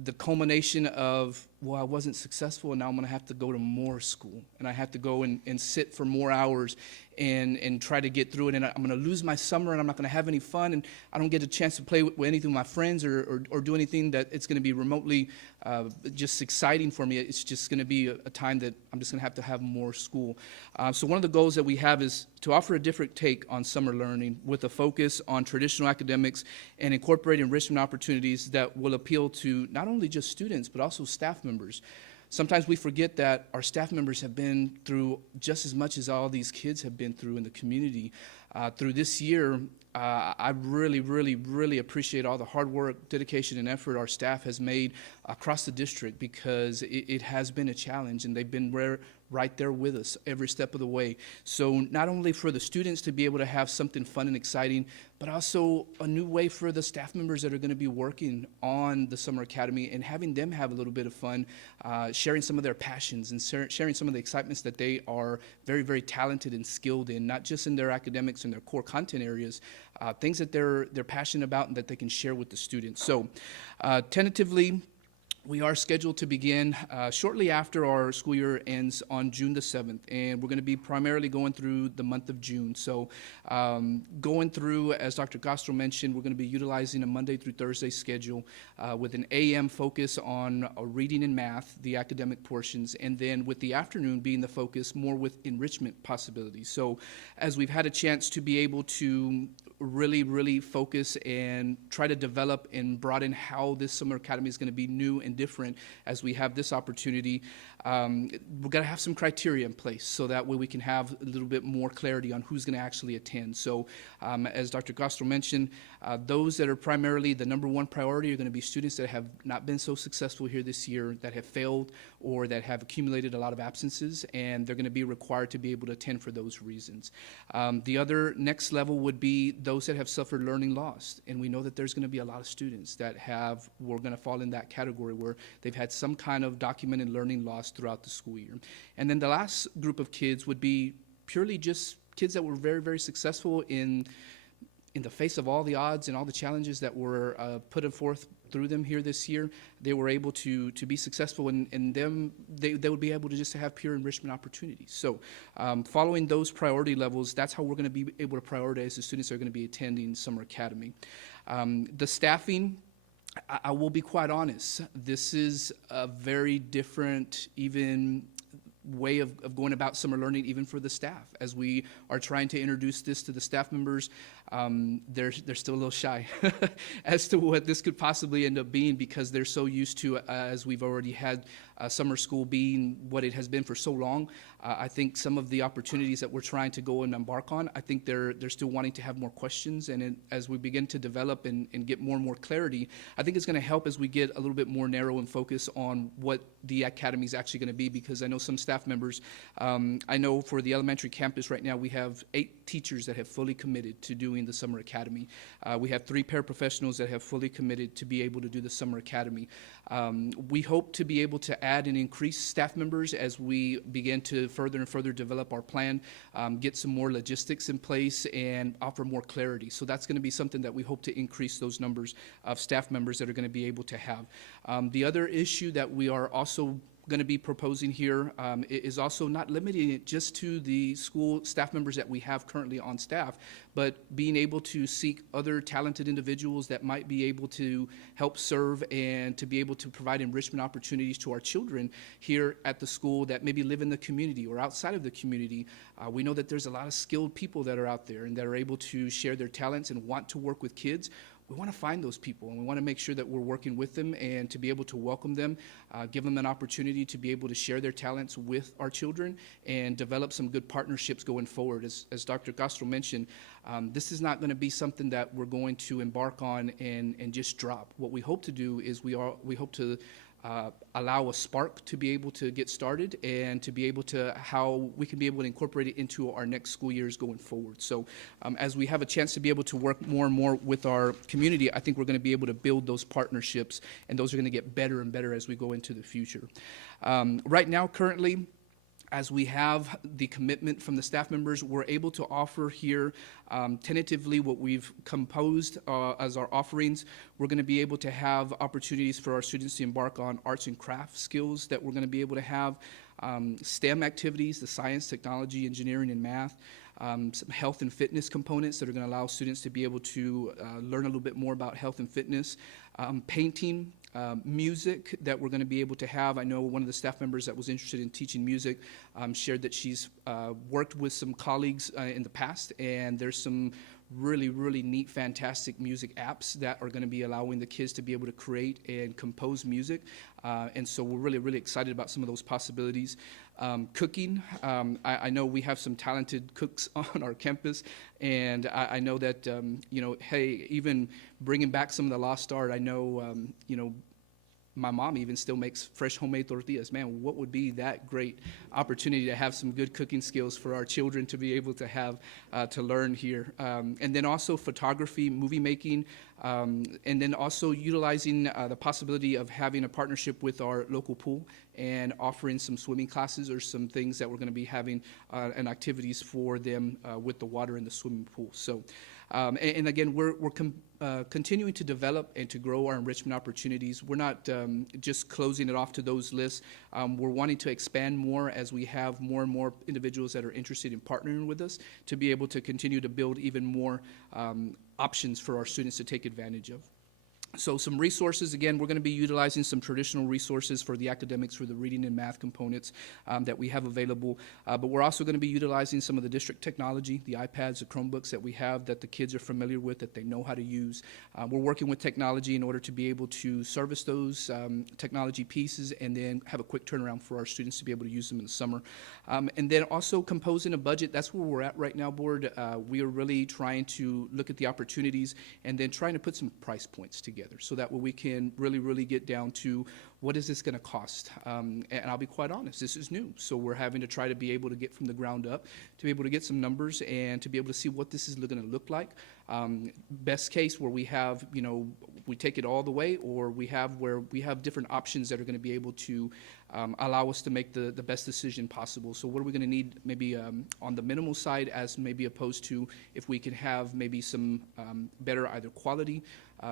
the culmination of, well, I wasn't successful, and now I'm going to have to go to more school, and I have to go and sit for more hours and try to get through it, and I'm going to lose my summer, and I'm not going to have any fun, and I don't get a chance to play with anything with my friends or do anything that it's going to be remotely just exciting for me. It's just going to be a time that I'm just going to have more school. So one of the goals that we have is to offer a different take on summer learning with a focus on traditional academics and incorporate enrichment opportunities that will appeal to not only just students, but also staff members. Sometimes we forget that our staff members have been through just as much as all these kids have been through in the community. Through this year, I really, really, really appreciate all the hard work, dedication, and effort our staff has made across the district, because it has been a challenge, and they've been right there with us every step of the way. So not only for the students to be able to have something fun and exciting, but also a new way for the staff members that are going to be working on the Summer Academy and having them have a little bit of fun, sharing some of their passions and sharing some of the excitements that they are very, very talented and skilled in, not just in their academics and their core content areas, things that they're passionate about and that they can share with the students. So tentatively, We are scheduled to begin shortly after our school year ends on June the 7th, and we're going to be primarily going through the month of June. So going through, as Dr. Castro mentioned, we're going to be utilizing a Monday through Thursday schedule with an AM focus on reading and math, the academic portions, and then with the afternoon being the focus more with enrichment possibilities. So as we've had a chance to be able to really focus and try to develop and broaden how this summer academy is going to be new and different as we have this opportunity. We're going to have some criteria in place so that way we can have a little bit more clarity on who's going to actually attend. So as Dr. Castro mentioned, those that are primarily the number one priority are going to be students that have not been so successful here this year, that have failed or that have accumulated a lot of absences, and they're going to be required to be able to attend for those reasons. The other next level would be those that have suffered learning loss, and we know that there's going to be a lot of students that we're going to fall in that category where they've had some kind of documented learning loss throughout the school year. And then the last group of kids would be purely just kids that were very successful in the face of all the odds and all the challenges that were put forth through them here this year. They were able to be successful, and they would be able to just have pure enrichment opportunities. So following those priority levels, that's how we're going to be able to prioritize the students that are going to be attending Summer Academy. The staffing, I will be quite honest, this is a very different even way of going about summer learning, even for the staff. As we are trying to introduce this to the staff members, they're still a little shy as to what this could possibly end up being, because they're so used to, as we've already had summer school being what it has been for so long. I think some of the opportunities that we're trying to go and embark on, I think they're still wanting to have more questions, and as we begin to develop and get more and more clarity, I think it's going to help as we get a little bit more narrow and focus on what the academy is actually going to be, because I know some staff members, I know for the elementary campus right now, we have 8 teachers that have fully committed to doing the summer academy. We have 3 paraprofessionals that have fully committed to be able to do the summer academy. We hope to be able to add and increase staff members as we begin to further and further develop our plan, get some more logistics in place, and offer more clarity. So that's going to be something that we hope to increase those numbers of staff members that are going to be able to have. The other issue that we are also going to be proposing here is also not limiting it just to the school staff members that we have currently on staff, but being able to seek other talented individuals that might be able to help serve and to be able to provide enrichment opportunities to our children here at the school that maybe live in the community or outside of the community. We know that there's a lot of skilled people that are out there and that are able to share their talents and want to work with kids. We want to find those people, and we want to make sure that we're working with them and to be able to welcome them, give them an opportunity to be able to share their talents with our children and develop some good partnerships going forward. As Dr. Castro mentioned, this is not going to be something that we're going to embark on and just drop. What we hope to do is we hope to allow a spark to be able to get started and to be able to how we can be able to incorporate it into our next school years going forward. So as we have a chance to be able to work more and more with our community, I think we're going to be able to build those partnerships, and those are going to get better and better as we go into the future. Right now, currently, as we have the commitment from the staff members, we're able to offer here tentatively what we've composed as our offerings. We're going to be able to have opportunities for our students to embark on arts and craft skills that we're going to be able to have, STEM activities, the science, technology, engineering, and math, some health and fitness components that are going to allow students to be able to learn a little bit more about health and fitness, painting, music that we're going to be able to have. I know one of the staff members that was interested in teaching music shared that she's worked with some colleagues in the past, and there's some really neat, fantastic music apps that are going to be allowing the kids to be able to create and compose music. And so we're really excited about some of those possibilities. Cooking, I know we have some talented cooks on our campus, and I know that, hey, even bringing back some of the lost art, I know, my mom even still makes fresh homemade tortillas. Man, what would be that great opportunity to have some good cooking skills for our children to be able to have to learn here. And then also photography, movie making, and then also utilizing the possibility of having a partnership with our local pool and offering some swimming classes or some things that we're going to be having and activities for them with the water in the swimming pool. So And again, we're continuing to develop and to grow our enrichment opportunities. We're not just closing it off to those lists. We're wanting to expand more as we have more and more individuals that are interested in partnering with us to be able to continue to build even more options for our students to take advantage of. So some resources, again, we're going to be utilizing some traditional resources for the academics, for the reading and math components that we have available. But we're also going to be utilizing some of the district technology, the iPads, the Chromebooks that we have that the kids are familiar with, that they know how to use. We're working with technology in order to be able to service those technology pieces and then have a quick turnaround for our students to be able to use them in the summer. And then also composing a budget. That's where we're at right now, Board. We are really trying to look at the opportunities and then trying to put some price points together, so that way we can really get down to what is this going to cost. And I'll be quite honest, this is new, so we're having to try to be able to get from the ground up to be able to get some numbers and to be able to see what this is going to look like. Best case where we have, we take it all the way, or we have different options that are going to be able to allow us to make the best decision possible. So what are we going to need maybe on the minimal side, as maybe opposed to if we can have maybe some better either quality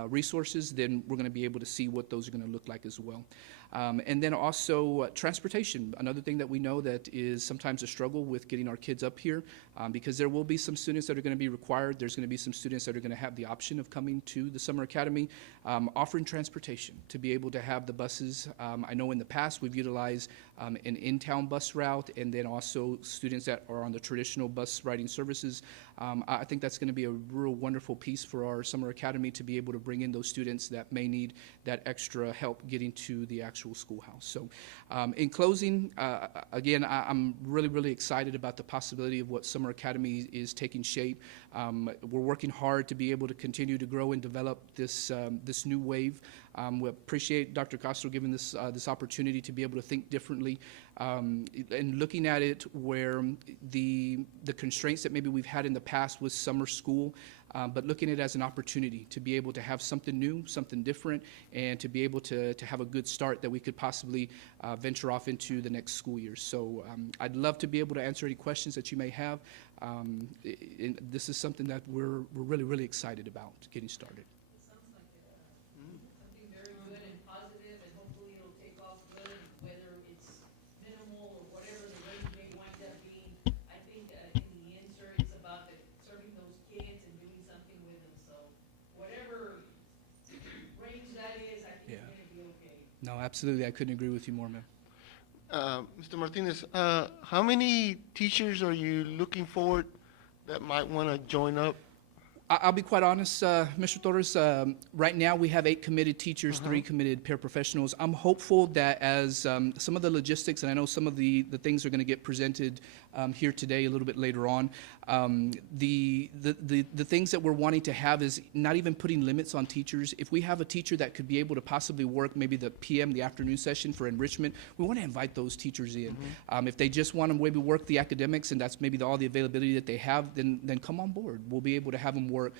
resources, then we're going to be able to see what those are going to look like as well. And then also transportation, another thing that we know that is sometimes a struggle with getting our kids up here, because there will be some students that are going to be required. There's going to be some students that are going to have the option of coming to the Summer Academy, offering transportation to be able to have the buses. I know in the past we've utilized an in-town bus route, and then also students that are on the traditional bus riding services. I think that's going to be a real wonderful piece for our Summer Academy to be able to bring in those students that may need that extra help getting to the actual schoolhouse. So in closing, again, I'm really excited about the possibility of what Summer Academy is taking shape. We're working hard to be able to continue to grow and develop this new wave. We appreciate Dr. Castro giving this opportunity to be able to think differently and looking at it where the constraints that maybe we've had in the past with summer school, but looking at it as an opportunity to be able to have something new, something different, and to be able to have a good start that we could possibly venture off into the next school year. So I'd love to be able to answer any questions that you may have. This is something that we're really excited about getting started. Something very good and positive, and hopefully it'll take off good, whether it's minimal or whatever the range may wind up being. I think in the end, sir, it's about serving those kids and doing something with them. So whatever range that is, I think it's gonna be okay. No, absolutely. I couldn't agree with you more, ma'am. Mr. Martinez, how many teachers are you looking forward that might want to join up? I'll be quite honest, Mr. Torres. Right now, we have 8 committed teachers, 3 committed paraprofessionals. I'm hopeful that as some of the logistics, and I know some of the things are going to get presented here today a little bit later on, the things that we're wanting to have is not even putting limits on teachers. If we have a teacher that could be able to possibly work maybe the PM, the afternoon session for enrichment, we want to invite those teachers in. If they just want to maybe work the academics and that's maybe all the availability that they have, then come on board. We'll be able to have them work.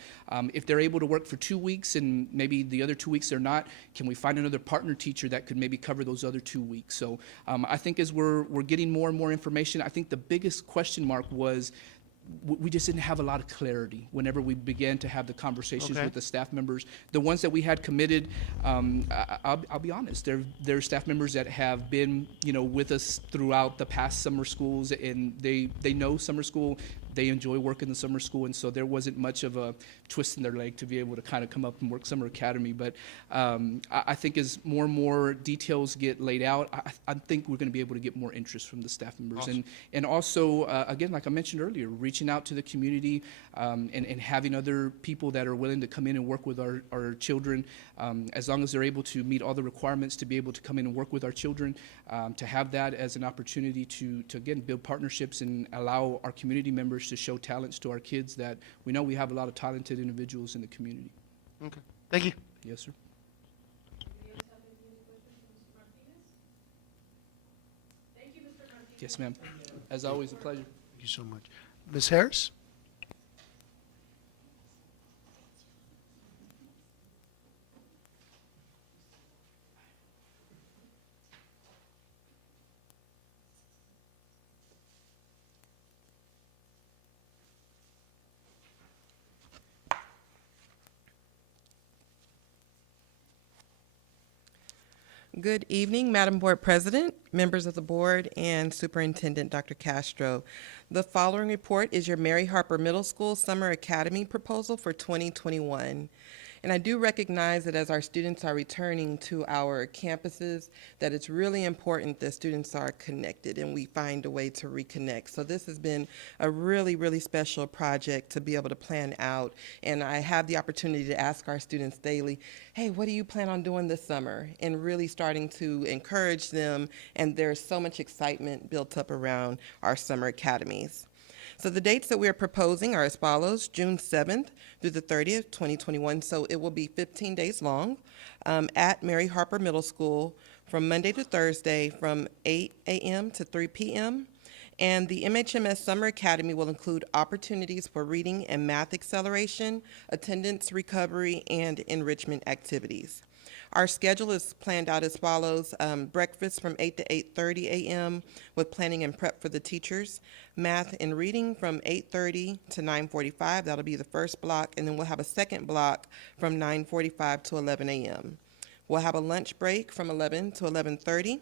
If they're able to work for 2 weeks and maybe the other 2 weeks they're not, can we find another partner teacher that could maybe cover those other 2 weeks? So I think as we're getting more and more information, I think the biggest question mark was we just didn't have a lot of clarity whenever we began to have the conversations with the staff members. The ones that we had committed, I'll be honest, they're staff members that have been, with us throughout the past summer schools, and they know summer school. They enjoy working in summer school, and so there wasn't much of a twist in their leg to be able to kind of come up and work Summer Academy. But I think as more and more details get laid out, I think we're going to be able to get more interest from the staff members. Awesome. And also, again, like I mentioned earlier, reaching out to the community and having other people that are willing to come in and work with our children, as long as they're able to meet all the requirements to be able to come in and work with our children, to have that as an opportunity to again, build partnerships and allow our community members to show talents to our kids that we know we have a lot of talented individuals in the community. Okay. Thank you. Yes, sir. Thank you, Mr. Martinez. Yes, ma'am. As always, a pleasure. Thank you so much. Ms. Harris? Good evening, Madam Board President, members of the board, and Superintendent Dr. Castro. The following report is your Mary Harper Middle School Summer Academy proposal for 2021. And I do recognize that as our students are returning to our campuses, that it's really important that students are connected and we find a way to reconnect. So this has been a really, really special project to be able to plan out. And I have the opportunity to ask our students daily, hey, what do you plan on doing this summer? And really starting to encourage them. And there's so much excitement built up around our summer academies. So the dates that we are proposing are as follows: June 7th through the 30th, 2021. So it will be 15 days long at Mary Harper Middle School from Monday to Thursday from 8 a.m. to 3 p.m. And the MHMS Summer Academy will include opportunities for reading and math acceleration, attendance recovery, and enrichment activities. Our schedule is planned out as follows: breakfast from 8 to 8:30 a.m. with planning and prep for the teachers. Math and reading from 8:30 to 9:45. That'll be the first block, and then we'll have a second block from 9:45 to 11 a.m. We'll have a lunch break from 11 to 11:30,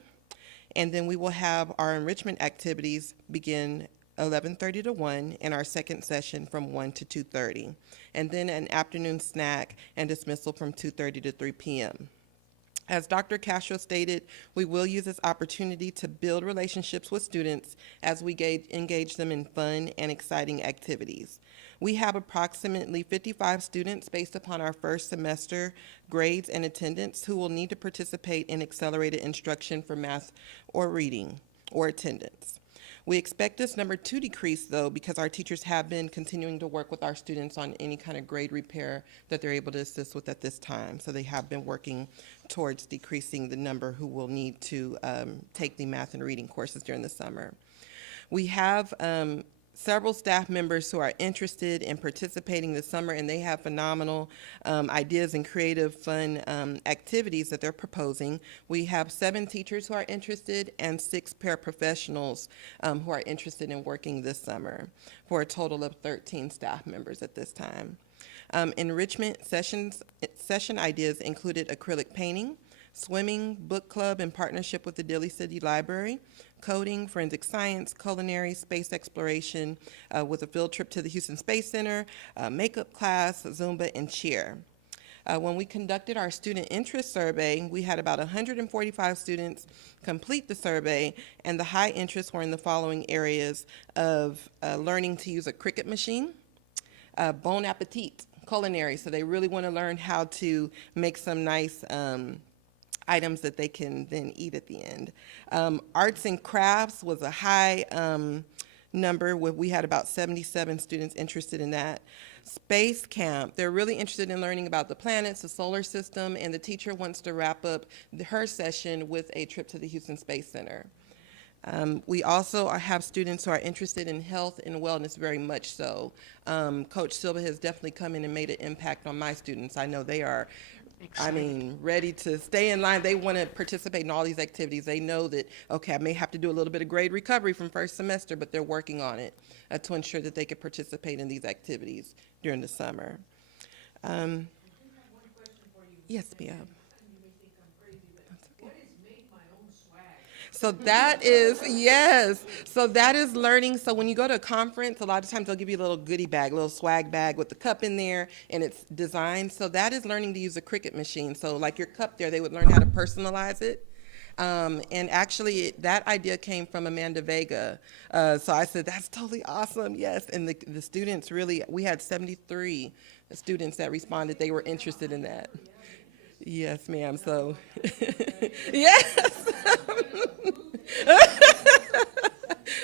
and then we will have our enrichment activities begin 11:30 to 1, and our second session from 1 to 2:30, and then an afternoon snack and dismissal from 2:30 to 3 p.m. As Dr. Castro stated, we will use this opportunity to build relationships with students as we engage them in fun and exciting activities. We have approximately 55 students based upon our first semester grades and attendance who will need to participate in accelerated instruction for math or reading or attendance. We expect this number to decrease, though, because our teachers have been continuing to work with our students on any kind of grade repair that they're able to assist with at this time. So they have been working towards decreasing the number who will need to take the math and reading courses during the summer. We have several staff members who are interested in participating this summer, and they have phenomenal ideas and creative, fun activities that they're proposing. We have 7 teachers who are interested and 6 paraprofessionals who are interested in working this summer, for a total of 13 staff members at this time. Enrichment session ideas included acrylic painting, swimming, book club in partnership with the Dilley City Library, coding, forensic science, culinary, space exploration with a field trip to the Houston Space Center, makeup class, Zumba, and cheer. When we conducted our student interest survey, we had about 145 students complete the survey, and the high interests were in the following areas of learning to use a Cricut machine, bon appetit, culinary, so they really want to learn how to make some nice items that they can then eat at the end. Arts and crafts was a high number. We had about 77 students interested in that. Space camp, they're really interested in learning about the planets, the solar system, and the teacher wants to wrap up her session with a trip to the Houston Space Center. We also have students who are interested in health and wellness, very much so. Coach Silva has definitely come in and made an impact on my students. I know they are ready to stay in line. They want to participate in all these activities. They know that, okay, I may have to do a little bit of grade recovery from first semester, but they're working on it to ensure that they can participate in these activities during the summer. Yes, ma'am. So that is, yes, so that is learning. So when you go to a conference, a lot of times they'll give you a little goodie bag, a little swag bag with the cup in there, and it's designed. So that is learning to use a Cricut machine. So like your cup there, they would learn how to personalize it. And actually, that idea came from Amanda Vega. So I said, that's totally awesome, yes. And the students really, we had 73 students that responded they were interested in that. Yes, ma'am, so, yes.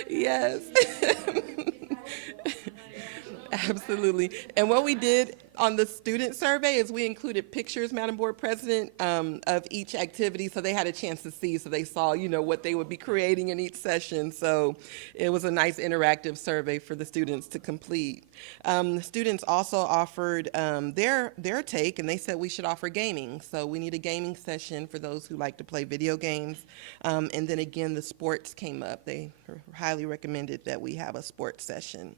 Yes. Absolutely. And what we did on the student survey is we included pictures, Madam Board President, of each activity, so they had a chance to see, so they saw, what they would be creating in each session. So it was a nice interactive survey for the students to complete. The students also offered their take, and they said we should offer gaming. So we need a gaming session for those who like to play video games. And then again, the sports came up. They highly recommended that we have a sports session.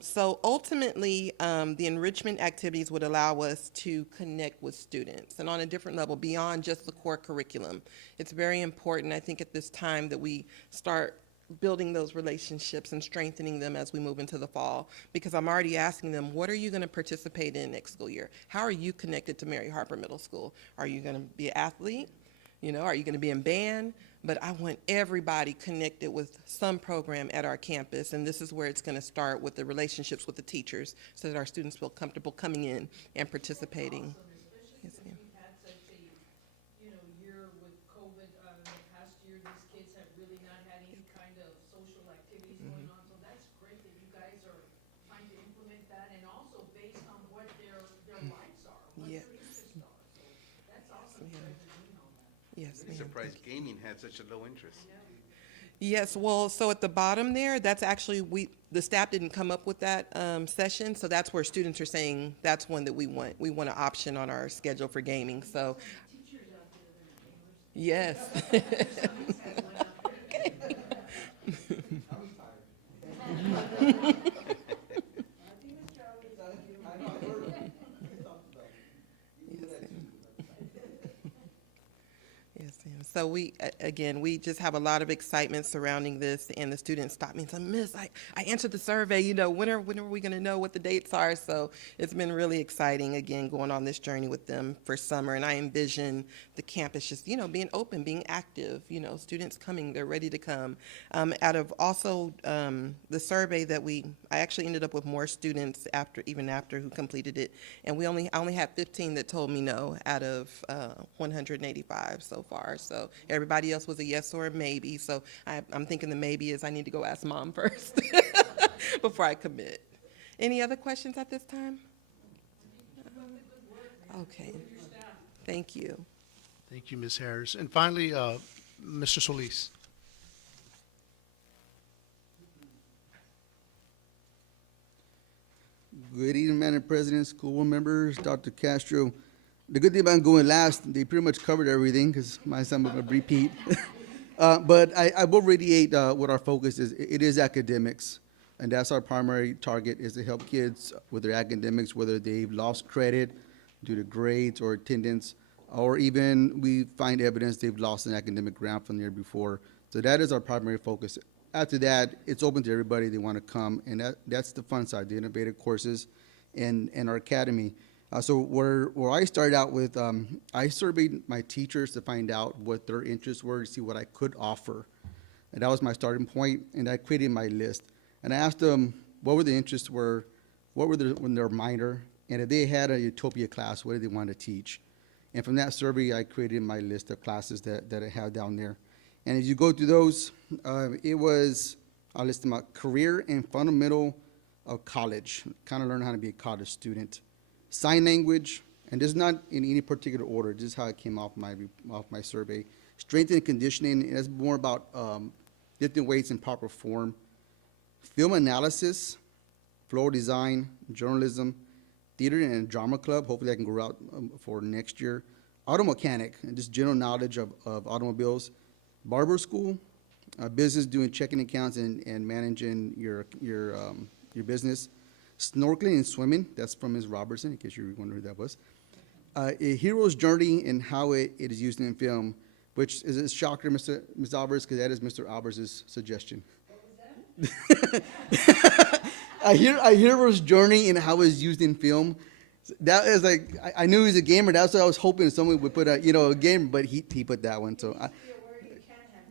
So ultimately, the enrichment activities would allow us to connect with students and on a different level beyond just the core curriculum. It's very important, I think, at this time that we start building those relationships and strengthening them as we move into the fall, because I'm already asking them, what are you going to participate in next school year? How are you connected to Mary Harper Middle School? Are you going to be an athlete? You know, are you going to be in band? But I want everybody connected with some program at our campus, and this is where it's going to start with the relationships with the teachers so that our students feel comfortable coming in and participating. Yes, ma'am. We've had such a, year with COVID, the past year, these kids have really not had any kind of social activities going on, so that's great that you guys are trying to implement that, and also based on what their lives are, what Yeah. their interests are, so that's awesome. Yeah. Yes, I'm ma'am. surprised gaming had such a low interest. Yes, well, so at the bottom there, that's actually, the staff didn't come up with that session, so that's where students are saying that's one that we want. We want an option on our schedule for gaming, so. Yes. Yes, ma'am. So again, we just have a lot of excitement surrounding this, and the students stopped me and said, Miss, I answered the survey, when are we going to know what the dates are? So it's been really exciting, again, going on this journey with them for summer, and I envision the campus just, being open, being active, students coming, they're ready to come. Out of also the survey that I actually ended up with more students even after who completed it, and I only had 15 that told me no out of 185 so far. So everybody else was a yes or a maybe. So I'm thinking the maybe is I need to go ask mom first before I commit. Any other questions at this time? Okay. Thank you. Thank you, Ms. Harris. And finally, Mr. Solis. Good evening, Madam President, school board members, Dr. Castro. The good thing about going last, they pretty much covered everything because my son will repeat. But I will radiate what our focus is. It is academics, and that's our primary target, is to help kids with their academics, whether they've lost credit due to grades or attendance, or even we find evidence they've lost an academic grant from the year before. So that is our primary focus. After that, it's open to everybody they want to come, and that's the fun side, the innovative courses and our academy. So where I started out with, I surveyed my teachers to find out what their interests were, to see what I could offer. And that was my starting point, and I created my list. And I asked them what were the interests were, what were their minor, and if they had a Utopia class, what did they want to teach? And from that survey, I created my list of classes that I have down there. And as you go through those, I'll list them out, career and fundamental of college, kind of learn how to be a college student. Sign language, and this is not in any particular order, this is how it came off my survey. Strength and conditioning, and that's more about lifting weights in proper form. Film analysis, floor design, journalism, theater and drama club, hopefully I can go out for next year. Auto mechanic, and just general knowledge of automobiles. Barber school, business, doing checking accounts and managing your business. Snorkeling and swimming, that's from Ms. Robertson, in case you were wondering who that was. A hero's journey and how it is used in film, which is a shocker, Ms. Alvarez, because that is Mr. Alvarez's suggestion. A hero's journey and how it's used in film. That is like, I knew he was a gamer, that's what I was hoping someone would put a game, but he put that one, so. I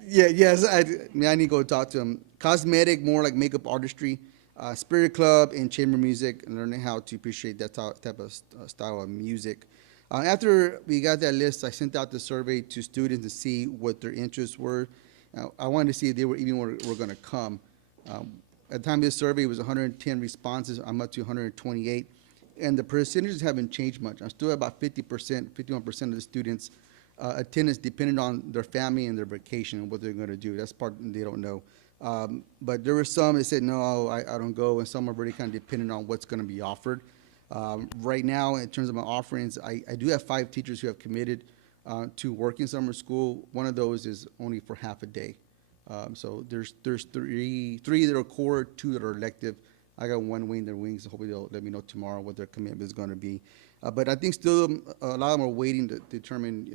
need to go talk to him. Cosmetic, more like makeup artistry. Spirit Club and chamber music, and learning how to appreciate that type of style of music. After we got that list, I sent out the survey to students to see what their interests were. I wanted to see if they were going to come. At the time of this survey, it was 110 responses. I'm up to 128, and the percentages haven't changed much. I'm still at about 50%, 51% of the students' attendance depended on their family and their vacation and what they're going to do. That's part they don't know. But there were some that said, no, I don't go, and some are really kind of dependent on what's going to be offered. Right now, in terms of my offerings, I do have 5 teachers who have committed to working summer school. One of those is only for half a day. So there's three that are core, 2 that are elective, I got one wing their wings. Hopefully they'll let me know tomorrow what their commitment is going to be. But I think still a lot of them are waiting to determine,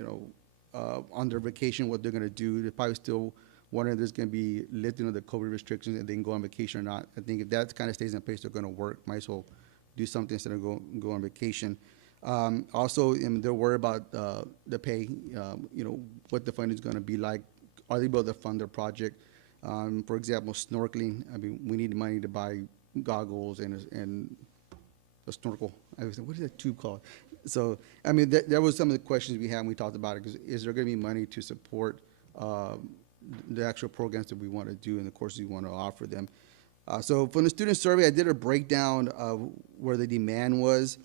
on their vacation what they're going to do. They're probably still wondering if there's going to be lifting of the COVID restrictions and they can go on vacation or not. I think if that kind of stays in place, they're going to work. Might as well do something instead of go on vacation. Also, they're worried about the pay, what the funding is going to be like. Are they able to fund their project? For example, snorkeling. I mean, we need money to buy goggles and a snorkel. I was like, what is that tube called? So, I mean, that was some of the questions we had when we talked about it. Because is there going to be money to support the actual programs that we want to do and the courses we want to offer them? So from the student survey, I did a breakdown of where the demand was.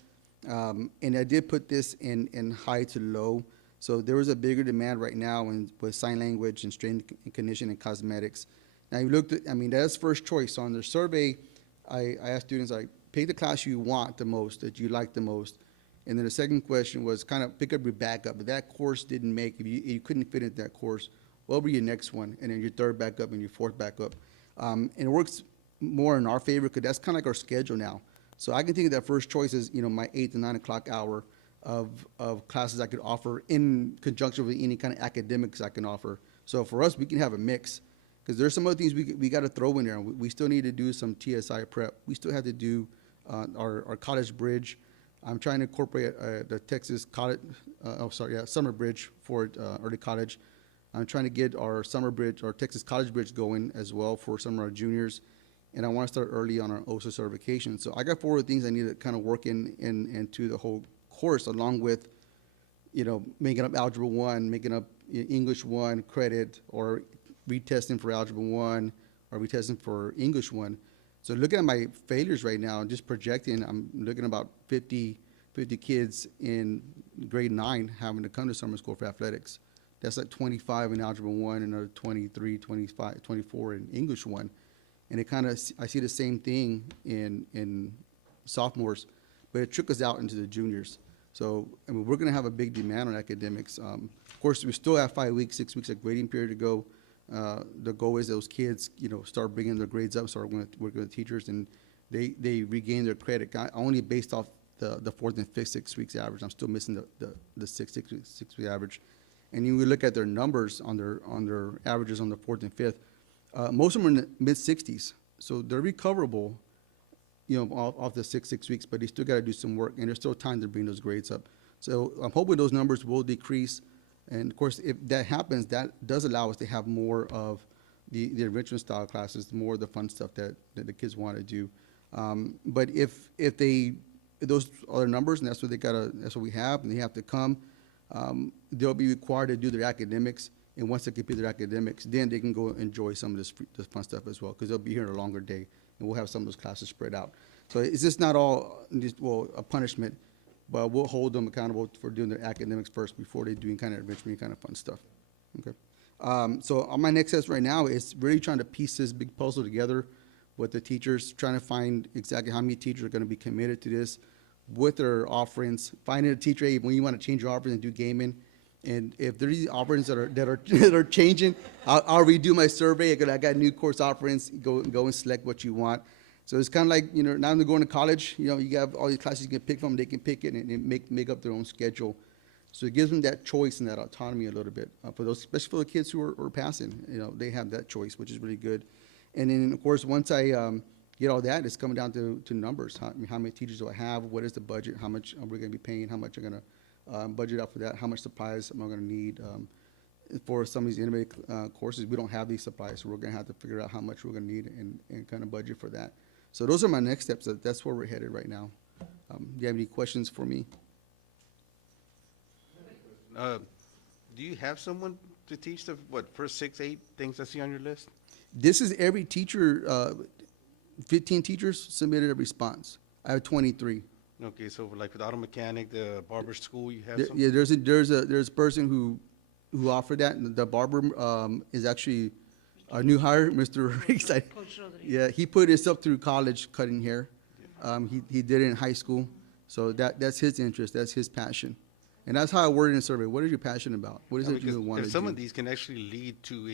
And I did put this in high to low. So there was a bigger demand right now with sign language and strength and conditioning and cosmetics. Now you looked at, I mean, that's first choice. So on the survey, I asked students, like, pick the class you want the most, that you like the most. And then the second question was kind of pick up your backup. If that course didn't make, if you couldn't fit into that course, what would be your next one? And then your third backup and your fourth backup. And it works more in our favor because that's kind of like our schedule now. So I can think of that first choice as, my 8 to 9 o'clock hour of classes I could offer in conjunction with any kind of academics I can offer. So for us, we can have a mix because there's some other things we got to throw in there. We still need to do some TSI prep. We still have to do our college bridge. I'm trying to incorporate the Texas college, summer bridge for early college. I'm trying to get our summer bridge, our Texas college bridge going as well for some of our juniors. And I want to start early on our OSA certification. So I got 4 things I need to kind of work into the whole course, along with, making up Algebra 1, making up English 1 credit, or retesting for Algebra 1, or retesting for English 1. So looking at my failures right now, and just projecting, I'm looking at about 50 kids in grade 9 having to come to summer school for athletics. That's like 25 in Algebra 1, and another 23, 25, 24 in English 1. And it kind of, I see the same thing in sophomores, but it trickles out into the juniors. So, I mean, we're going to have a big demand on academics. Of course, we still have 5 weeks, 6 weeks of grading period to go. The goal is those kids, start bringing their grades up, start working with the teachers, and they regain their credit. Only based off the 4th and 5th 6 weeks average. I'm still missing the 6 week average. And when we look at their numbers on their averages on the 4th and 5th, most of them are in the mid-60s, so they're recoverable, off the 6 weeks, but they still got to do some work, and there's still time to bring those grades up. So I'm hoping those numbers will decrease, and of course, if that happens, that does allow us to have more of the enrichment style classes, more of the fun stuff that the kids want to do. But if those are the numbers, and that's what we have, and they have to come, they'll be required to do their academics. And once they complete their academics, then they can go enjoy some of this fun stuff as well, because they'll be here a longer day, and we'll have some of those classes spread out. So it's just not all a punishment, but we'll hold them accountable for doing their academics first before they do any kind of enrichment, kind of fun stuff. Okay. So on my next test right now is really trying to piece this big puzzle together with the teachers, trying to find exactly how many teachers are going to be committed to this with their offerings, finding a teacher, hey, when you want to change your offerings and do gaming. And if there's offerings that are changing, I'll redo my survey. I got new course offerings. Go and select what you want. So it's kind of like, now they're going to college. You have all these classes you can pick from. They can pick it and make up their own schedule. So it gives them that choice and that autonomy a little bit. For those, especially for the kids who are passing, they have that choice, which is really good. And then of course, once I get all that, it's coming down to numbers. How many teachers do I have? What is the budget? How much are we going to be paying? How much are going to budget out for that? How much supplies am I going to need? For some of these innovative courses, we don't have these supplies, so we're going to have to figure out how much we're going to need and kind of budget for that. So those are my next steps. That's where we're headed right now. Do you have any questions for me? Do you have someone to teach the, first 6, 8 things I see on your list? This is every teacher, 15 teachers submitted a response. I have 23. Okay, so like with auto mechanic, the barber school, you have some? Yeah, there's a person who offered that, and the barber is actually a new hire, Mr. Rodriguez. Yeah, he put himself through college cutting hair. He did it in high school, so that's his interest, that's his passion. And that's how I worded in the survey. What is your passion about? What is it you want to do? Some of these can actually lead to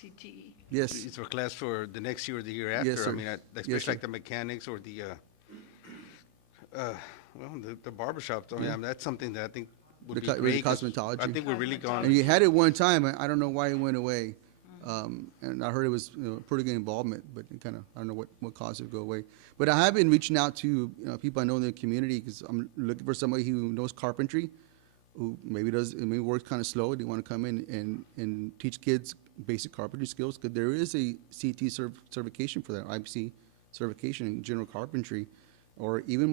CTE? Yes. It's for class for the next year or the year Yes, after. I sir. mean, Yes, especially sir. like the mechanics or the barber shops. I mean, that's something that I think would The be co- with great. the 'cause cosmetology. I think we're really gone. And you had it one time, I don't know why it went away. And I heard it was, pretty good involvement, but it kind of, I don't know what caused it to go away. But I have been reaching out to, people I know in the community, because I'm looking for somebody who knows carpentry, who maybe works kind of slow, they want to come in and teach kids basic carpentry skills, because there is a CT certification for that, IPC certification in general carpentry, or even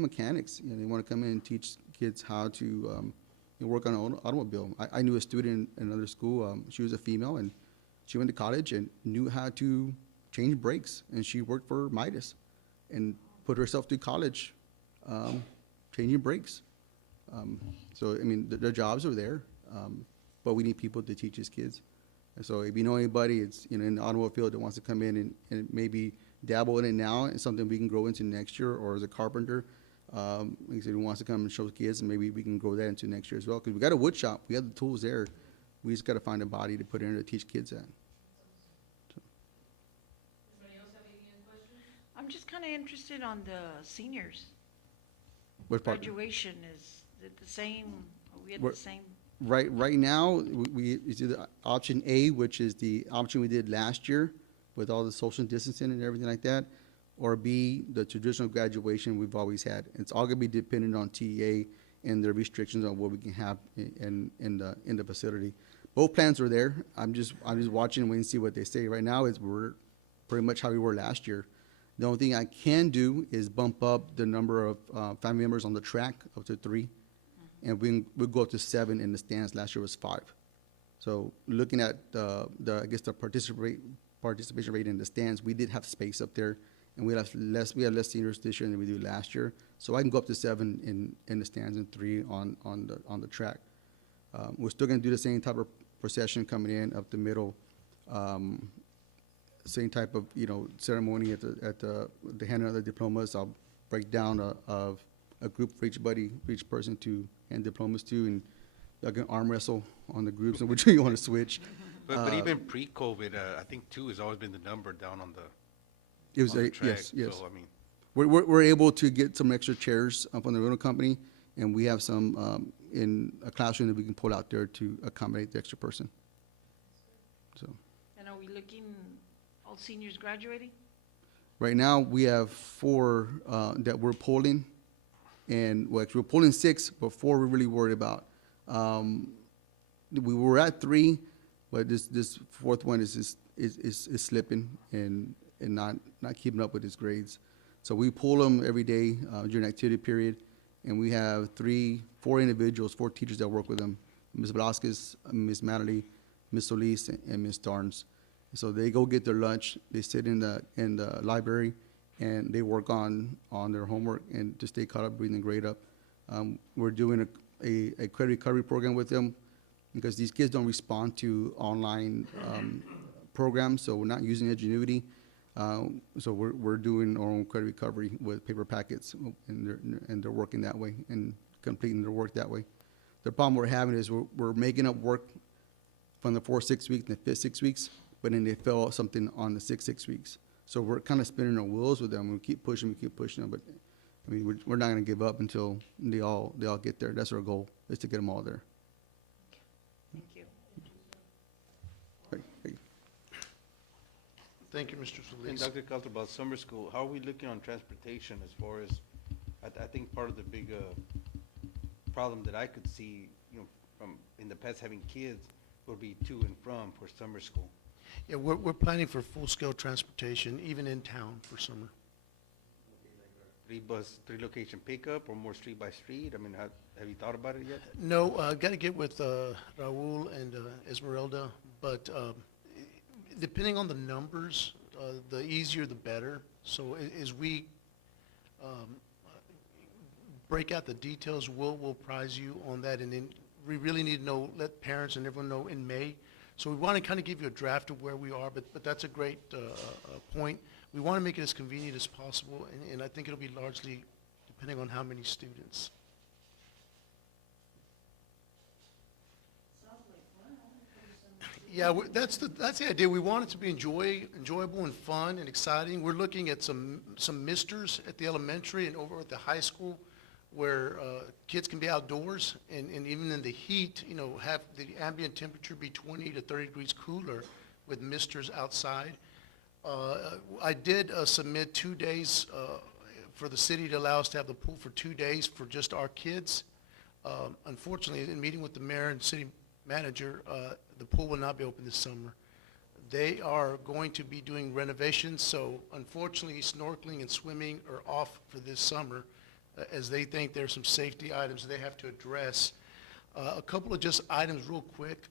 mechanics. They want to come in and teach kids how to work on an automobile. I knew a student in another school. She was a female, and she went to college and knew how to change brakes, and she worked for Midas, and put herself through college, changing brakes. So I mean, the jobs are there, but we need people to teach these kids. And so if you know anybody, it's in the automobile field that wants to come in and maybe dabble in it now, and something we can grow into next year, or as a carpenter, like I said, who wants to come and show kids, and maybe we can grow that into next year as well. Because we got a wood shop, we have the tools there. We just got to find a body to put in to teach kids that. I'm just kind of interested on the seniors. What part? Graduation, is it the same, are we at We're- the same? Right now, it's either option A, which is the option we did last year with all the social distancing and everything like that, or B, the traditional graduation we've always had. It's all gonna be dependent on TEA and their restrictions on what we can have in the facility. Both plans are there. I'm just watching and waiting to see what they say. Right now, we're pretty much how we were last year. The only thing I can do is bump up the number of family members on the track up to 3. And we'll go up to 7 in the stands. Last year was 5. So looking at the participation rate in the stands, we did have space up there, and we have less seniors this year than we do last year. So I can go up to 7 in the stands and 3 on the track. We're still gonna do the same type of procession coming in up the middle. Same type of ceremony at the handing of the diplomas. I'll break down a group for each person to hand diplomas to, and y'all can arm wrestle on the groups and which you want to switch. But even pre-COVID, I think 2 has always been the number down on the It was on the track. yes. So, I mean, We're able to get some extra chairs up on the rental company, and we have some in a classroom that we can pull out there to accommodate the extra person. So And are we looking, all seniors graduating? right now, we have 4 that we're polling, and well, actually, we're polling 6, but 4 we're really worried about. We were at 3, but this 4th one is slipping and not keeping up with his grades. So we pull them every day during activity period, and we have 4 individuals, 4 teachers that work with them: Ms. Velasquez, Ms. Madeline, Ms. Solis, and Ms. Starnes. So they go get their lunch, they sit in the library, and they work on their homework and to stay caught up, bring the grade up. We're doing a credit recovery program with them, because these kids don't respond to online programs, so we're not using Edgenuity. So we're doing our own credit recovery with paper packets, and they're working that way and completing their work that way. The problem we're having is we're making up work from the 4 6 weeks and the 5th 6 weeks, but then they fill something on the 6 weeks. So we're kind of spinning our wheels with them. We keep pushing them, but I mean, we're not going to give up until they all get there. That's our goal, is to get them all there. Thank you. Right. Thank you. Thank you, Mr. and Solis. Dr. Calter, about summer school, how are we looking on transportation as far as, I think part of the big problem that I could see, from in the past having kids, would be to and from for summer school. Yeah, we're planning for full-scale transportation, even in town for summer. 3 location pickup or more street by street? I mean, have you thought about it yet? No, got to get with Raul and Esmeralda, but depending on the numbers, the easier the better. So as we break out the details, we'll prize you on that, and then we really need to know, let parents and everyone know in May. So we want to kind of give you a draft of where we are, but that's a great point. We want to make it as convenient as possible, and I think it'll be largely depending on how many students. Yeah, that's the idea. We want it to be enjoyable and fun and exciting. We're looking at some misters at the elementary and over at the high school where kids can be outdoors and even in the heat, you know, have the ambient temperature be 20 to 30 degrees cooler with misters outside. I did submit 2 days for the city to allow us to have the pool for 2 days for just our kids. Unfortunately, in meeting with the mayor and city manager, the pool will not be open this summer. They are going to be doing renovations, so unfortunately, snorkeling and swimming are off for this summer, as they think there's some safety items they have to address. A couple of just items real quick.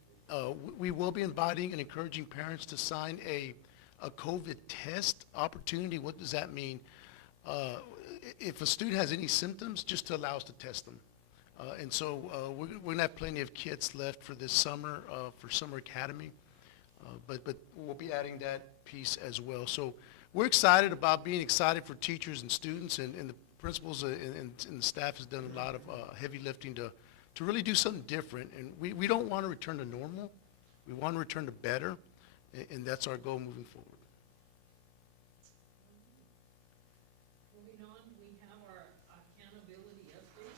We will be inviting and encouraging parents to sign a COVID test opportunity. What does that mean? If a student has any symptoms, just to allow us to test them. And so we're going to have plenty of kits left for this summer, for Summer Academy. But we'll be adding that piece as well. So we're excited about being excited for teachers and students, and the principals and the staff has done a lot of heavy lifting to really do something different. And we don't want to return to normal. We want to return to better, and that's our goal moving forward. Moving on, we have our accountability update.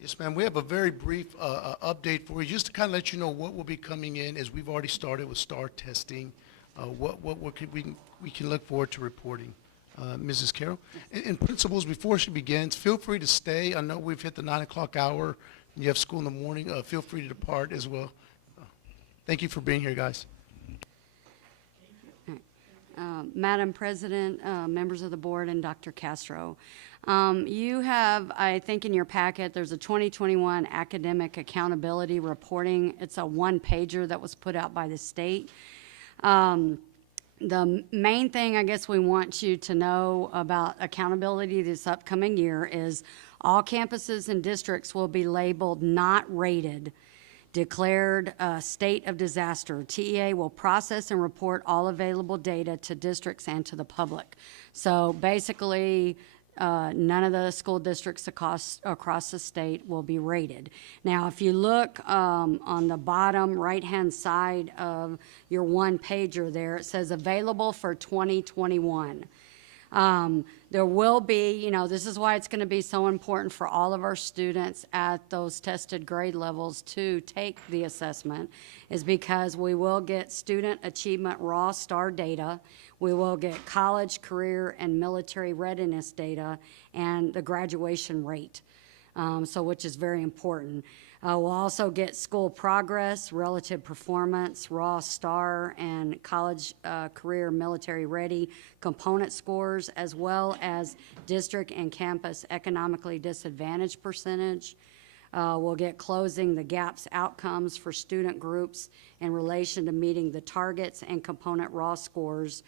Yes, ma'am. We have a very brief update for you, just to kind of let you know what will be coming in, as we've already started with STAR testing, what we can look forward to reporting. Mrs. Carroll? And principals, before she begins, feel free to stay. I know we've hit the 9 o'clock hour, and you have school in the morning. Feel free to depart as well. Thank you for being here, guys. Madam President, members of the board, and Dr. Castro. You have, I think in your packet, there's a 2021 academic accountability reporting. It's a one-pager that was put out by the state. The main thing I guess we want you to know about accountability this upcoming year is all campuses and districts will be labeled not rated, declared a state of disaster. TEA will process and report all available data to districts and to the public. So basically, none of the school districts across the state will be rated. Now, if you look on the bottom right-hand side of your one-pager there, it says available for 2021. There will be, you know, this is why it's going to be so important for all of our students at those tested grade levels to take the assessment, is because we will get student achievement raw STAR data, we will get college, career, and military readiness data, and the graduation rate, which is very important. We'll also get school progress, relative performance, raw STAR, and college, career, military ready component scores, as well as district and campus economically disadvantaged percentage. We'll get closing the gaps outcomes for student groups in relation to meeting the targets and component raw scores.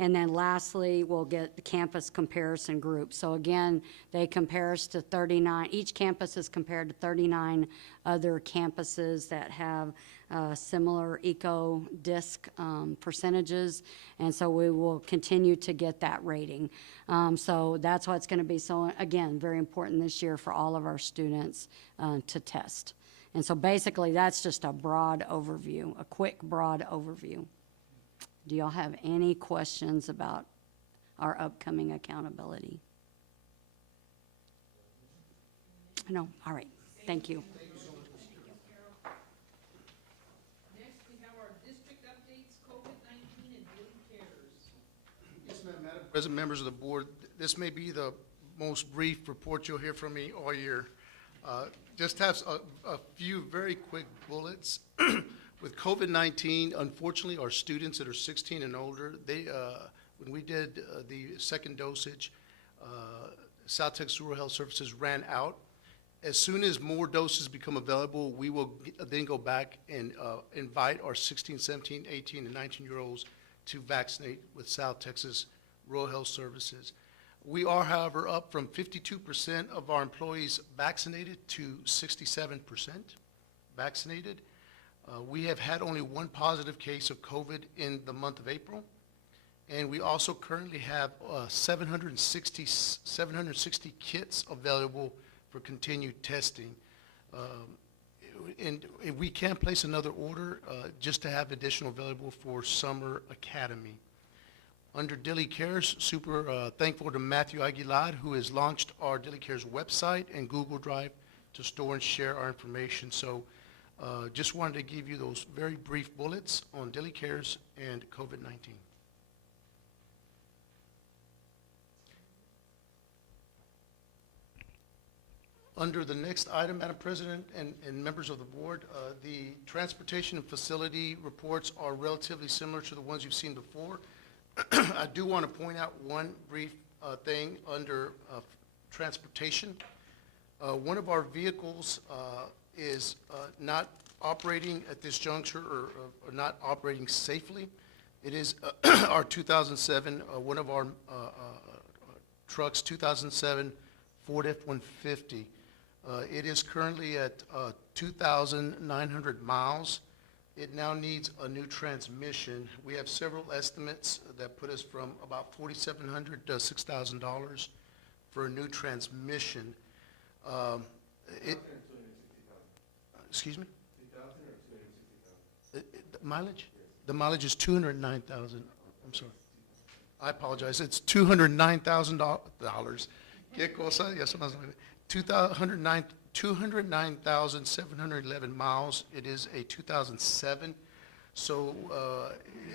And then lastly, we'll get the campus comparison group. So again, they compare us to 39, each campus is compared to 39 other campuses that have similar eco-disc percentages. And so we will continue to get that rating. So that's why it's going to be so, again, very important this year for all of our students to test. And so basically, that's just a broad overview, a quick, broad overview. Do y'all have any questions about our upcoming accountability? No? All right. Thank you. Next, we have our district updates, COVID-19 and daily cares. Yes, ma'am. Madam President, members of the board, this may be the most brief report you'll hear from me all year. Just have a few very quick bullets. With COVID-19, unfortunately, our students that are 16 and older, when we did the second dosage, South Texas Rural Health Services ran out. As soon as more doses become available, we will then go back and invite our 16, 17, 18, and 19-year-olds to vaccinate with South Texas Rural Health Services. We are, however, up from 52% of our employees vaccinated to 67% vaccinated. We have had only one positive case of COVID in the month of April, and we also currently have 760 kits available for continued testing. and if we can place another order, just to have additional available for Summer Academy. Under Dilly Cares, super thankful to Matthew Aguilar, who has launched our Dilly Cares website and Google Drive to store and share our information. So just wanted to give you those very brief bullets on Dilly Cares and COVID-19. Under the next item, Madam President and members of the board, the transportation and facility reports are relatively similar to the ones you've seen before. I do want to point out one brief thing under transportation. One of our vehicles is not operating at this juncture or not operating safely. It is our 2007, one of our trucks, 2007 Ford F-150. It is currently at 2,900 miles. It now needs a new transmission. We have several estimates that put us from about $4,700 to $6,000 for a new transmission. Excuse me? The mileage? The mileage is 209,000. I'm sorry. I apologize. It's $209,000. ¿Qué cosa? Ya se me hace- 209,711 miles. It is a 2007. So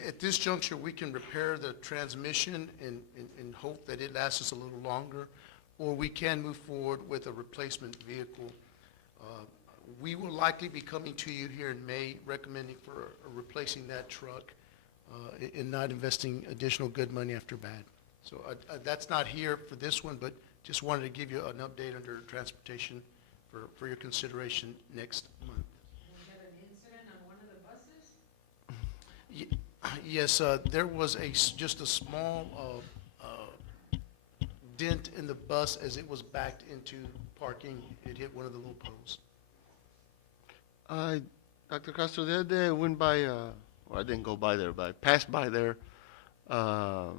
at this juncture, we can repair the transmission and hope that it lasts us a little longer, or we can move forward with a replacement vehicle. We will likely be coming to you here in May recommending for replacing that truck and not investing additional good money after bad. So that's not here for this one, but just wanted to give you an update under transportation for your consideration next month. Was there an incident on one of the buses? Yes, there was just a small dent in the bus as it was backed into parking. It hit one of the little poles. Dr. Castro, the other day I went by, or I didn't go by there, but I passed by there, the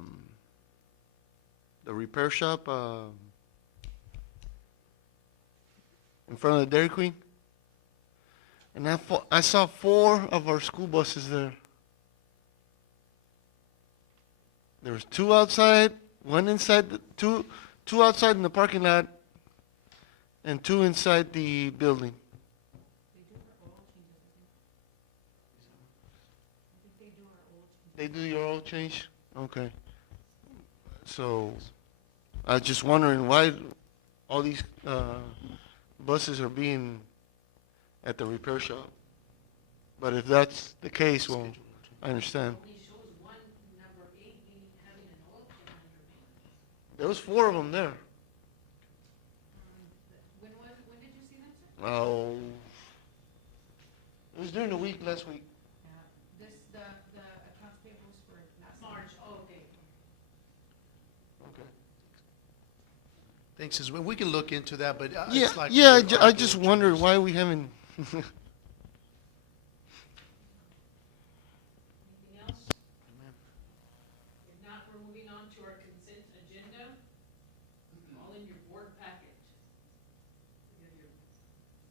repair shop in front of the Dairy Queen, and I saw 4 of our school buses there. There was 2 outside, 1 inside, two outside in the parking lot, and 2 inside the building. They do your oil change? Okay. So, I was just wondering why all these buses are being at the repair shop. But if that's the case, well, I understand. There was 4 of them there. When did you see that, sir? Oh, it was during the week, last week. The accounts payables for last March, oh, okay. Okay. Thanks, as well. We can look into that, but Yeah, it's like. yeah, I just wondered why we haven't. Anything else? If not, we're moving on to our consent agenda, all in your board packet. You have your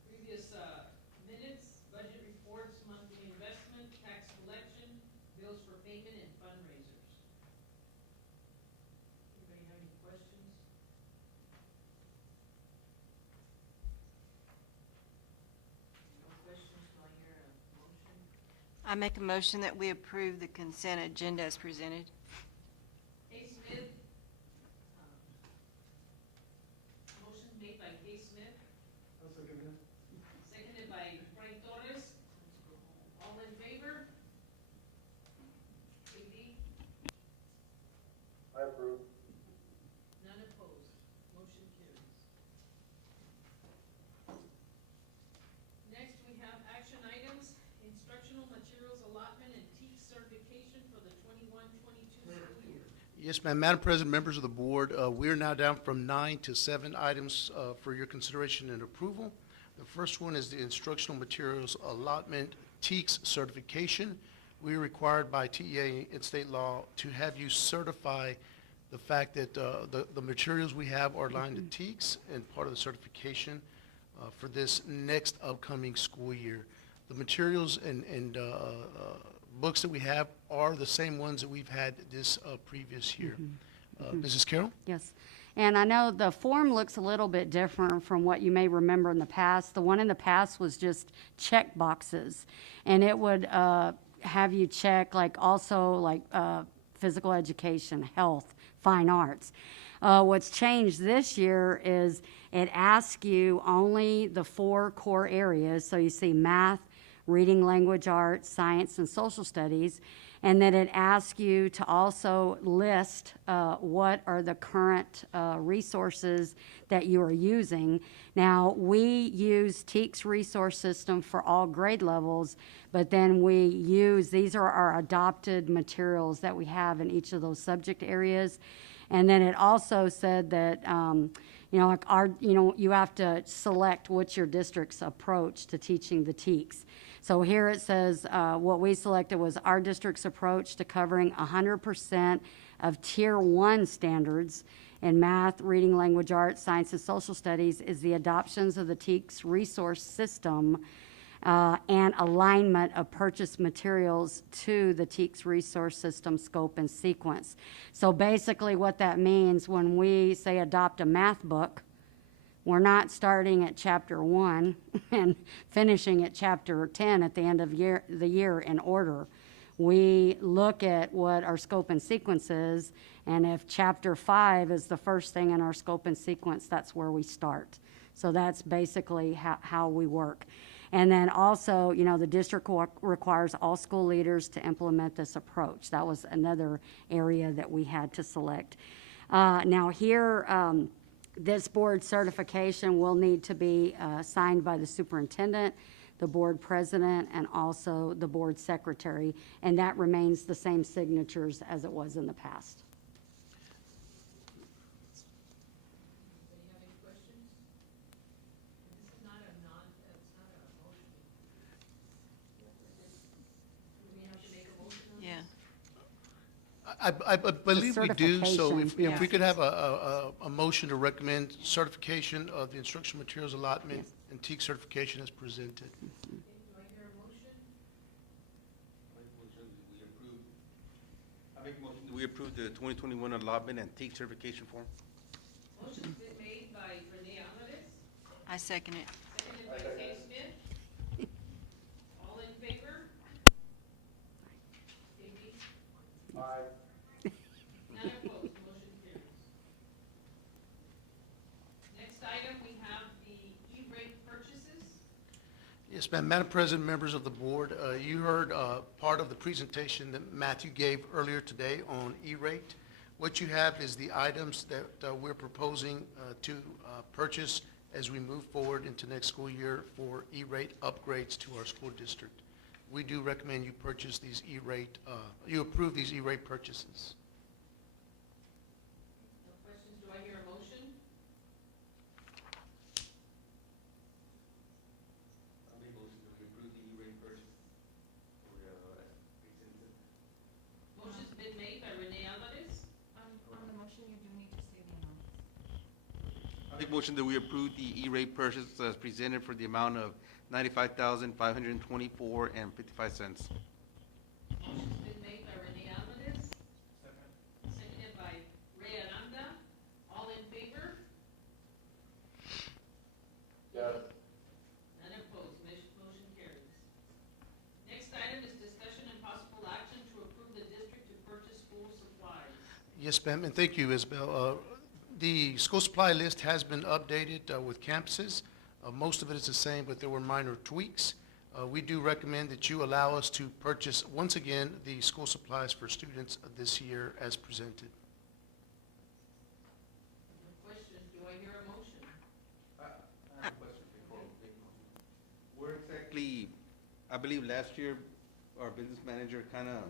previous minutes, budget reports, monthly investment, tax collection, bills for payment, and fundraisers. Anybody have any questions? No questions, do I hear a motion? I make a motion that we approve the consent agenda as presented. Kay Smith. Motion made by Kay Smith. Seconded by Frank Torres. All in favor? KD? I approve. None opposed. Motion carries. Next, we have action items, instructional materials allotment and TEAC certification for the 21-22 school year. Yes, ma'am. Madam President, members of the board, we are now down from 9 to 7 items for your consideration and approval. The first one is the instructional materials allotment TEACS certification. We are required by TEA and state law to have you certify the fact that the materials we have are aligned to TEACS, and part of the certification for this next upcoming school year. The materials and books that we have are the same ones that we've had this previous year. Mrs. Carroll? Yes. And I know the form looks a little bit different from what you may remember in the past. The one in the past was just check boxes. And it would have you check physical education, health, fine arts. What's changed this year is it asks you only the 4 core areas. So you see math, reading, language, arts, science, and social studies. And then it asks you to also list what are the current resources that you are using. Now, we use TEKS resource system for all grade levels, but then these are our adopted materials that we have in each of those subject areas. And then it also said that, you have to select what's your district's approach to teaching the TEKS. So here it says, what we selected was our district's approach to covering 100% of Tier 1 standards in math, reading, language, arts, science, and social studies is the adoptions of the TEKS resource system and alignment of purchased materials to the TEKS resource system scope and sequence. So basically what that means when we say adopt a math book, we're not starting at chapter 1 and finishing at chapter 10 at the end of the year in order. We look at what our scope and sequence is, and if chapter 5 is the first thing in our scope and sequence, that's where we start. So that's basically how we work. And then also, the district requires all school leaders to implement this approach. That was another area that we had to select. Now here, this board certification will need to be signed by the superintendent, the board president, and also the board secretary, and that remains the same signatures as it was in the past. Yeah. I believe we do, so if certification, we could have a motion to recommend certification of the instructional materials allotment and TEKS certification as presented. I make a motion that we approve the 2021 allotment and TEKS certification form. Motion's been made by Renee Alvarez, I second it. seconded by Kay Smith. All in favor? None opposed, motion carries. Next item, we have the E-rate purchases. Yes, ma'am. Madam President, members of the board, you heard part of the presentation that Matthew gave earlier today on E-rate. What you have is the items that we're proposing to purchase as we move forward into next school year for E-rate upgrades to our school district. We do recommend you purchase these E-rate, you approve these E-rate purchases. No questions, do I hear a motion? I make a motion that we approve the E-rate purchase for presented. Motion's been made by Renee Alvarez. On the motion, you do need to say the amount. I make a motion that we approve the E-rate purchase as presented for the amount of $95,524.55. Motion's been made by Renee Alvarez. Seconded by Ray Aranda. All in favor? Yes. None opposed, motion carries. Next item is discussion and possible action to approve the district to purchase school supplies. Yes, ma'am, and thank you, Isabel. The school supply list has been updated with campuses. Most of it is the same, but there were minor tweaks. We do recommend that you allow us to purchase, once again, the school supplies for students this year as presented. No questions, do I hear a motion? I have a question before we make a motion. Where exactly, I believe last year, our business manager kind of,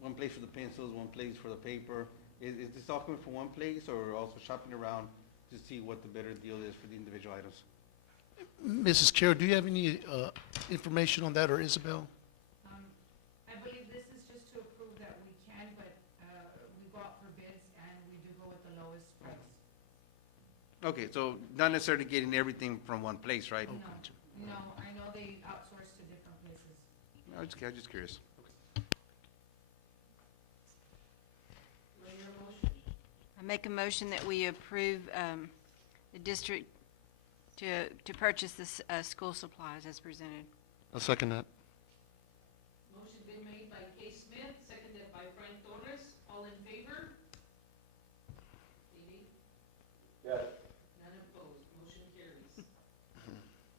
one place for the pencils, one place for the paper. Is this all coming from one place or also shopping around to see what the better deal is for the individual items? Mrs. Carroll, do you have any information on that, or Isabel? I believe this is just to approve that we can, but we go out for bids and we do go with the lowest price. Okay, so not necessarily getting everything from one place, right? No, I know they outsource to different places. No, I'm just curious. I make a motion that we approve the district to purchase the school supplies as presented. I'll second that. Motion been made by Kay Smith, seconded by Frank Torres. All in favor? Dee? Yes. None opposed. Motion carries.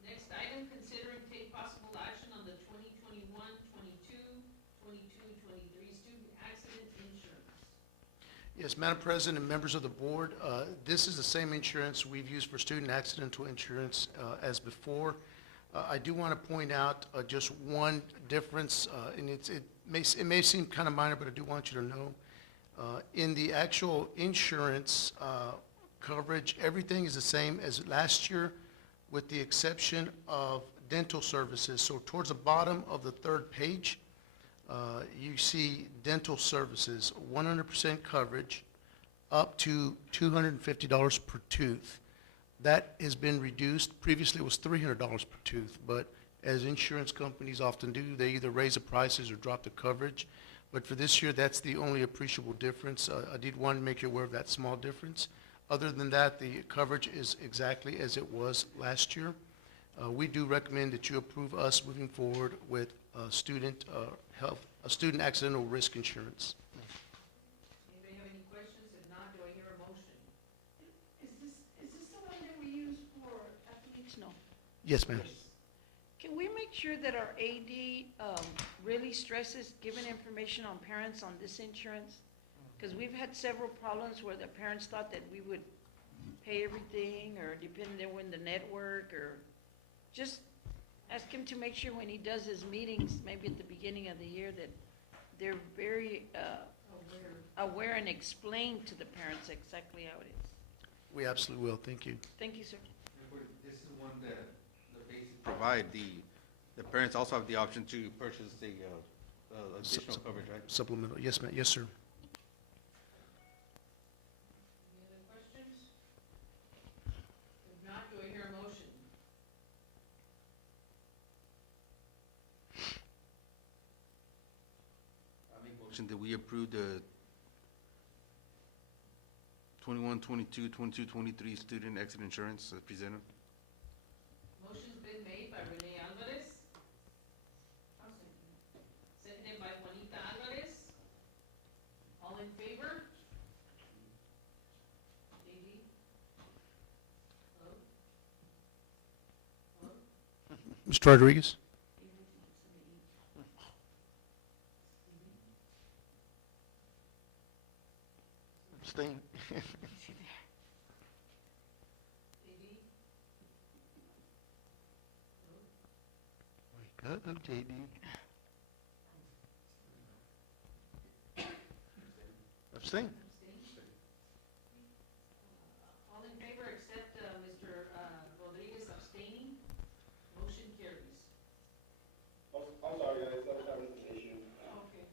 Next item, consider and take possible action on the 2021, 22, 23 student accident insurance. Yes, Madam President and members of the board, this is the same insurance we've used for student accidental insurance as before. I do want to point out just one difference, and it may seem kind of minor, but I do want you to know. In the actual insurance coverage, everything is the same as last year, with the exception of dental services. So towards the bottom of the third page, you see dental services, 100% coverage, up to $250 per tooth. That has been reduced. Previously, it was $300 per tooth, but as insurance companies often do, they either raise the prices or drop the coverage. But for this year, that's the only appreciable difference. I did want to make you aware of that small difference. Other than that, the coverage is exactly as it was last year. We do recommend that you approve us moving forward with student accidental risk insurance. Anybody have any questions? If not, do I hear a motion? Is this the one that we use for athletes? No. Yes, ma'am. Can we make sure that our AD really stresses giving information on parents on this insurance? Because we've had several problems where the parents thought that we would pay everything, or depending on the network, or just ask him to make sure when he does his meetings, maybe at the beginning of the year, that they're very aware and explain to the parents exactly how it is. We absolutely will. Thank you. Thank you, sir. This is one that the basic provide, the parents also have the option to purchase the additional coverage, right? Supplemental. Yes, ma'am. Yes, sir. Any other questions? If not, do I hear a motion? I make motion that we approve the 21, 22, 22, 23 student accident insurance as presented. Motion's been made by Renee Alvarez. Seconded by Juanita Alvarez. All in favor? Dee? Hello? Hello? Mr. Rodriguez? Abstain. Dee? Wake up, JD. Abstain. All in favor except Mr. Rodriguez abstaining? Motion carries. I'm sorry, guys, I was having an issue. Okay.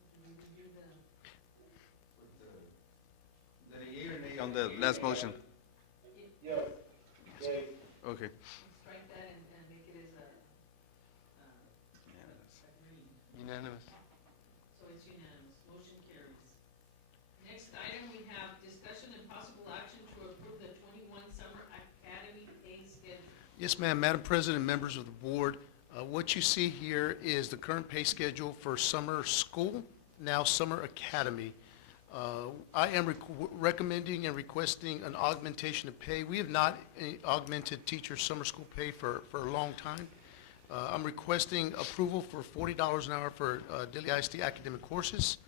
Did we review the? Is that a yea or nay on the last motion? Yes. Yes. Okay. Strike that and make it as a, Unanimous. so it's unanimous. Motion carries. Next item, we have discussion and possible action to approve the 21 Summer Academy pay schedule. Yes, ma'am. Madam President, members of the board, what you see here is the current pay schedule for summer school, now Summer Academy. I am recommending and requesting an augmentation of pay. We have not augmented teacher summer school pay for a long time. I'm requesting approval for $40 an hour for Dilley ISD academic courses,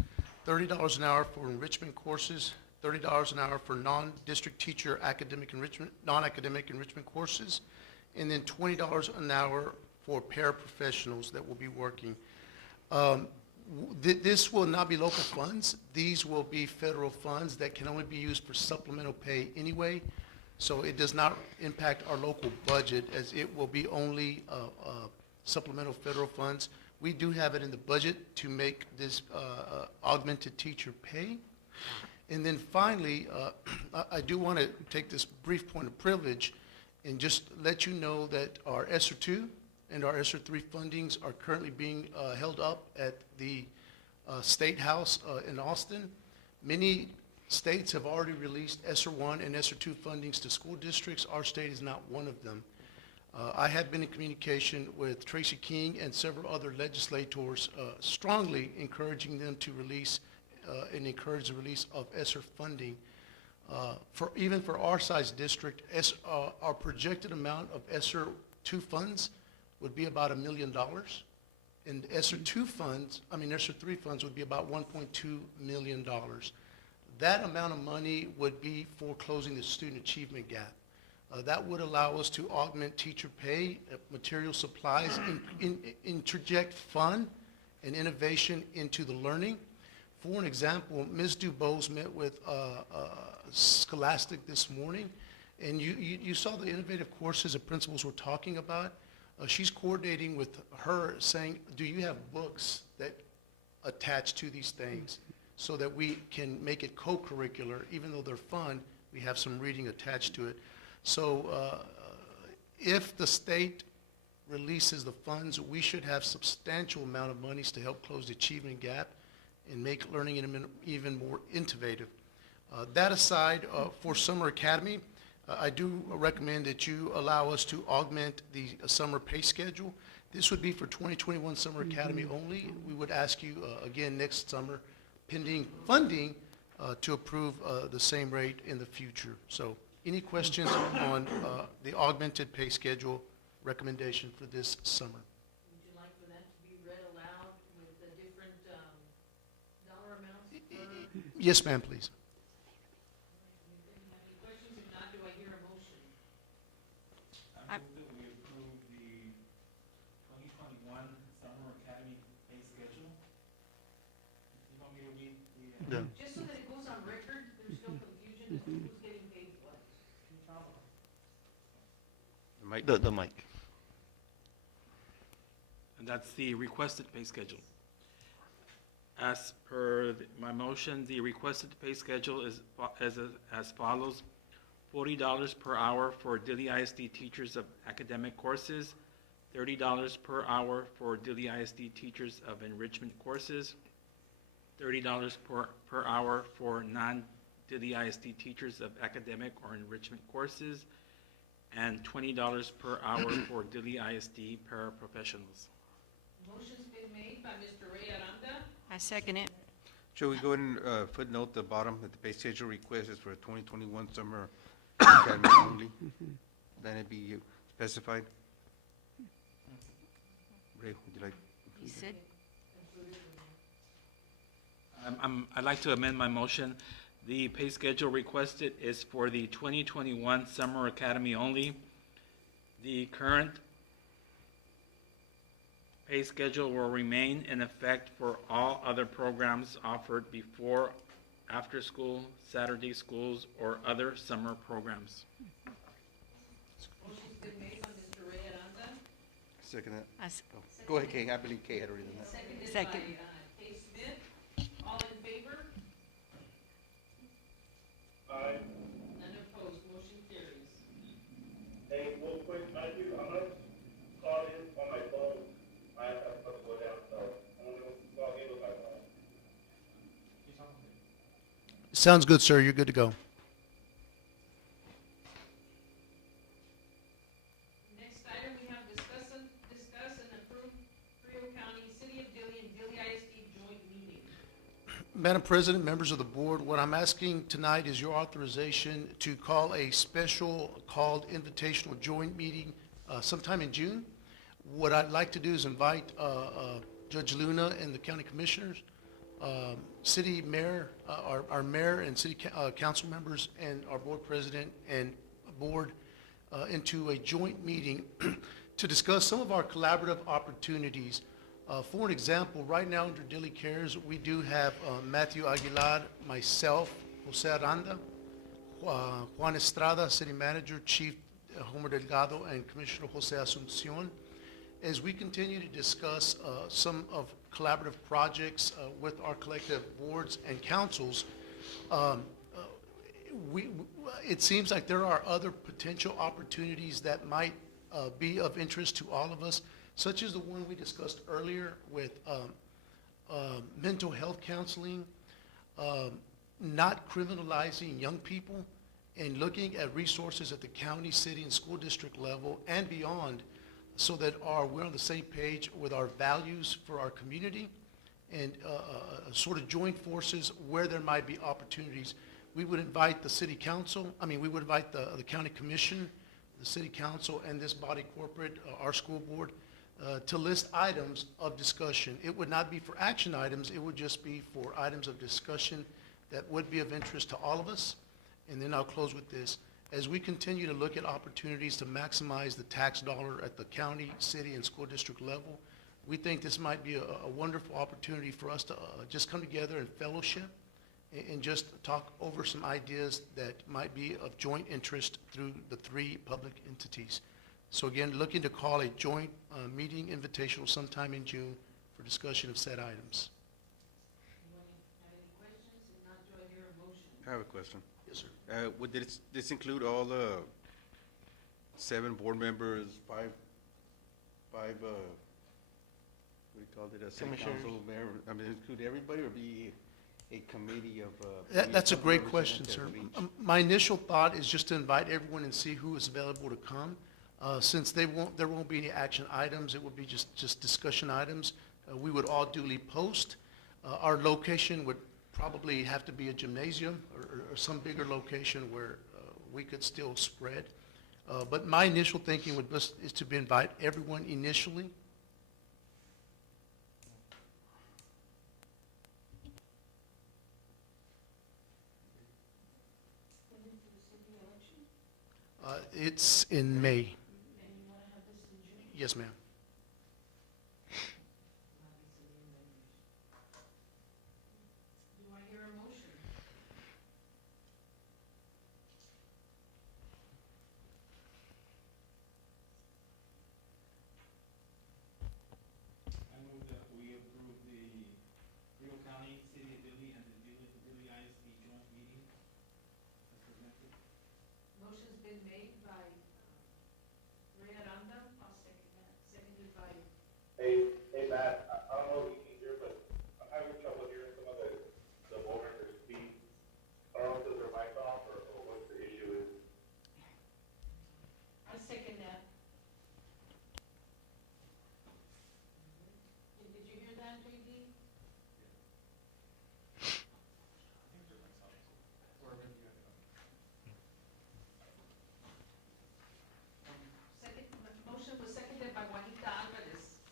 $30 an hour for enrichment courses, $30 an hour for non-district teacher academic enrichment, non-academic enrichment courses, and then $20 an hour for paraprofessionals that will be working. This will not be local funds. These will be federal funds that can only be used for supplemental pay anyway. So it does not impact our local budget, as it will be only supplemental federal funds. We do have it in the budget to make this augmented teacher pay. And then finally, I do want to take this brief point of privilege and just let you know that our ESSER 2 and our ESSER 3 fundings are currently being held up at the State House in Austin. Many states have already released ESSER 1 and ESSER 2 fundings to school districts. Our state is not one of them. I have been in communication with Tracy King and several other legislators, strongly encouraging them to release and encourage the release of ESSER funding. Even for our size district, our projected amount of ESSER 2 funds would be about $1 million. And ESSER 3 funds would be about $1.2 million. That amount of money would be for closing the student achievement gap. That would allow us to augment teacher pay, material supplies, interject fun and innovation into the learning. For an example, Ms. Dubose met with Scholastic this morning, and you saw the innovative courses the principals were talking about. She's coordinating with her, saying, do you have books that attach to these things so that we can make it co-curricular? Even though they're fun, we have some reading attached to it. So if the state releases the funds, we should have substantial amount of monies to help close the achievement gap and make learning even more innovative. That aside, for Summer Academy, I do recommend that you allow us to augment the summer pay schedule. This would be for 2021 Summer Academy only. We would ask you again next summer, pending funding, to approve the same rate in the future. So any questions on the augmented pay schedule recommendation for this summer? Would you like for that to be read aloud with the different dollar amounts? Yes, ma'am, please. Any questions? If not, do I hear a motion? I move that we approve the 2021 Summer Academy pay schedule. You want me to read the? Just so that it goes on record, there's no confusion as to who's getting paid what. The mic. And that's the requested pay schedule. As per my motion, the requested pay schedule is as follows: $40 per hour for Dilley ISD teachers of academic courses, $30 per hour for Dilley ISD teachers of enrichment courses, $30 per hour for non-Dilley ISD teachers of academic or enrichment courses, and $20 per hour for Dilley ISD paraprofessionals. Motion's been made by Mr. Ray Aranda. I second it. Should we go ahead and footnote the bottom that the pay schedule request is for 2021 Summer Academy only? Then it be specified? Ray, would you like? He said, I'd like to amend my motion. The pay schedule requested is for the 2021 Summer Academy only. The current pay schedule will remain in effect for all other programs offered before, after school, Saturday schools, or other summer programs. Motion's been made by Mr. Ray Aranda. Second that? I s- Oh, go ahead, Kay. I believe Kay had already done that. Seconded Second. by Kay Smith. All in favor? Aye. None opposed. Motion carries. Hey, real quick, Matthew, I'm gonna call in on my phone. I have to go down, so I'm gonna log in with my phone. Sounds good, sir. You're good to go. Next item, we have discuss and approve Frio County, City of Dilley, and Dilley ISD joint meeting. Madam President, members of the board, what I'm asking tonight is your authorization to call a special called invitational joint meeting sometime in June. What I'd like to do is invite Judge Luna and the county commissioners, city mayor, our mayor and city council members, and our board president and board into a joint meeting to discuss some of our collaborative opportunities. For an example, right now under Dilley Cares, we do have Matthew Aguilar, myself, Jose Aranda, Juan Estrada, city manager, Chief Homer Delgado, and Commissioner Jose Asuncion. As we continue to discuss some of collaborative projects with our collective boards and councils, It seems like there are other potential opportunities that might be of interest to all of us, such as the one we discussed earlier with mental health counseling, not criminalizing young people, and looking at resources at the county, city, and school district level and beyond, so that we're on the same page with our values for our community, and sort of join forces where there might be opportunities. We would invite the city council, we would invite the county commission, the city council, and this body corporate, our school board, to list items of discussion. It would not be for action items, it would just be for items of discussion that would be of interest to all of us. And then I'll close with this. As we continue to look at opportunities to maximize the tax dollar at the county, city, and school district level, we think this might be a wonderful opportunity for us to just come together in fellowship and just talk over some ideas that might be of joint interest through the three public entities. So again, looking to call a joint meeting invitational sometime in June for discussion of said items. I have a question. Yes, sir. Would this include all the 7 board members, five, what do you call it, a city council, mayor? Include everybody, or be a committee of? That's a great question, sir. My initial thought is just to invite everyone and see who is available to come. Since there won't be any action items, it would be just discussion items. We would all duly post. Our location would probably have to be a gymnasium or some bigger location where we could still spread. But my initial thinking is to invite everyone initially. It's in May. Yes, ma'am. Do I hear a motion? I move that we approve the Rio County, City of Dilley, and the Dilley ISD joint meeting as presented. Motion's been made by Ray Aranda. I'll second that. Seconded by Hey, Matt, I don't know if you can hear, but I'm having trouble hearing some of the board members speak. I don't know if their mic's off or what the issue is. I second that. Did you hear that, JD? Second, motion was seconded by Juanita Alvarez.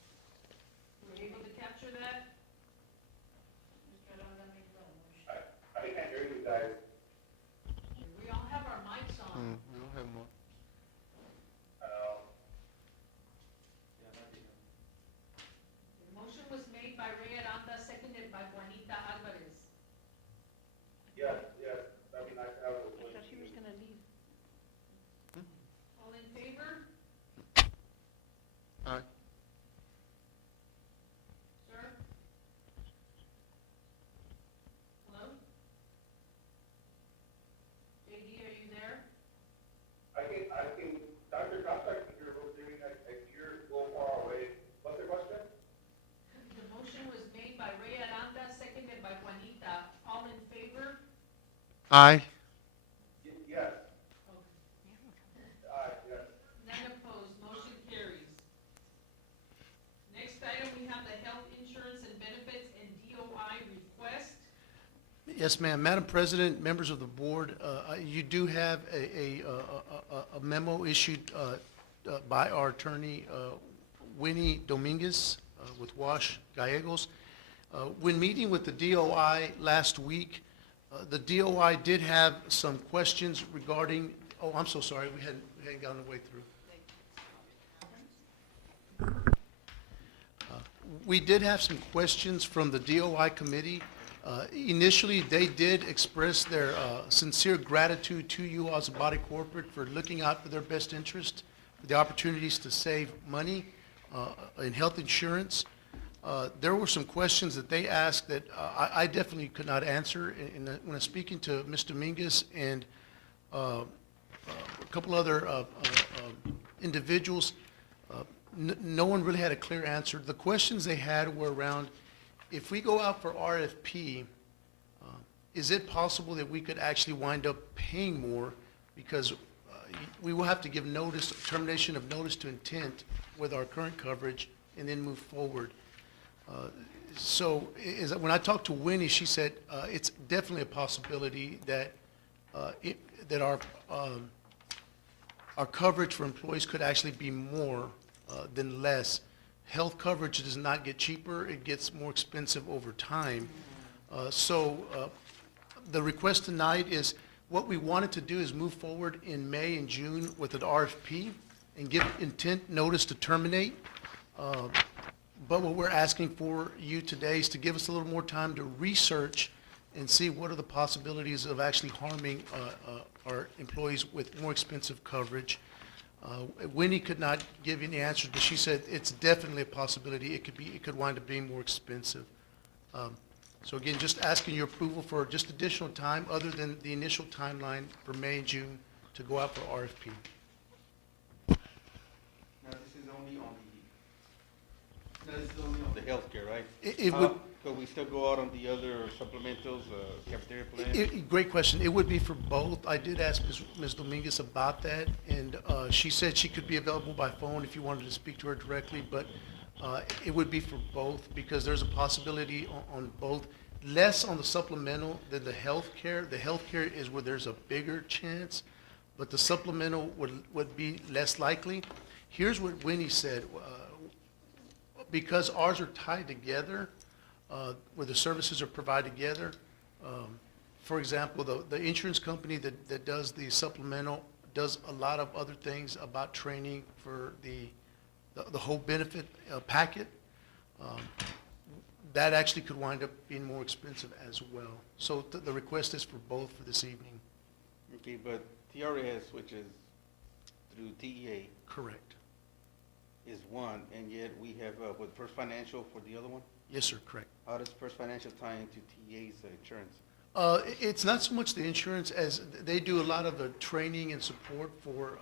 Were you able to capture that? Mr. Aranda made the motion. I can't hear you guys. We all have our mics on. We don't have more. The motion was made by Ray Aranda, seconded by Juanita Alvarez. Yes, that'd be nice to have a I thought she was gonna leave. All in favor? Aye. Sir? Hello? JD, are you there? Dr. Costa can hear, we're doing a year, go far away. What's the question? The motion was made by Ray Aranda, seconded by Juanita. All in favor? Aye. Yes. Yes. None opposed, motion carries. Next item, we have the health insurance and benefits and DOI request. Yes, ma'am. Madam President, members of the board, you do have a memo issued by our attorney, Winnie Dominguez, with Wash Gallegos. When meeting with the DOI last week, the DOI did have some questions regarding, oh, I'm so sorry, we hadn't gotten the way through. We did have some questions from the DOI committee. Initially, they did express their sincere gratitude to you as a body corporate for looking out for their best interest, for the opportunities to save money in health insurance. There were some questions that they asked that I definitely could not answer. When I'm speaking to Ms. Dominguez and a couple other individuals, no one really had a clear answer. The questions they had were around, if we go out for RFP, is it possible that we could actually wind up paying more? Because we will have to give notice, termination of notice to intent with our current coverage and then move forward. So when I talked to Winnie, she said it's definitely a possibility that that our coverage for employees could actually be more than less. Health coverage does not get cheaper, it gets more expensive over time. The request tonight is, what we wanted to do is move forward in May and June with an RFP and give intent notice to terminate. But what we're asking for you today is to give us a little more time to research and see what are the possibilities of actually harming our employees with more expensive coverage. Winnie could not give you any answers, but she said it's definitely a possibility. It could wind up being more expensive. So again, just asking your approval for just additional time other than the initial timeline for May and June to go out for RFP. Now, this is only on the healthcare, right? It would. Could we still go out on the other supplementals, cafeteria plan? Great question. It would be for both. I did ask Ms. Dominguez about that, and she said she could be available by phone if you wanted to speak to her directly, but it would be for both because there's a possibility on both. Less on the supplemental than the healthcare. The healthcare is where there's a bigger chance, but the supplemental would be less likely. Here's what Winnie said. Because ours are tied together, where the services are provided together. For example, the insurance company that does the supplemental does a lot of other things about training for the whole benefit packet. That actually could wind up being more expensive as well. So the request is for both for this evening. Okay, but TRS, which is through TEA. Correct. Is one, and yet we have, with First Financial for the other one? Yes, sir, correct. How does First Financial tie into TEA's insurance? It's not so much the insurance as they do a lot of the training and support for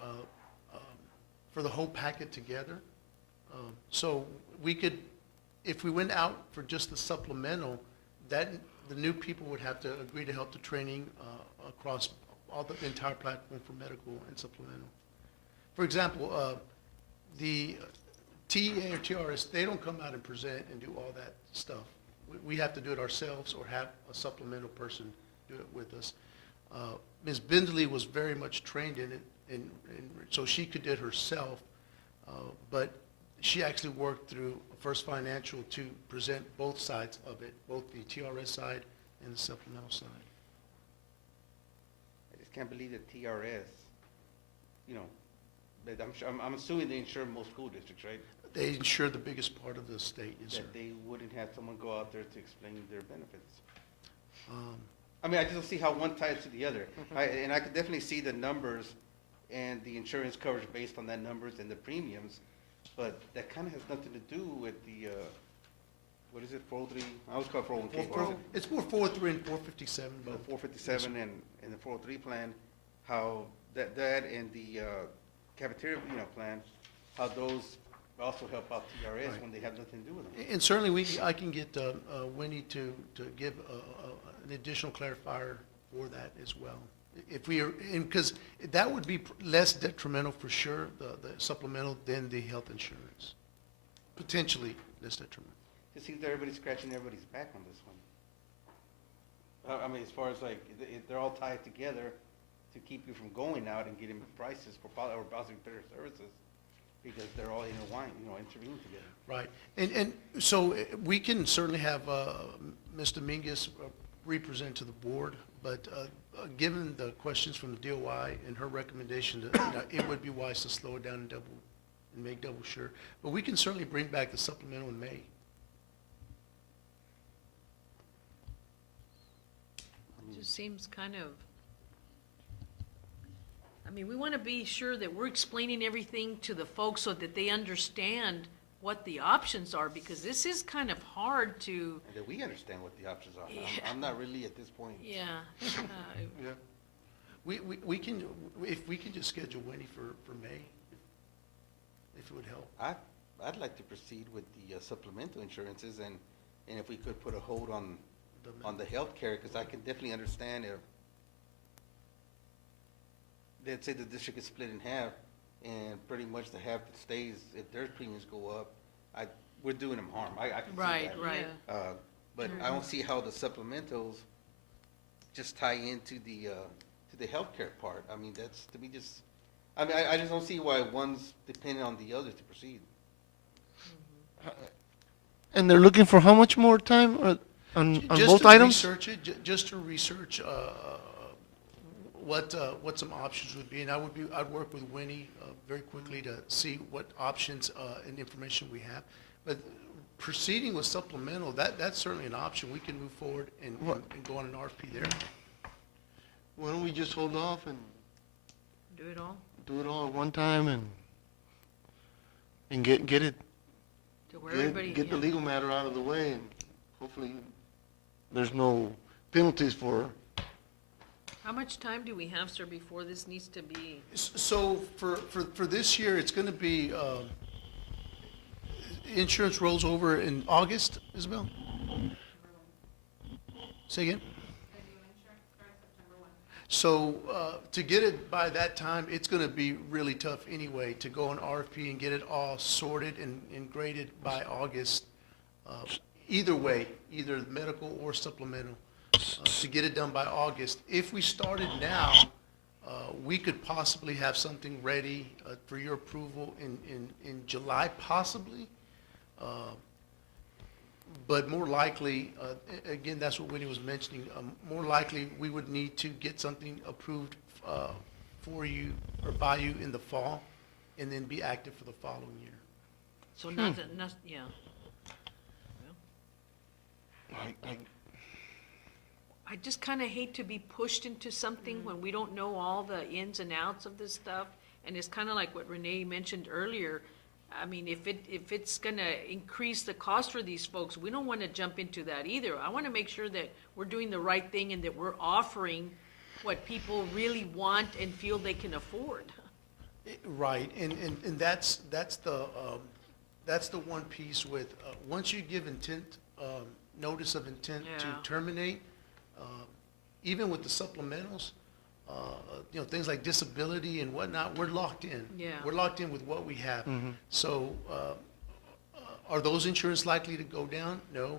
the whole packet together. So we could, if we went out for just the supplemental, the new people would have to agree to help the training across all the entire platform for medical and supplemental. For example, the TEA or TRS, they don't come out and present and do all that stuff. We have to do it ourselves or have a supplemental person do it with us. Ms. Bindley was very much trained in it, and so she could do it herself, but she actually worked through First Financial to present both sides of it, both the TRS side and the supplemental side. I just can't believe that TRS, but I'm assuming they insure most school districts, right? They insure the biggest part of the state, yes, sir. That they wouldn't have someone go out there to explain their benefits. I mean, I just don't see how one ties to the other. And I could definitely see the numbers and the insurance coverage based on that numbers and the premiums, but that kind of has nothing to do with the, what is it, 403? I always call it 401K. It's more 403 and 457. The 457 and the 403 plan, how that and the cafeteria, plan, how those also help out TRS when they have nothing to do with them. And certainly I can get Winnie to give an additional clarifier for that as well. If we are, because that would be less detrimental for sure, the supplemental, than the health insurance. Potentially less detrimental. It seems that everybody's scratching everybody's back on this one. I mean, as far as they're all tied together to keep you from going out and getting prices for possibly better services, because they're all intervening together. Right, and so we can certainly have Ms. Dominguez represent to the board, but given the questions from the DOI and her recommendation, that it would be wise to slow it down and make double sure. But we can certainly bring back the supplemental in May. It just seems kind of, we want to be sure that we're explaining everything to the folks so that they understand what the options are, because this is kind of hard to, And that we understand what the options are. Yeah. I'm not really at this point. yeah. Yeah. We can, if we can just schedule Winnie for May, if it would help. I'd like to proceed with the supplemental insurances, and if we could put a hold on the healthcare, because I can definitely understand if, let's say the district is split in half, and pretty much the half that stays, if their premiums go up, we're doing them harm. I can see Right, that. right. But I don't see how the supplementals just tie into the healthcare part. I mean, that's, to me, just, I mean, I just don't see why one's dependent on the other to proceed. And they're looking for how much more time on Just both to items? research it, just to research what some options would be, and I'd work with Winnie very quickly to see what options and information we have. But proceeding with supplemental, that's certainly an option. We can move forward and go on an RFP there. Why don't we just hold off and Do it all do it all at one time and get it, to where everybody, get the yeah. legal matter out of the way, and hopefully there's no penalties for How much time do we have, sir, before this needs to be? So for this year, it's going to be, insurance rolls over in August, Isabel? Say again? So to get it by that time, it's going to be really tough anyway, to go on RFP and get it all sorted and graded by August. Either way, either medical or supplemental, to get it done by August. If we started now, we could possibly have something ready for your approval in July, possibly. But more likely, again, that's what Winnie was mentioning, more likely, we would need to get something approved for you or by you in the fall, and then be active for the following year. So not, yeah. I just kind of hate to be pushed into something when we don't know all the ins and outs of this stuff. And it's kind of like what Renee mentioned earlier. I mean, if it's gonna increase the cost for these folks, we don't want to jump into that either. I want to make sure that we're doing the right thing and that we're offering what people really want and feel they can afford. Right, and that's the one piece with, once you give intent, notice of intent to Yeah. terminate, even with the supplementals, things like disability and whatnot, we're locked in. Yeah. We're locked in with what we have. So, are those insurance likely to go down? No.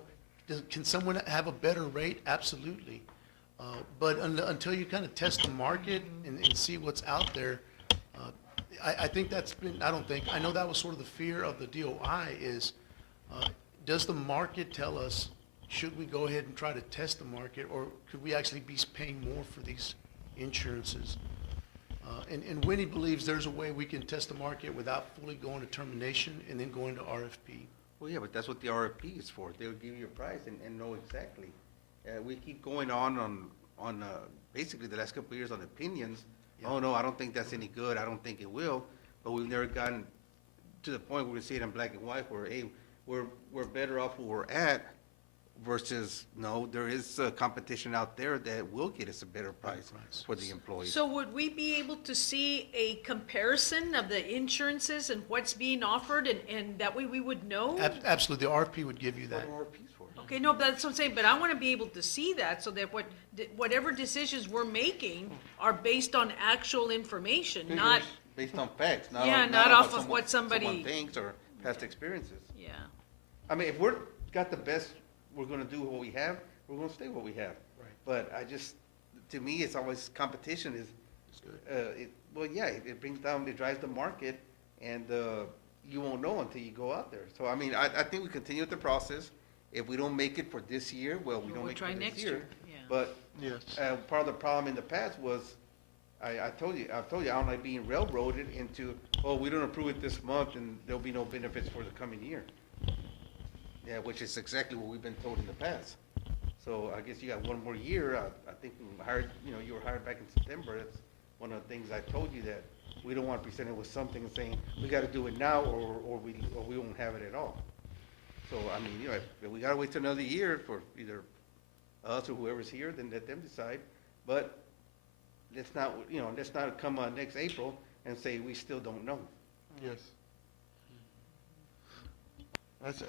Can someone have a better rate? Absolutely. But until you kind of test the market and see what's out there, I think that's been, I know that was sort of the fear of the DOI is, does the market tell us, should we go ahead and try to test the market, or could we actually be paying more for these insurances? And Winnie believes there's a way we can test the market without fully going to termination and then going to RFP. Well, yeah, but that's what the RFP is for. They'll give you a price and know exactly. We keep going on basically the last couple of years on opinions. Oh, no, I don't think that's any good. I don't think it will. But we've never gotten to the point where we see it in black and white where, hey, we're better off where we're at versus, no, there is competition out there that will get us a better price for the employees. So would we be able to see a comparison of the insurances and what's being offered, and that way we would know? Absolutely, the RFP would give you that. Okay, no, but that's what I'm saying, but I want to be able to see that so that whatever decisions we're making are based on actual information, not, Based on facts, not Yeah, on, not on off of what somebody- someone thinks or past experiences. yeah. I mean, if we're got the best, we're gonna do what we have, we're gonna stay what we have. Right. But I just, to me, it's always competition is, it brings down, it drives the market, and you won't know until you go out there. So, I mean, I think we continue with the process. If we don't make it for this year, well, we don't We'll make it try for next this year. year, yeah. But, Yes. part of the problem in the past was, I told you, I don't like being railroaded into, oh, we don't approve it this month, and there'll be no benefits for the coming year. Yeah, which is exactly what we've been told in the past. So I guess you got one more year. I think we hired, you were hired back in September. That's one of the things I told you, that we don't want to present it with something and saying, we got to do it now, or we won't have it at all. So, I mean, you know, if we got to wait till another year for either us or whoever's here, then let them decide. But let's not, you know, let's not come next April and say we still don't know. Yes. That's,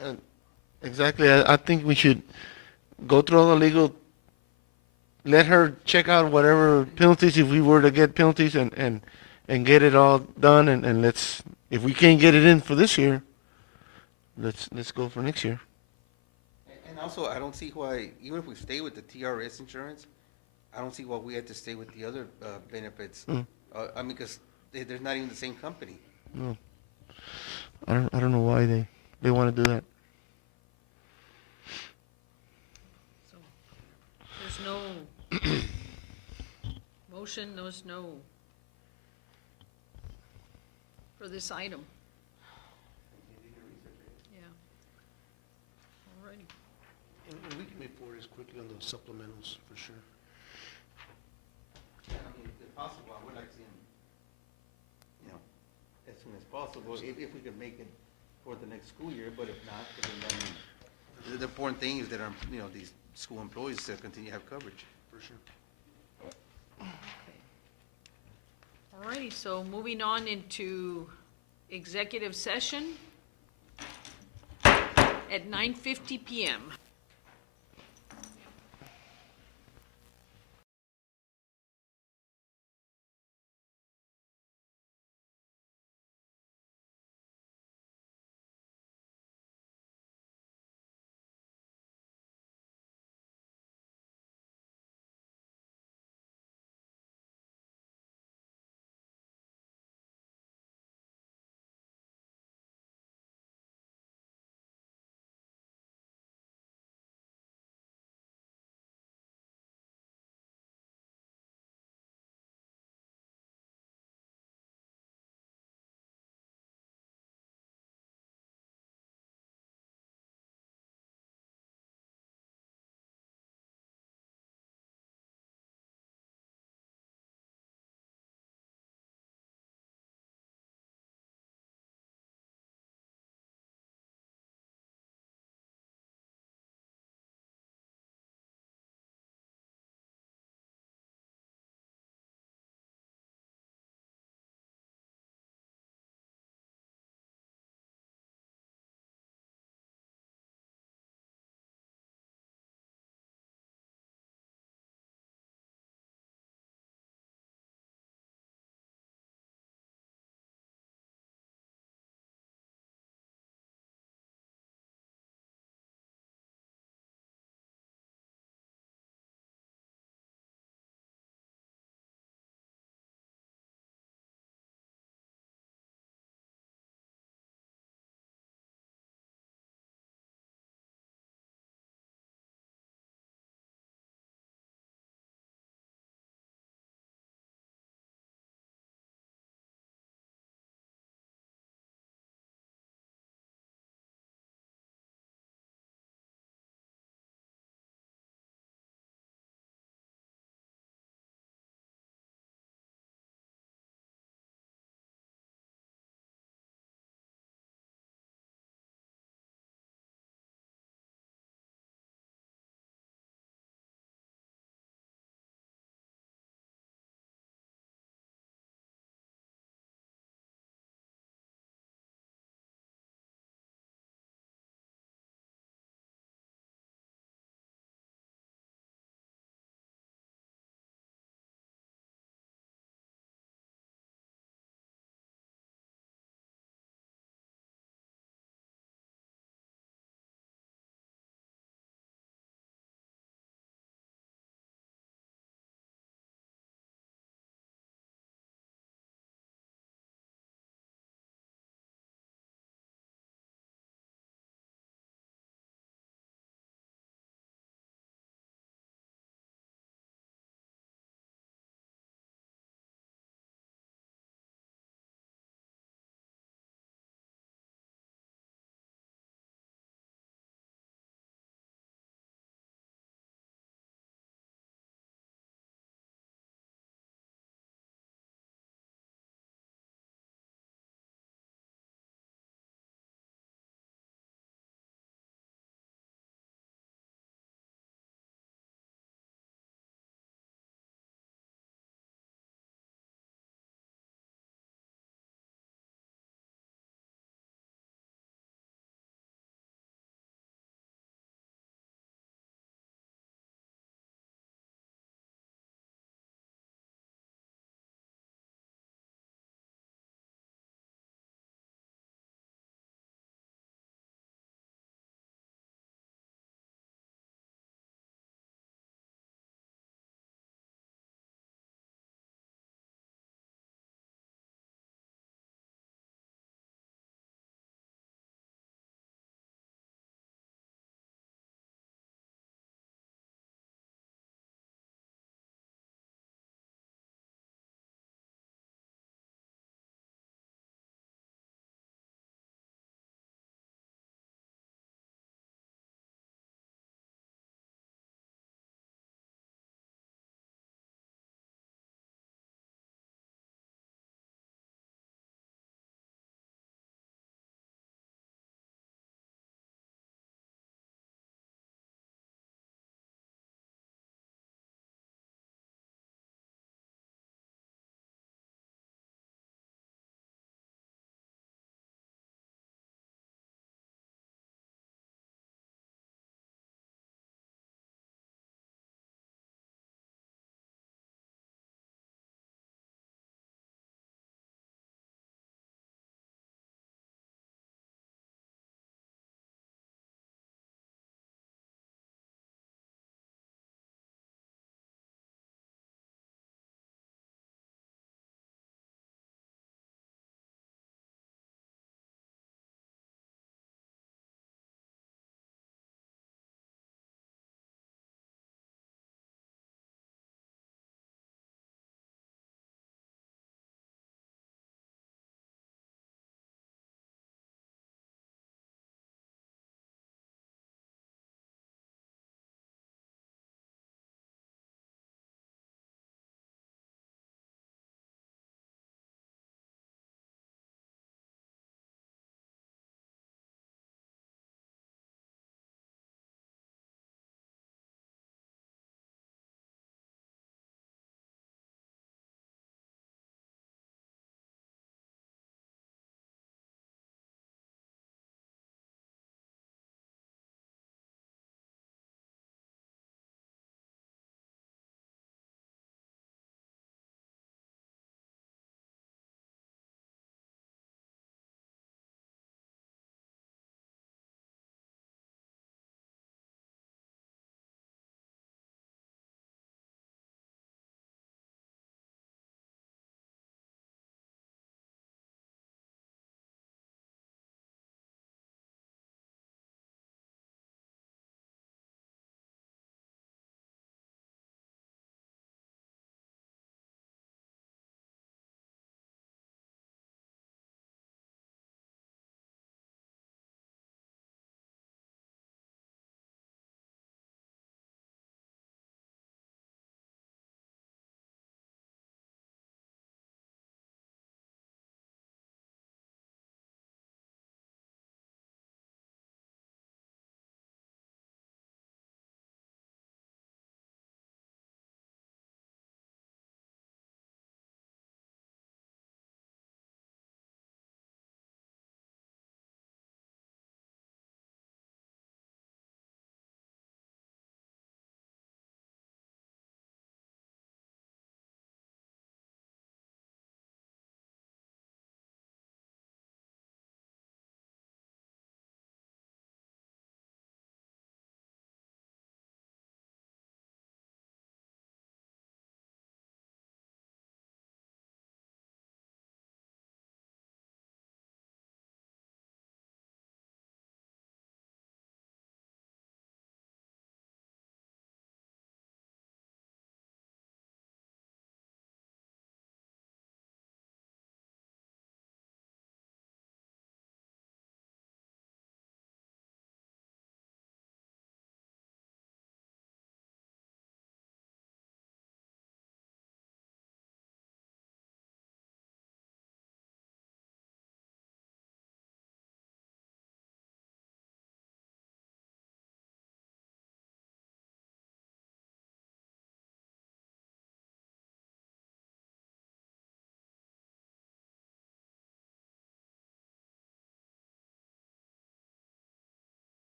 exactly, I think we should go through all the legal, let her check out whatever penalties, if we were to get penalties, and get it all done, and let's, if we can't get it in for this year, let's go for next year. And also, I don't see why, even if we stay with the TRS insurance, I don't see why we have to stay with the other benefits. I mean, because they're not even the same company. No. I don't know why they want to do that. So, there's no motion, there's no for this item. Yeah. Alrighty. And we can move forward as quickly on those supplementals, for sure. Yeah, I mean, if possible, I would like to see them, you know, as soon as possible, if we could make it for the next school year, but if not, then, I mean, the important thing is that our, you know, these school employees continue to have coverage. For sure. Alrighty, so moving on into executive session at 9:50 PM.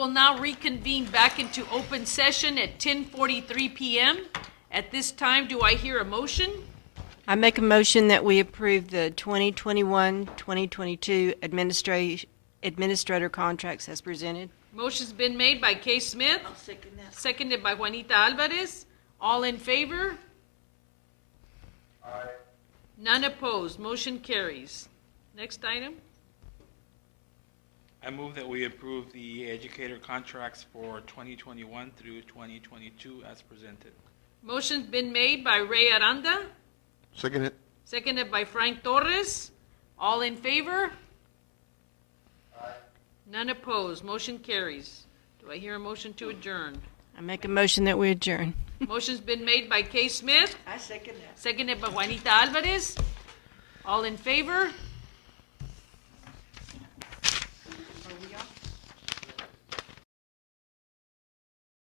will now reconvene back into open session at 10:43 PM. At this time, do I hear a motion? I make a motion that we approve the 2021-2022 administrator contracts as presented. Motion's been made by Kay Smith. I'll second that. Seconded by Juanita Alvarez. All in favor? Aye. None opposed. Motion carries. Next item. I move that we approve the educator contracts for 2021 through 2022 as presented. Motion's been made by Ray Aranda. Second it. Seconded by Frank Torres. All in favor? Aye. None opposed. Motion carries. Do I hear a motion to adjourn? I make a motion that we adjourn. Motion's been made by Kay Smith. I second that. Seconded by Juanita Alvarez. All in favor?